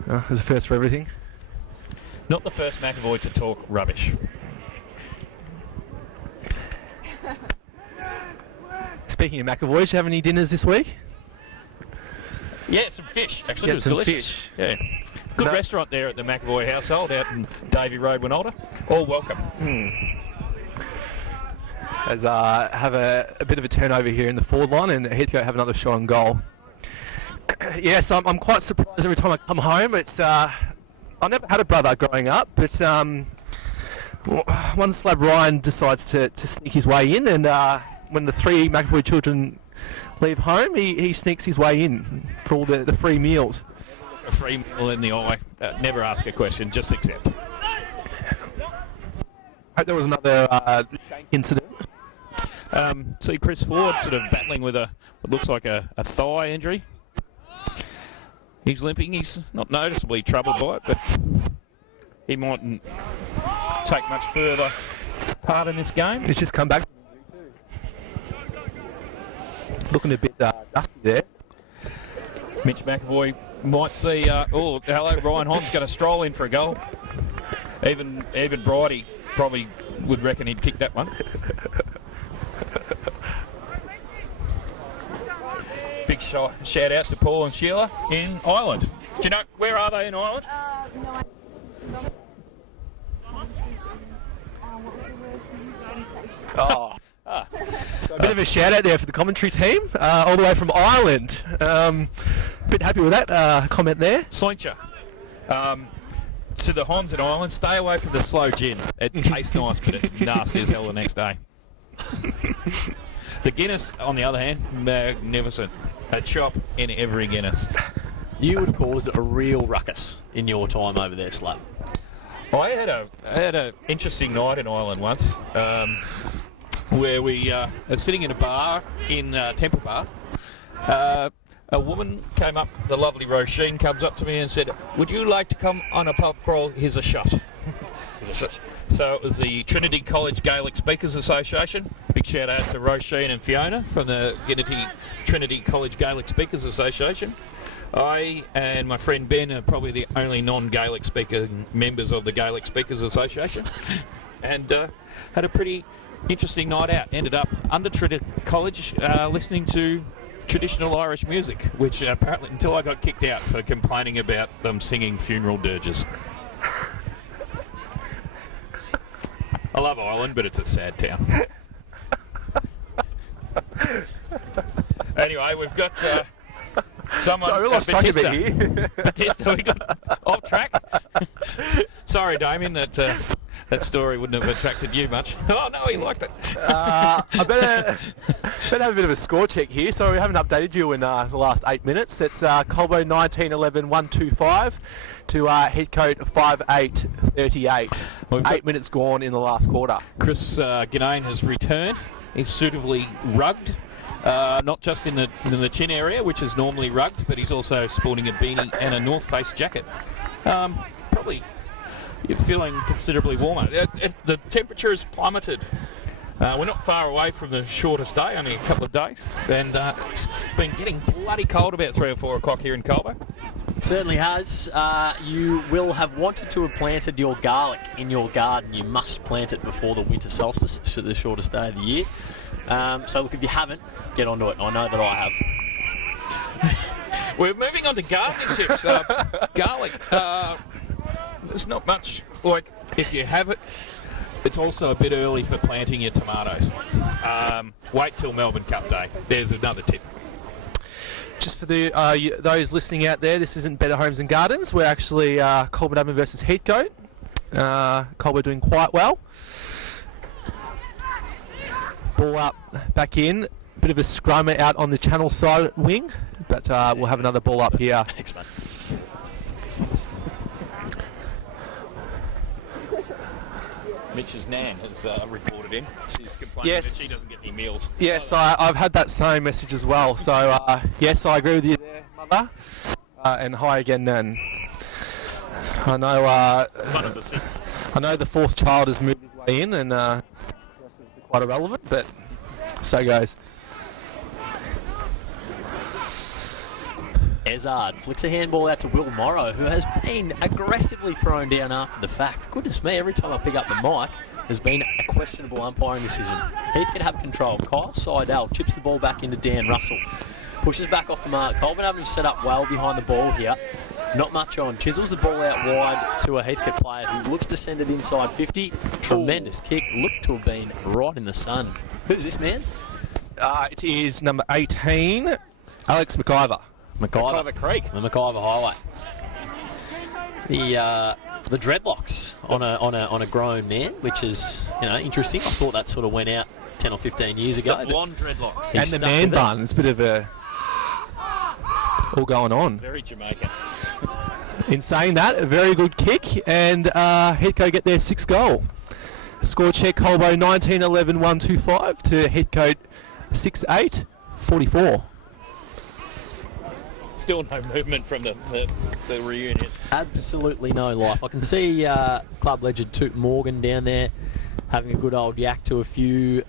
there's a first for everything. Not the first McAvoy to talk rubbish. Speaking of McAvoy, did you have any dinners this week? Yeah, some fish. Actually, Yeah, it was some delicious. fish. Yeah. Good No. restaurant there at the McAvoy household out in Davey Road, Winalda. All welcome. As have a bit of a turnover here in the forward line, and Heathcote have another shot on goal. Yes, I'm quite surprised every time I come home. It's I never had a brother growing up, but one slab Ryan decides to sneak his way in, and when the three McAvoy children leave home, he sneaks his way in for all the free meals. A free meal in the eye. Never ask a question, just accept. Hope there was another shank incident. See Chris Ford sort of battling with what looks like a thigh injury. He's limping. He's not noticeably troubled by it, but he mightn't take much further part in this game. He's just come back. Looking a bit dusty there. Mitch McAvoy might see. Hello, Ryan Hobbs got a stroll in for a goal. Even Bridie probably would reckon he'd kick that one. Big shout out to Paul and Sheila in Ireland. Do you know where are they in Ireland? Oh. So a bit of a shout out there for the commentary team, all the way from Ireland. Bit happy with that comment there. Sloincher. To the Hons in Ireland, stay away from the slow gin. It tastes nice, but it's nasty as hell the next day. The Guinness, on the other hand, magnificent. A chop in every Guinness. You would have caused a real ruckus in your time over there, Slap. I had a interesting night in Ireland once, where we are sitting in a bar in Temple Bar. A woman came up, the lovely Roisin comes up to me and said, "Would you like to come on a pub crawl? Here's a shot." So it was the Trinity College Gaelic Speakers Association. Big shout out to Roisin and Fiona from the Trinity College Gaelic Speakers Association. I and my friend Ben are probably the only non-Gaelic speaker members of the Gaelic Speakers Association, and had a pretty interesting night out. Ended up under Trinity College listening to traditional Irish music, which apparently, until I got kicked out for complaining about them singing funeral dirges. I love Ireland, but it's a sad town. Anyway, we've got someone. Sorry, we lost track of it here. Batista, we got off track. Sorry, Damien, that story wouldn't have attracted you much. Oh no, he liked it. I better have a bit of a score check here. So we haven't updated you in the last 8 minutes. It's Colbo 19-11-125 to Heathcote 5-8-38. 8 minutes gone in the last quarter. Chris Ganane has returned. He's suitably rugged. Not just in the chin area, which is normally rugged, but he's also sporting a beanie and a North Face jacket. Probably you're feeling considerably warmer. The temperature has plummeted. We're not far away from the shortest day, only a couple of days, and it's been getting bloody cold about 3 or 4 o'clock here in Colbo. It certainly has. You will have wanted to have planted your garlic in your garden. You must plant it before the winter solstice, so the shortest day of the year. So look, if you haven't, get onto it. I know that I have. We're moving on to gardening tips. Garlic. There's not much, like, if you have it, it's also a bit early for planting your tomatoes. Wait till Melbourne Cup Day. There's another tip. Just for the those listening out there, this isn't Better Homes and Gardens. We're actually Colbo versus Heathcote. Colbo doing quite well. Ball up, back in. Bit of a scrum out on the channel side wing, but we'll have another ball up here. Thanks, mate. Mitch's nan has reported in. She's complaining Yes. that she doesn't get any meals. Yes, I've had that same message as well. So, yes, I agree with you there, Mother. And hi again, Nan. I know. One of the six. I know the fourth child has moved his way in, and the rest of us are quite irrelevant, but so goes. Ezard flicks a handball out to Will Morrow, who has been aggressively thrown down after the fact. Goodness me, every time I pick up the mic, there's been a questionable umpiring decision. Heathcote have control. Kyle Seidel chips the ball back into Dan Russell. Pushes back off the mark. Colbo having set up well behind the ball here. Not much on. Chisels the ball out wide to a Heathcote player who looks to send it inside 50. Tremendous kick. Looked to have been right in the sun. Who's this man? It is number 18, Alex McIver. McIver Creek. The McIver Highway. The dreadlocks on a grown man, which is interesting. I thought that sort of went out 10 or 15 years ago. The blonde dreadlocks. And the man bun. It's a bit of a all going on. Very Jamaican. In saying that, a very good kick, and Heathcote get their 6th goal. Score check, Colbo 19-11-125 to Heathcote 6-8-44. Still no movement from the reunion. Absolutely no life. I can see club legend Toot Morgan down there having a good old yak to a few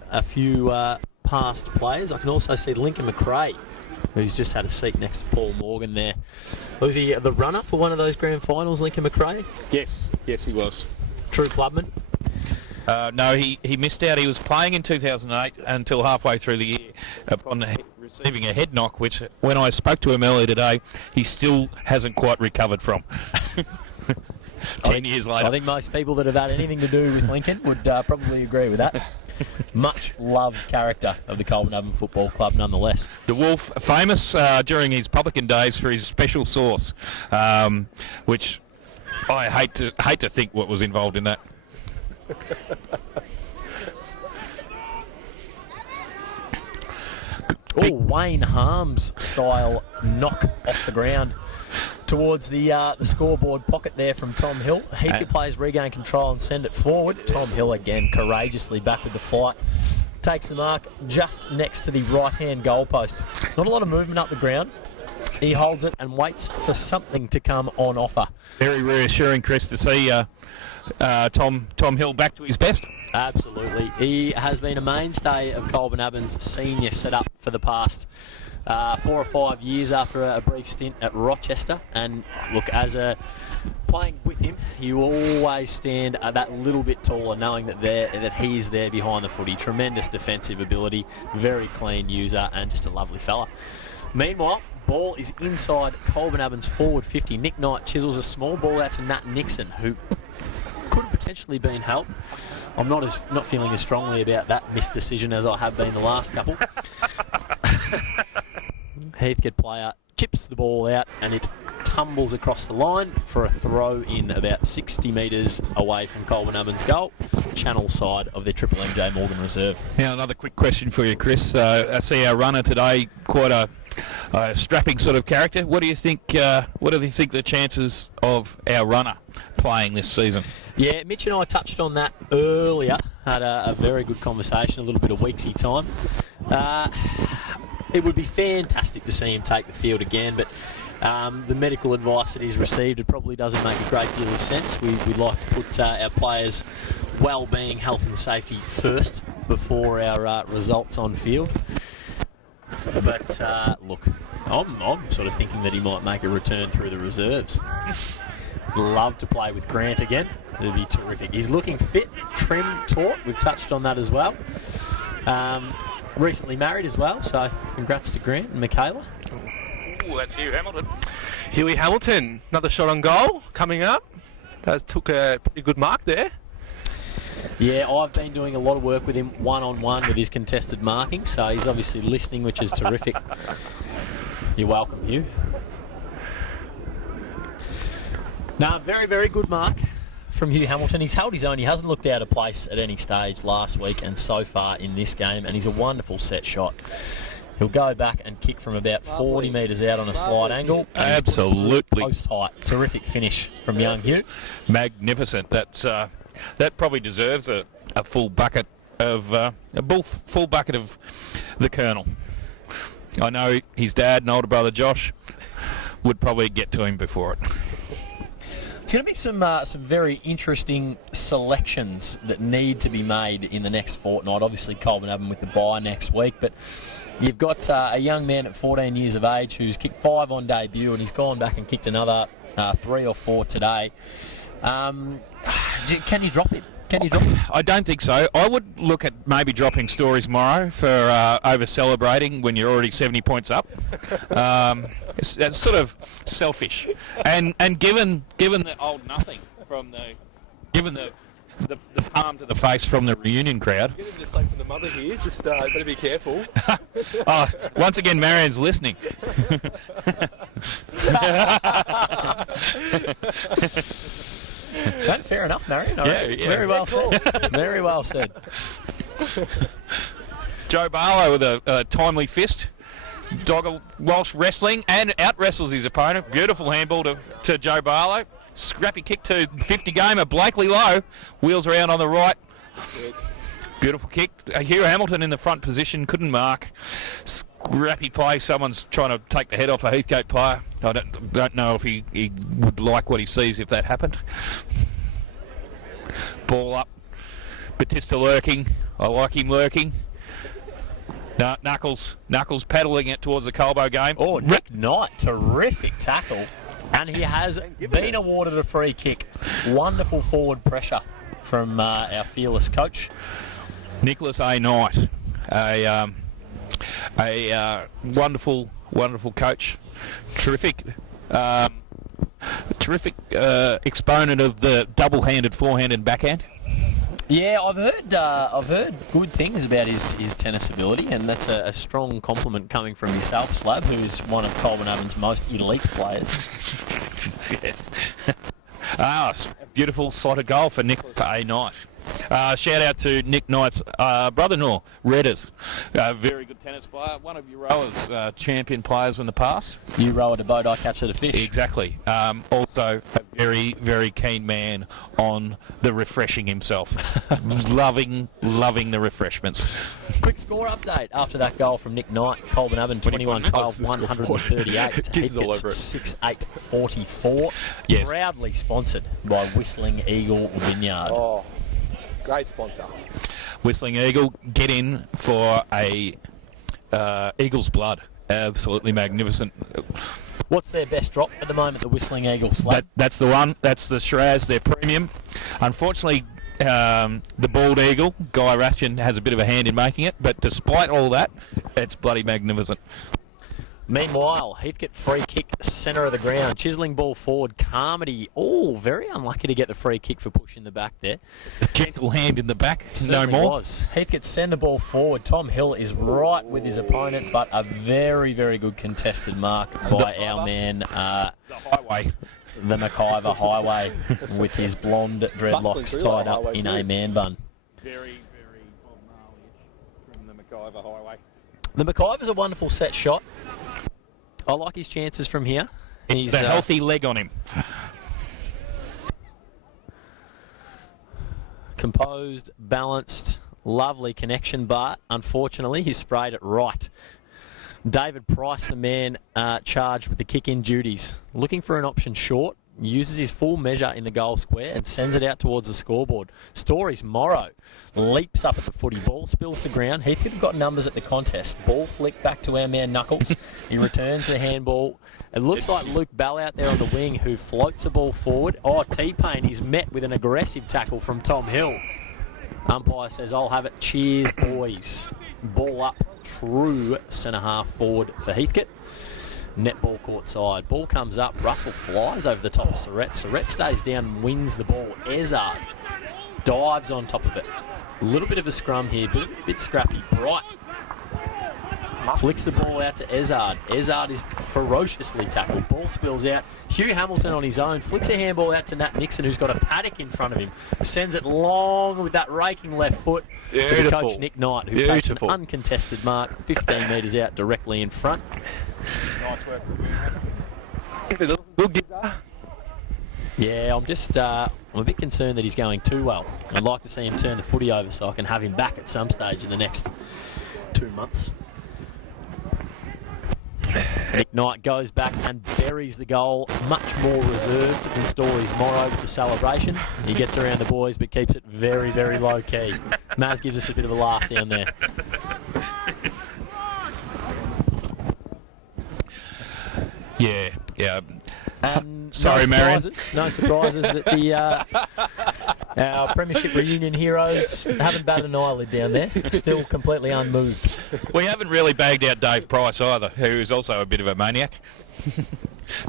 past players. I can also see Lincoln McRae, who's just had a seat next to Paul Morgan there. Was he the runner for one of those grand finals, Lincoln McRae? Yes, he was. True clubman? No, he missed out. He was playing in 2008 until halfway through the year upon receiving a head knock, which when I spoke to him earlier today, he still hasn't quite recovered from. 10 years later. I think most people that have had anything to do with Lincoln would probably agree with that. Much loved character of the Colbo Football Club nonetheless. The Wolf, famous during his publican days for his special sauce, which I hate to think what was involved in that. Oh, Wayne Harms style knock off the ground towards the scoreboard pocket there from Tom Hill. Heathcote players regain control and send it forward. Tom Hill again courageously back with the flight. Takes the mark just next to the right-hand goalpost. Not a lot of movement up the ground. He holds it and waits for something to come on offer. Very reassuring, Chris, to see Tom Hill back to his best. Absolutely. He has been a mainstay of Colbo senior setup for the past 4 or 5 years after a brief stint at Rochester. And look, playing with him, you always stand that little bit taller, knowing that he's there behind the footy. Tremendous defensive ability, very clean user, and just a lovely fella. Meanwhile, ball is inside Colbo forward 50. Nick Knight chisels a small ball out to Nat Nixon, who could have potentially been helped. I'm not feeling as strongly about that missed decision as I have been the last couple. Heathcote player chips the ball out and it tumbles across the line for a throw in about 60 metres away from Colbo goal, channel side of their Triple MJ Morgan Reserve. Now another quick question for you, Chris. I see our runner today, quite a strapping sort of character. What do you think? What do you think the chances of our runner playing this season? Yeah, Mitch and I touched on that earlier. Had a very good conversation, a little bit of weeksy time. It would be fantastic to see him take the field again, but the medical advice that he's received, it probably doesn't make a great deal of sense. We like to put our players' well-being, health and safety first before our results on field. But look, I'm sort of thinking that he might make a return through the reserves. Love to play with Grant again. It'd be terrific. He's looking fit, trim, taut. We've touched on that as well. Recently married as well, so congrats to Grant and Michaela. Ooh, that's Hugh Hamilton. Huey Hamilton, another shot on goal coming up. Took a pretty good mark there. Yeah, I've been doing a lot of work with him one-on-one with his contested marking, so he's obviously listening, which is terrific. You're welcome, Hugh. No, very, very good mark from Hugh Hamilton. He's held his own. He hasn't looked out of place at any stage last week and so far in this game, and he's a wonderful set shot. He'll go back and kick from about 40 metres out on a slide angle. Absolutely. Post height. Terrific finish from young Hugh. Magnificent. That's that probably deserves a full bucket of full bucket of the Colonel. I know his dad and older brother Josh would probably get to him before it. It's going to be some very interesting selections that need to be made in the next fortnight. Obviously, Colbo Abbon with the bye next week, but you've got a young man at 14 years of age who's kicked 5 on debut, and he's gone back and kicked another 3 or 4 today. Can you drop him? I don't think so. I would look at maybe dropping Stories Morrow for over-celebrating when you're already 70 points up. It's sort of selfish. And given the old nothing from given the palm to the face from the reunion crowd. Get him to say from the mother here, just better be careful. Oh, once again, Marion's listening. No, fair enough, Marion. Yeah. Very well said. Very well said. Joe Barlow with a timely fist. Dogger whilst wrestling and out-wrestles his opponent. Beautiful handball to Joe Barlow. Scrappy kick to 50 gamer Blakely Lowe. Wheels around on the right. Beautiful kick. Hugh Hamilton in the front position. Couldn't mark. Scrappy play. Someone's trying to take the head off a Heathcote player. I don't know if he would like what he sees if that happened. Ball up. Batista lurking. I like him lurking. No, Knuckles paddling it towards the Colbo game. Oh, Nick Knight, terrific tackle. And he has been awarded a free kick. Wonderful forward pressure from our fearless coach. Nicholas A. Knight, a wonderful coach. Terrific exponent of the double-handed forehand and backhand. Yeah, I've heard good things about his tennis ability, and that's a strong compliment coming from yourself, Slab, who's one of Colbo Abbon's most elite players. Yes. Beautiful slotted goal for Nicholas A. Knight. Shout out to Nick Knight's brother-in-law, Redders. Very good tennis player. One of Euroa's champion players in the past. Euroa to boat, I catch it a fish. Exactly. Also a very, very keen man on the refreshing himself. loving the refreshments. Quick score update after that goal from Nick Knight. Colbo Abbon 21-12, 138. Kisses all over it. 6-8-44. Yes. Proudly sponsored by Whistling Eagle Vineyard. Oh, great sponsor. Whistling Eagle, get in for a Eagle's blood. Absolutely magnificent. What's their best drop at the moment, the Whistling Eagle Slab? That's the one. That's the Shiraz, their premium. Unfortunately, the Bald Eagle, Guy Rathian, has a bit of a hand in making it, but despite all that, it's bloody magnificent. Meanwhile, Heathcote free kick, centre of the ground. Chiselling ball forward, Carmody. Oh, very unlucky to get the free kick for pushing the back there. A gentle hand in the back, Certainly no more. Was. Heathcote send the ball forward. Tom Hill is right with his opponent, but a very, very good contested mark by our man, The highway. the McIver Highway, with his blonde dreadlocks tied up in a man bun. Very, very Bob Marley-ish from the McIver Highway. The McIver's a wonderful set shot. I like his chances from here. He's a healthy leg on him. Composed, balanced, lovely connection, but unfortunately he sprayed it right. David Price, the man charged with the kick-in duties, looking for an option short, uses his full measure in the goal square and sends it out towards the scoreboard. Stories Morrow leaps up at the footy, ball spills to ground. He could have got numbers at the contest. Ball flick back to our man Knuckles. He returns the handball. It looks like Luke Bell out there on the wing who floats the ball forward. Oh, T-Pain is met with an aggressive tackle from Tom Hill. Umpire says, I'll have it. Cheers, boys. Ball up, true centre-half forward for Heathcote. Netball court side. Ball comes up. Russell flies over the top of Surrett. Surrett stays down and wins the ball. Ezard dives on top of it. A little bit of a scrum here. Bit scrappy. Bright flicks the ball out to Ezard. Ezard is ferociously tackled. Ball spills out. Hugh Hamilton on his own flicks a handball out to Nat Nixon, who's got a paddock in front of him. Sends it long with that raking left foot to the coach Nick Knight, who takes an uncontested mark 15 metres out directly in front. Nice work. Yeah, I'm a bit concerned that he's going too well. I'd like to see him turn the footy over so I can have him back at some stage in the next 2 months. Nick Knight goes back and buries the goal, much more reserved than Story's Morrow with the celebration. He gets around the boys but keeps it very, very low key. Maz gives us a bit of a laugh down there. Yeah. Sorry, Marion. No surprises that our Premiership reunion heroes haven't batted an eyelid down there. Still completely unmoved. We haven't really bagged out Dave Price either, who is also a bit of a maniac.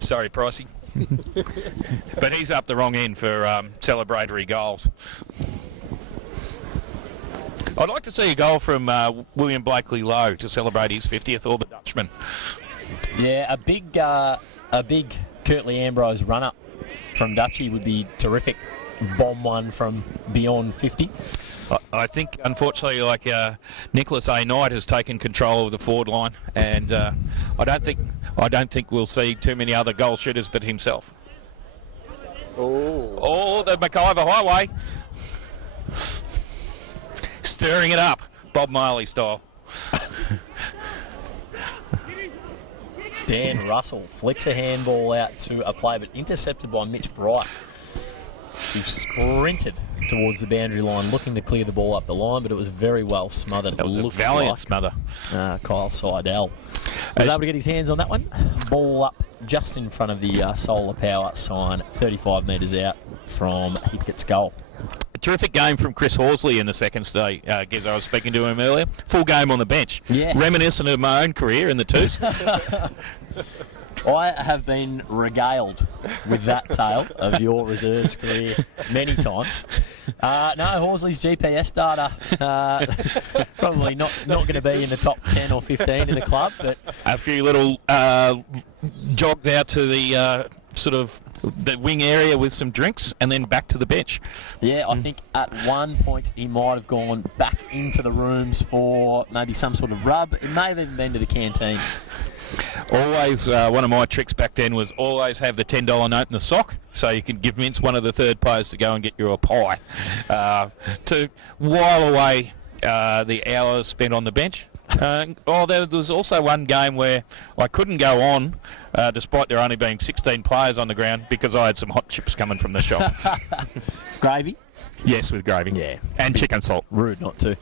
Sorry, Pricey. But he's up the wrong end for celebratory goals. I'd like to see a goal from William Blakely Lowe to celebrate his 50th, or the Dutchman. Yeah, a big Curtly Ambrose run-up from Dutchy would be terrific. Bomb one from beyond 50. I think, unfortunately, Nicholas A. Knight has taken control of the forward line, and I don't think we'll see too many other goal shooters but himself. Oh, the McIver Highway, stirring it up, Bob Marley style. Dan Russell flicks a handball out to a play, but intercepted by Mitch Bright, who sprinted towards the boundary line, looking to clear the ball up the line, but it was very well smothered. That was a valiant smother. Kyle Seidel was able to get his hands on that one. Ball up just in front of the solar power sign, 35 metres out from Heathcote's goal. A terrific game from Chris Horsley in the second stay. Gez, I was speaking to him earlier. Full game on the bench. Yes. Reminiscent of my own career in the twos. I have been regaled with that tale of your reserves career many times. No, Horsley's GPS data probably not going to be in the top 10 or 15 in the club, but a few little jogs out to the the wing area with some drinks, and then back to the bench. Yeah, I think at one point he might have gone back into the rooms for maybe some sort of rub. It may have even been to the canteen. Always, one of my tricks back then was always have the $10 note in the sock, so you can give Vince one of the third players to go and get you a pie to while away the hours spent on the bench. There was also one game where I couldn't go on, despite there only being 16 players on the ground, because I had some hot chips coming from the shop. Gravy? Yes, with gravy. Yeah. And chicken salt. Rude not to.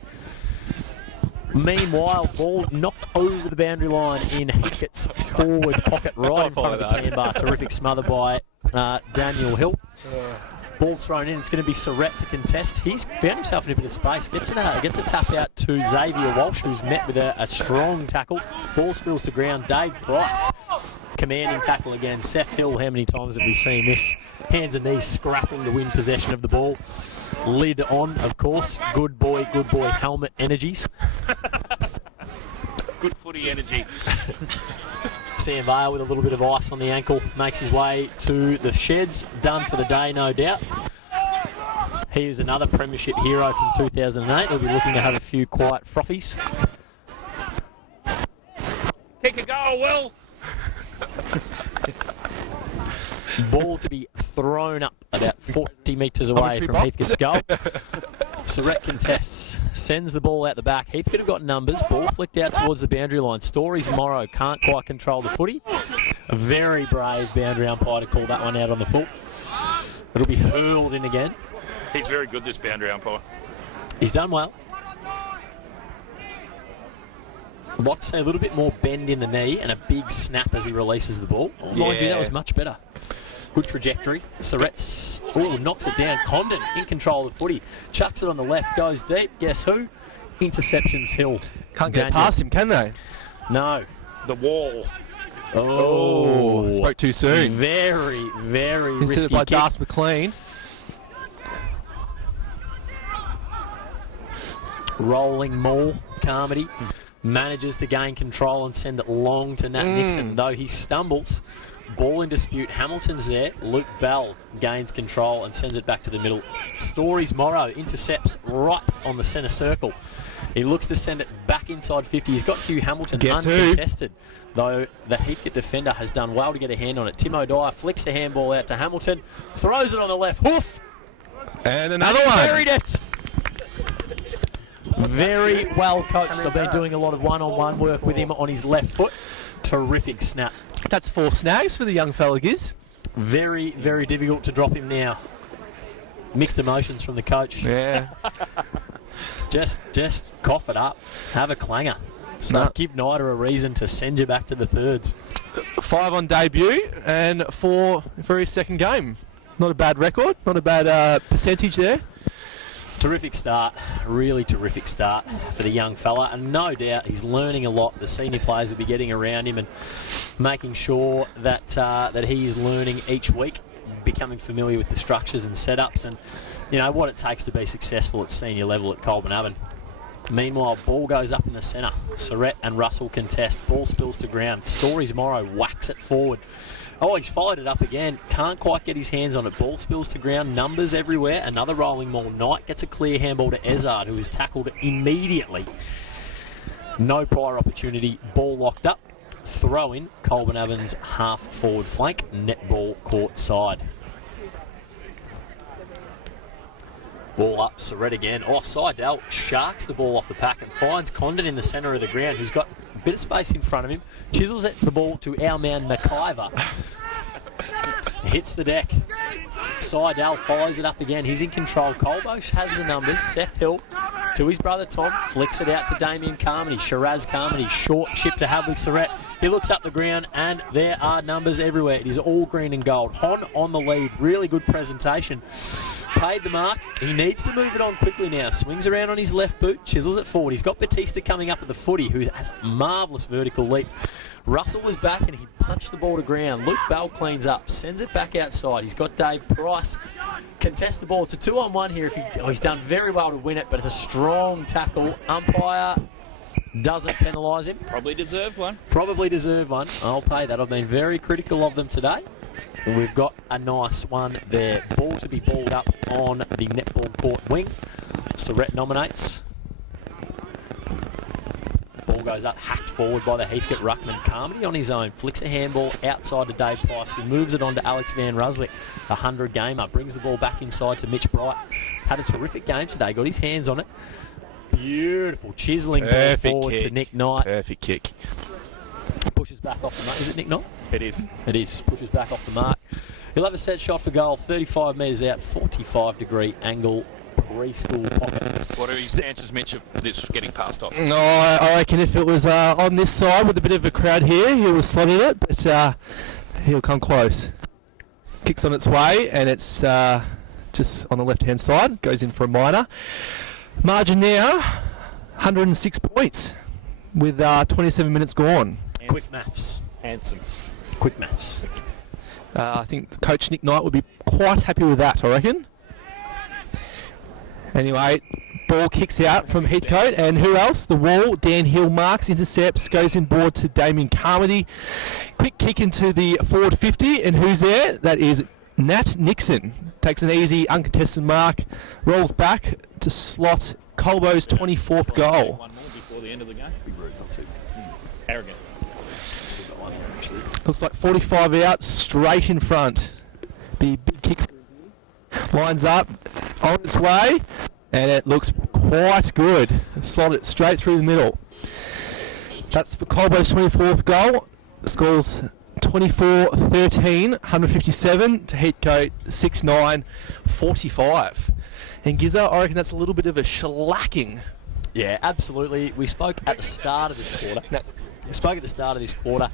Meanwhile, ball knocked over the boundary line in Heathcote's forward pocket, right in front of the can bar. Terrific smother by Daniel Hill. Ball's thrown in. It's going to be Surrett to contest. He's found himself in a bit of space. Gets a tap out to Xavier Walsh, who's met with a strong tackle. Ball spills to ground. Dave Price, commanding tackle again. Seth Hill, how many times have we seen this? Hands and knees scrapping to win possession of the ball. Lid on, of course. Good boy, helmet energies. Good footy energy. Sam Vale with a little bit of ice on the ankle makes his way to the sheds. Done for the day, no doubt. He is another Premiership hero from 2008. He'll be looking to have a few quiet frothies. Kick a goal, Will. Ball to be thrown up about 40 metres away from Heathcote's goal. Surrett contests, sends the ball out the back. Heathcote have got numbers. Ball flicked out towards the boundary line. Stories Morrow can't quite control the footy. A very brave boundary umpire to call that one out on the foot. It'll be hurled in again. He's very good, this boundary umpire. He's done well. I'd like to say a little bit more bend in the knee and a big snap as he releases the ball. Mind you, that was much better. Good trajectory. Surrett's knocks it down. Condon in control of the footy. Chucks it on the left, goes deep. Guess who? Interceptions Hill. Can't get past him, can they? No. The wall. Oh, spoke too soon. Very, very risky Intercepted by kick. Das McLean. Rolling maul. Carmody manages to gain control and send it long to Nat Nixon, though he stumbles. Ball in dispute. Hamilton's there. Luke Bell gains control and sends it back to the middle. Stories Morrow intercepts right on the centre circle. He looks to send it back inside 50. He's got Hugh Hamilton Guess who? uncontested, though the Heathcote defender has done well to get a hand on it. Tim O'Dyer flicks the handball out to Hamilton, throws it on the left hoof, And another and he one. buried it. Very well coached. I've been doing a lot of one-on-one work with him on his left foot. Terrific snap. That's 4 snags for the young fella, Giz. Very, very difficult to drop him now. Mixed emotions from the coach. Yeah. Just cough it up. Have a clanger. No. Give Nida a reason to send you back to the thirds. 5 on debut and 4 for his second game. Not a bad record. Not a bad percentage there. Terrific start. Really terrific start for the young fella. And no doubt he's learning a lot. The senior players will be getting around him and making sure that that he is learning each week, becoming familiar with the structures and setups and, you know, what it takes to be successful at senior level at Colbo Oven. Meanwhile, ball goes up in the centre. Surrett and Russell contest. Ball spills to ground. Stories Morrow whacks it forward. Oh, he's fired it up again. Can't quite get his hands on it. Ball spills to ground. Numbers everywhere. Another rolling ball. Knight gets a clear handball to Ezard, who is tackled immediately. No prior opportunity. Ball locked up. Throw in. Colburn Evans half forward flank. Netball court side. Ball up, Surrett again. Oh, Seidel sharks the ball off the pack and finds Condon in the centre of the ground, who's got a bit of space in front of him. Chisels it the ball to our man McIver. Hits the deck. Seidel follows it up again. He's in control. Colbo has the numbers. Seth Hill to his brother Tom. Flicks it out to Damien Carmody. Shiraz Carmody. Short chip to Hadley Surrett. He looks up the ground and there are numbers everywhere. It is all green and gold. Hon on the lead. Really good presentation. Paid the mark. He needs to move it on quickly now. Swings around on his left boot. Chisels it forward. He's got Batista coming up at the footy, who has a marvellous vertical leap. Russell was back and he punched the ball to ground. Luke Bell cleans up. Sends it back outside. He's got Dave Price. Contests the ball. It's a 2-on-1 here. He's done very well to win it, but it's a strong tackle. Umpire doesn't penalise him. Probably deserved one. Probably deserved one. I'll pay that. I've been very critical of them today. And we've got a nice one there. Ball to be balled up on the netball court wing. Surrett nominates. Ball goes up, hacked forward by the Heathcote ruckman. Carmody on his own. Flicks a handball outside to Dave Price, who moves it on to Alex Van Ruswick. 100 gamer. Brings the ball back inside to Mitch Bright. Had a terrific game today. Got his hands on it. Beautiful chiselling ball forward to Nick Knight. Perfect kick. Pushes back off the mark. Is it Nick Knight? It is. It is. Pushes back off the mark. He'll have a set shot for goal. 35 metres out. 45-degree angle. Preschool pocket. What are his chances, Mitch, of this getting passed off? No, I reckon if it was on this side with a bit of a crowd here, he would slot it, but he'll come close. Kicks on its way, and it's just on the left-hand side. Goes in for a minor. Margin now, 106 points with 27 minutes gone. Quick maths. Handsome. Quick maths. I think Coach Nick Knight would be quite happy with that, I reckon. Anyway, ball kicks out from Heathcote, and who else? The wall. Dan Hill marks, intercepts, goes in board to Damien Carmody. Quick kick into the forward 50, and who's there? That is Nat Nixon. Takes an easy, uncontested mark, rolls back to slot Colbo's 24th goal. One more before the end of the game. Big rude, not too arrogant. Looks like 45 out, straight in front. Big kick. Lines up, on its way, and it looks quite good. Slot it straight through the middle. That's for Colbo's 24th goal. The score's 24-13, 157 to Heathcote 6-9, 45. And Gizza, I reckon that's a little bit of a shellacking. Yeah, absolutely. We spoke at the start of this quarter.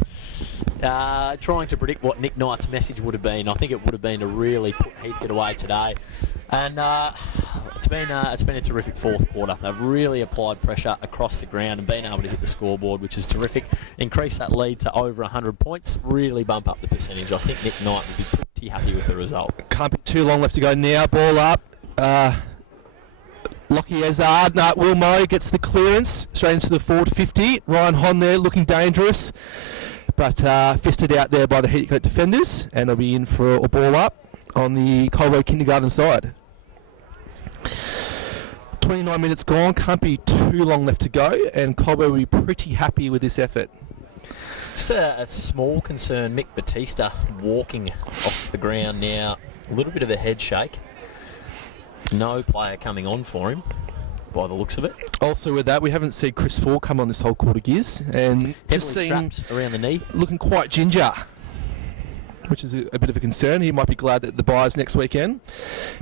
Trying to predict what Nick Knight's message would have been. I think it would have been to really put Heathcote away today. And it's been a terrific fourth quarter. They've really applied pressure across the ground and been able to hit the scoreboard, which is terrific. Increase that lead to over 100 points. Really bump up the percentage. I think Nick Knight would be pretty happy with the result. Can't be too long left to go now. Ball up. Lockie Ezard. Will Murray gets the clearance straight into the forward 50. Ryan Hon there looking dangerous, but fisted out there by the Heathcote defenders, and they'll be in for a ball up on the Colbo kindergarten side. 29 minutes gone, can't be too long left to go, and Colbo will be pretty happy with this effort. Just a small concern, Mick Batista walking off the ground now. A little bit of a head shake. No player coming on for him, by the looks of it. Also with that, we haven't seen Chris Ford come on this whole quarter gears, and just Heavily seeing strapped around the knee. looking quite ginger, which is a bit of a concern. He might be glad that the bye's next weekend.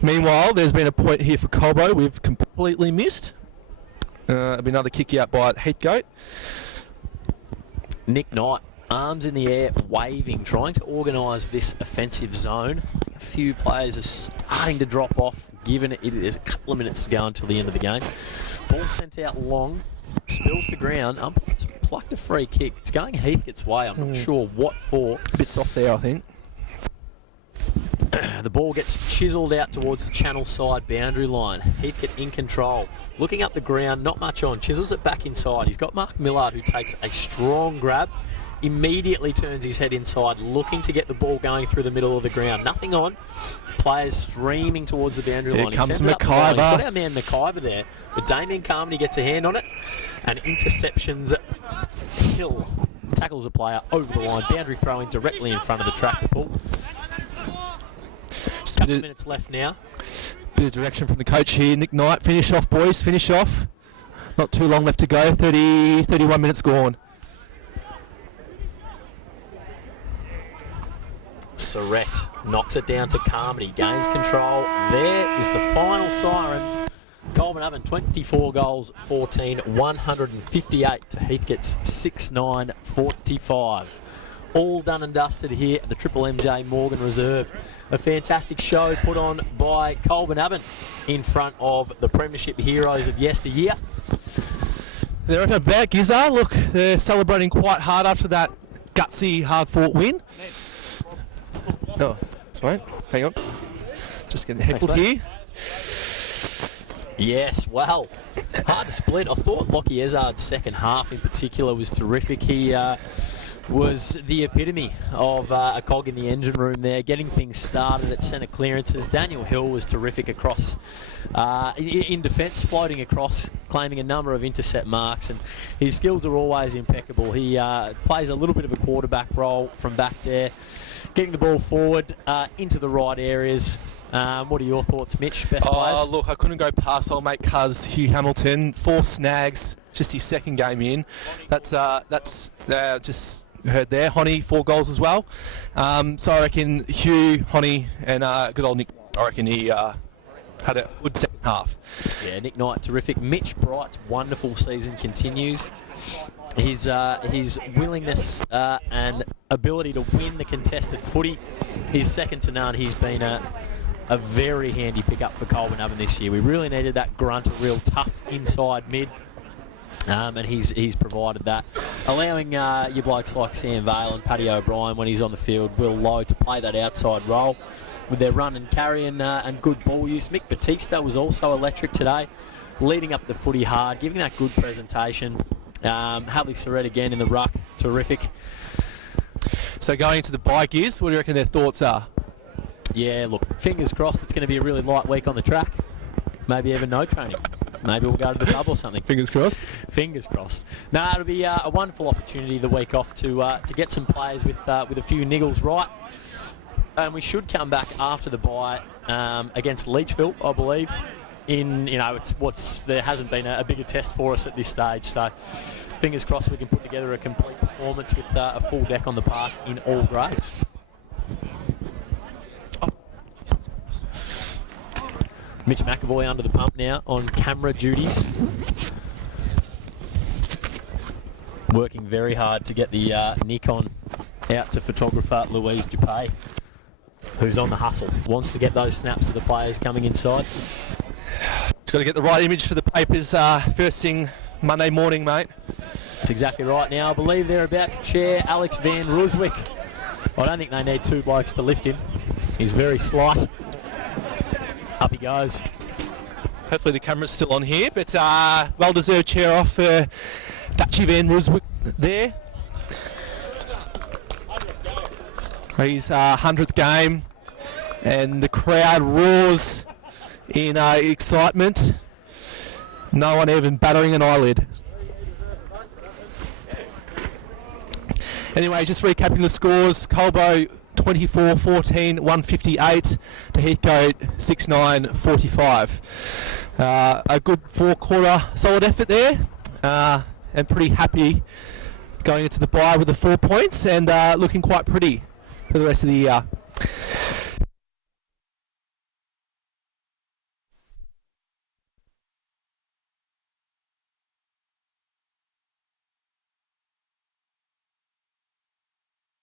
Meanwhile, there's been a point here for Colbo we've completely missed. It'll be another kick out by Heathcote. Nick Knight, arms in the air, waving, trying to organise this offensive zone. A few players are starting to drop off, given it is a couple of minutes to go until the end of the game. Ball sent out long, spills to ground, umpires plucked a free kick. It's going Heathcote's way, I'm not sure what for. A bit soft there, I think. The ball gets chiselled out towards the channel side boundary line. Heathcote in control. Looking up the ground, not much on. Chisels it back inside. He's got Mark Millard, who takes a strong grab. Immediately turns his head inside, looking to get the ball going through the middle of the ground. Nothing on. Players streaming towards the boundary line. Here comes He sends it up the line. McIver. He's got our man McIver there. But Damien Carmody gets a hand on it. And interceptions Hill. Tackles a player over the line. Boundary throwing directly in front of the tractor pull. Just Couple of minutes left now. Bit of direction from the coach here. Nick Knight, finish off, boys, finish off. Not too long left to go, 31 minutes gone. Surrett knocks it down to Carmody, gains control. There is the final siren. Colman Oven, 24 goals, 14, 158 to Heathcote's 6-9, 45. All done and dusted here at the Triple MJ Morgan Reserve. A fantastic show put on by Colman Oven in front of the Premiership heroes of yesteryear. They're at about Gizzard. Look, they're celebrating quite hard after that gutsy, hard-fought win. Oh, that's right. Hang on. Just getting heckled here. Yes, well, hard to split. I thought Lockie Ezard's second half in particular was terrific. He was the epitome of a cog in the engine room there, getting things started at centre clearances. Daniel Hill was terrific across in defence, floating across, claiming a number of intercept marks, and his skills are always impeccable. He plays a little bit of a quarterback role from back there, getting the ball forward into the right areas. What are your thoughts, Mitch? Best players? Look, I couldn't go past old mate Cuz, Hugh Hamilton. 4 snags, just his second game in. That's just heard there. Honey, 4 goals as well. So I reckon Hugh, Honey, and good old Nick, I reckon he had a good second half. Yeah, Nick Knight, terrific. Mitch Bright's wonderful season continues. His willingness and ability to win the contested footy is second to none. He's been a very handy pickup for Colman Oven this year. We really needed that grunt, a real tough inside mid. And he's provided that, allowing your blokes like Sam Vale and Paddy O'Brien, when he's on the field, Will Lowe, to play that outside role with their run and carry and good ball use. Mick Batista was also electric today, leading up the footy hard, giving that good presentation. Hadley Surrett again in the ruck, terrific. So going into the bye gears, what do you reckon their thoughts are? Yeah, look, fingers crossed it's going to be a really light week on the track. Maybe even no training. Maybe we'll go to the pub or something. Fingers crossed. Fingers crossed. No, it'll be a wonderful opportunity the week off to get some players with a few niggles right. And we should come back after the bye against Leachville, I believe. There hasn't been a bigger test for us at this stage. So fingers crossed we can put together a complete performance with a full deck on the park in all grades. Mitch McAvoy under the pump now on camera duties. Working very hard to get the Nikon out to photographer Louise Dupay, who's on the hustle. Wants to get those snaps of the players coming inside. It's got to get the right image for the papers first thing Monday morning, mate. That's exactly right. Now, I believe they're about to chair Alex Van Ruswick. I don't think they need 2 blokes to lift him. He's very slight. Up he goes. Hopefully the camera's still on here, but well-deserved chair off for Dutchy Van Ruswick there. His 100th game, and the crowd roars in excitement. No one even battering an eyelid. Anyway, just recapping the scores. Colbo 24-14, 158 to Heathcote 6-9, 45. A good 4-quarter solid effort there, and pretty happy going into the bye with the 4 points, and looking quite pretty for the rest of the year.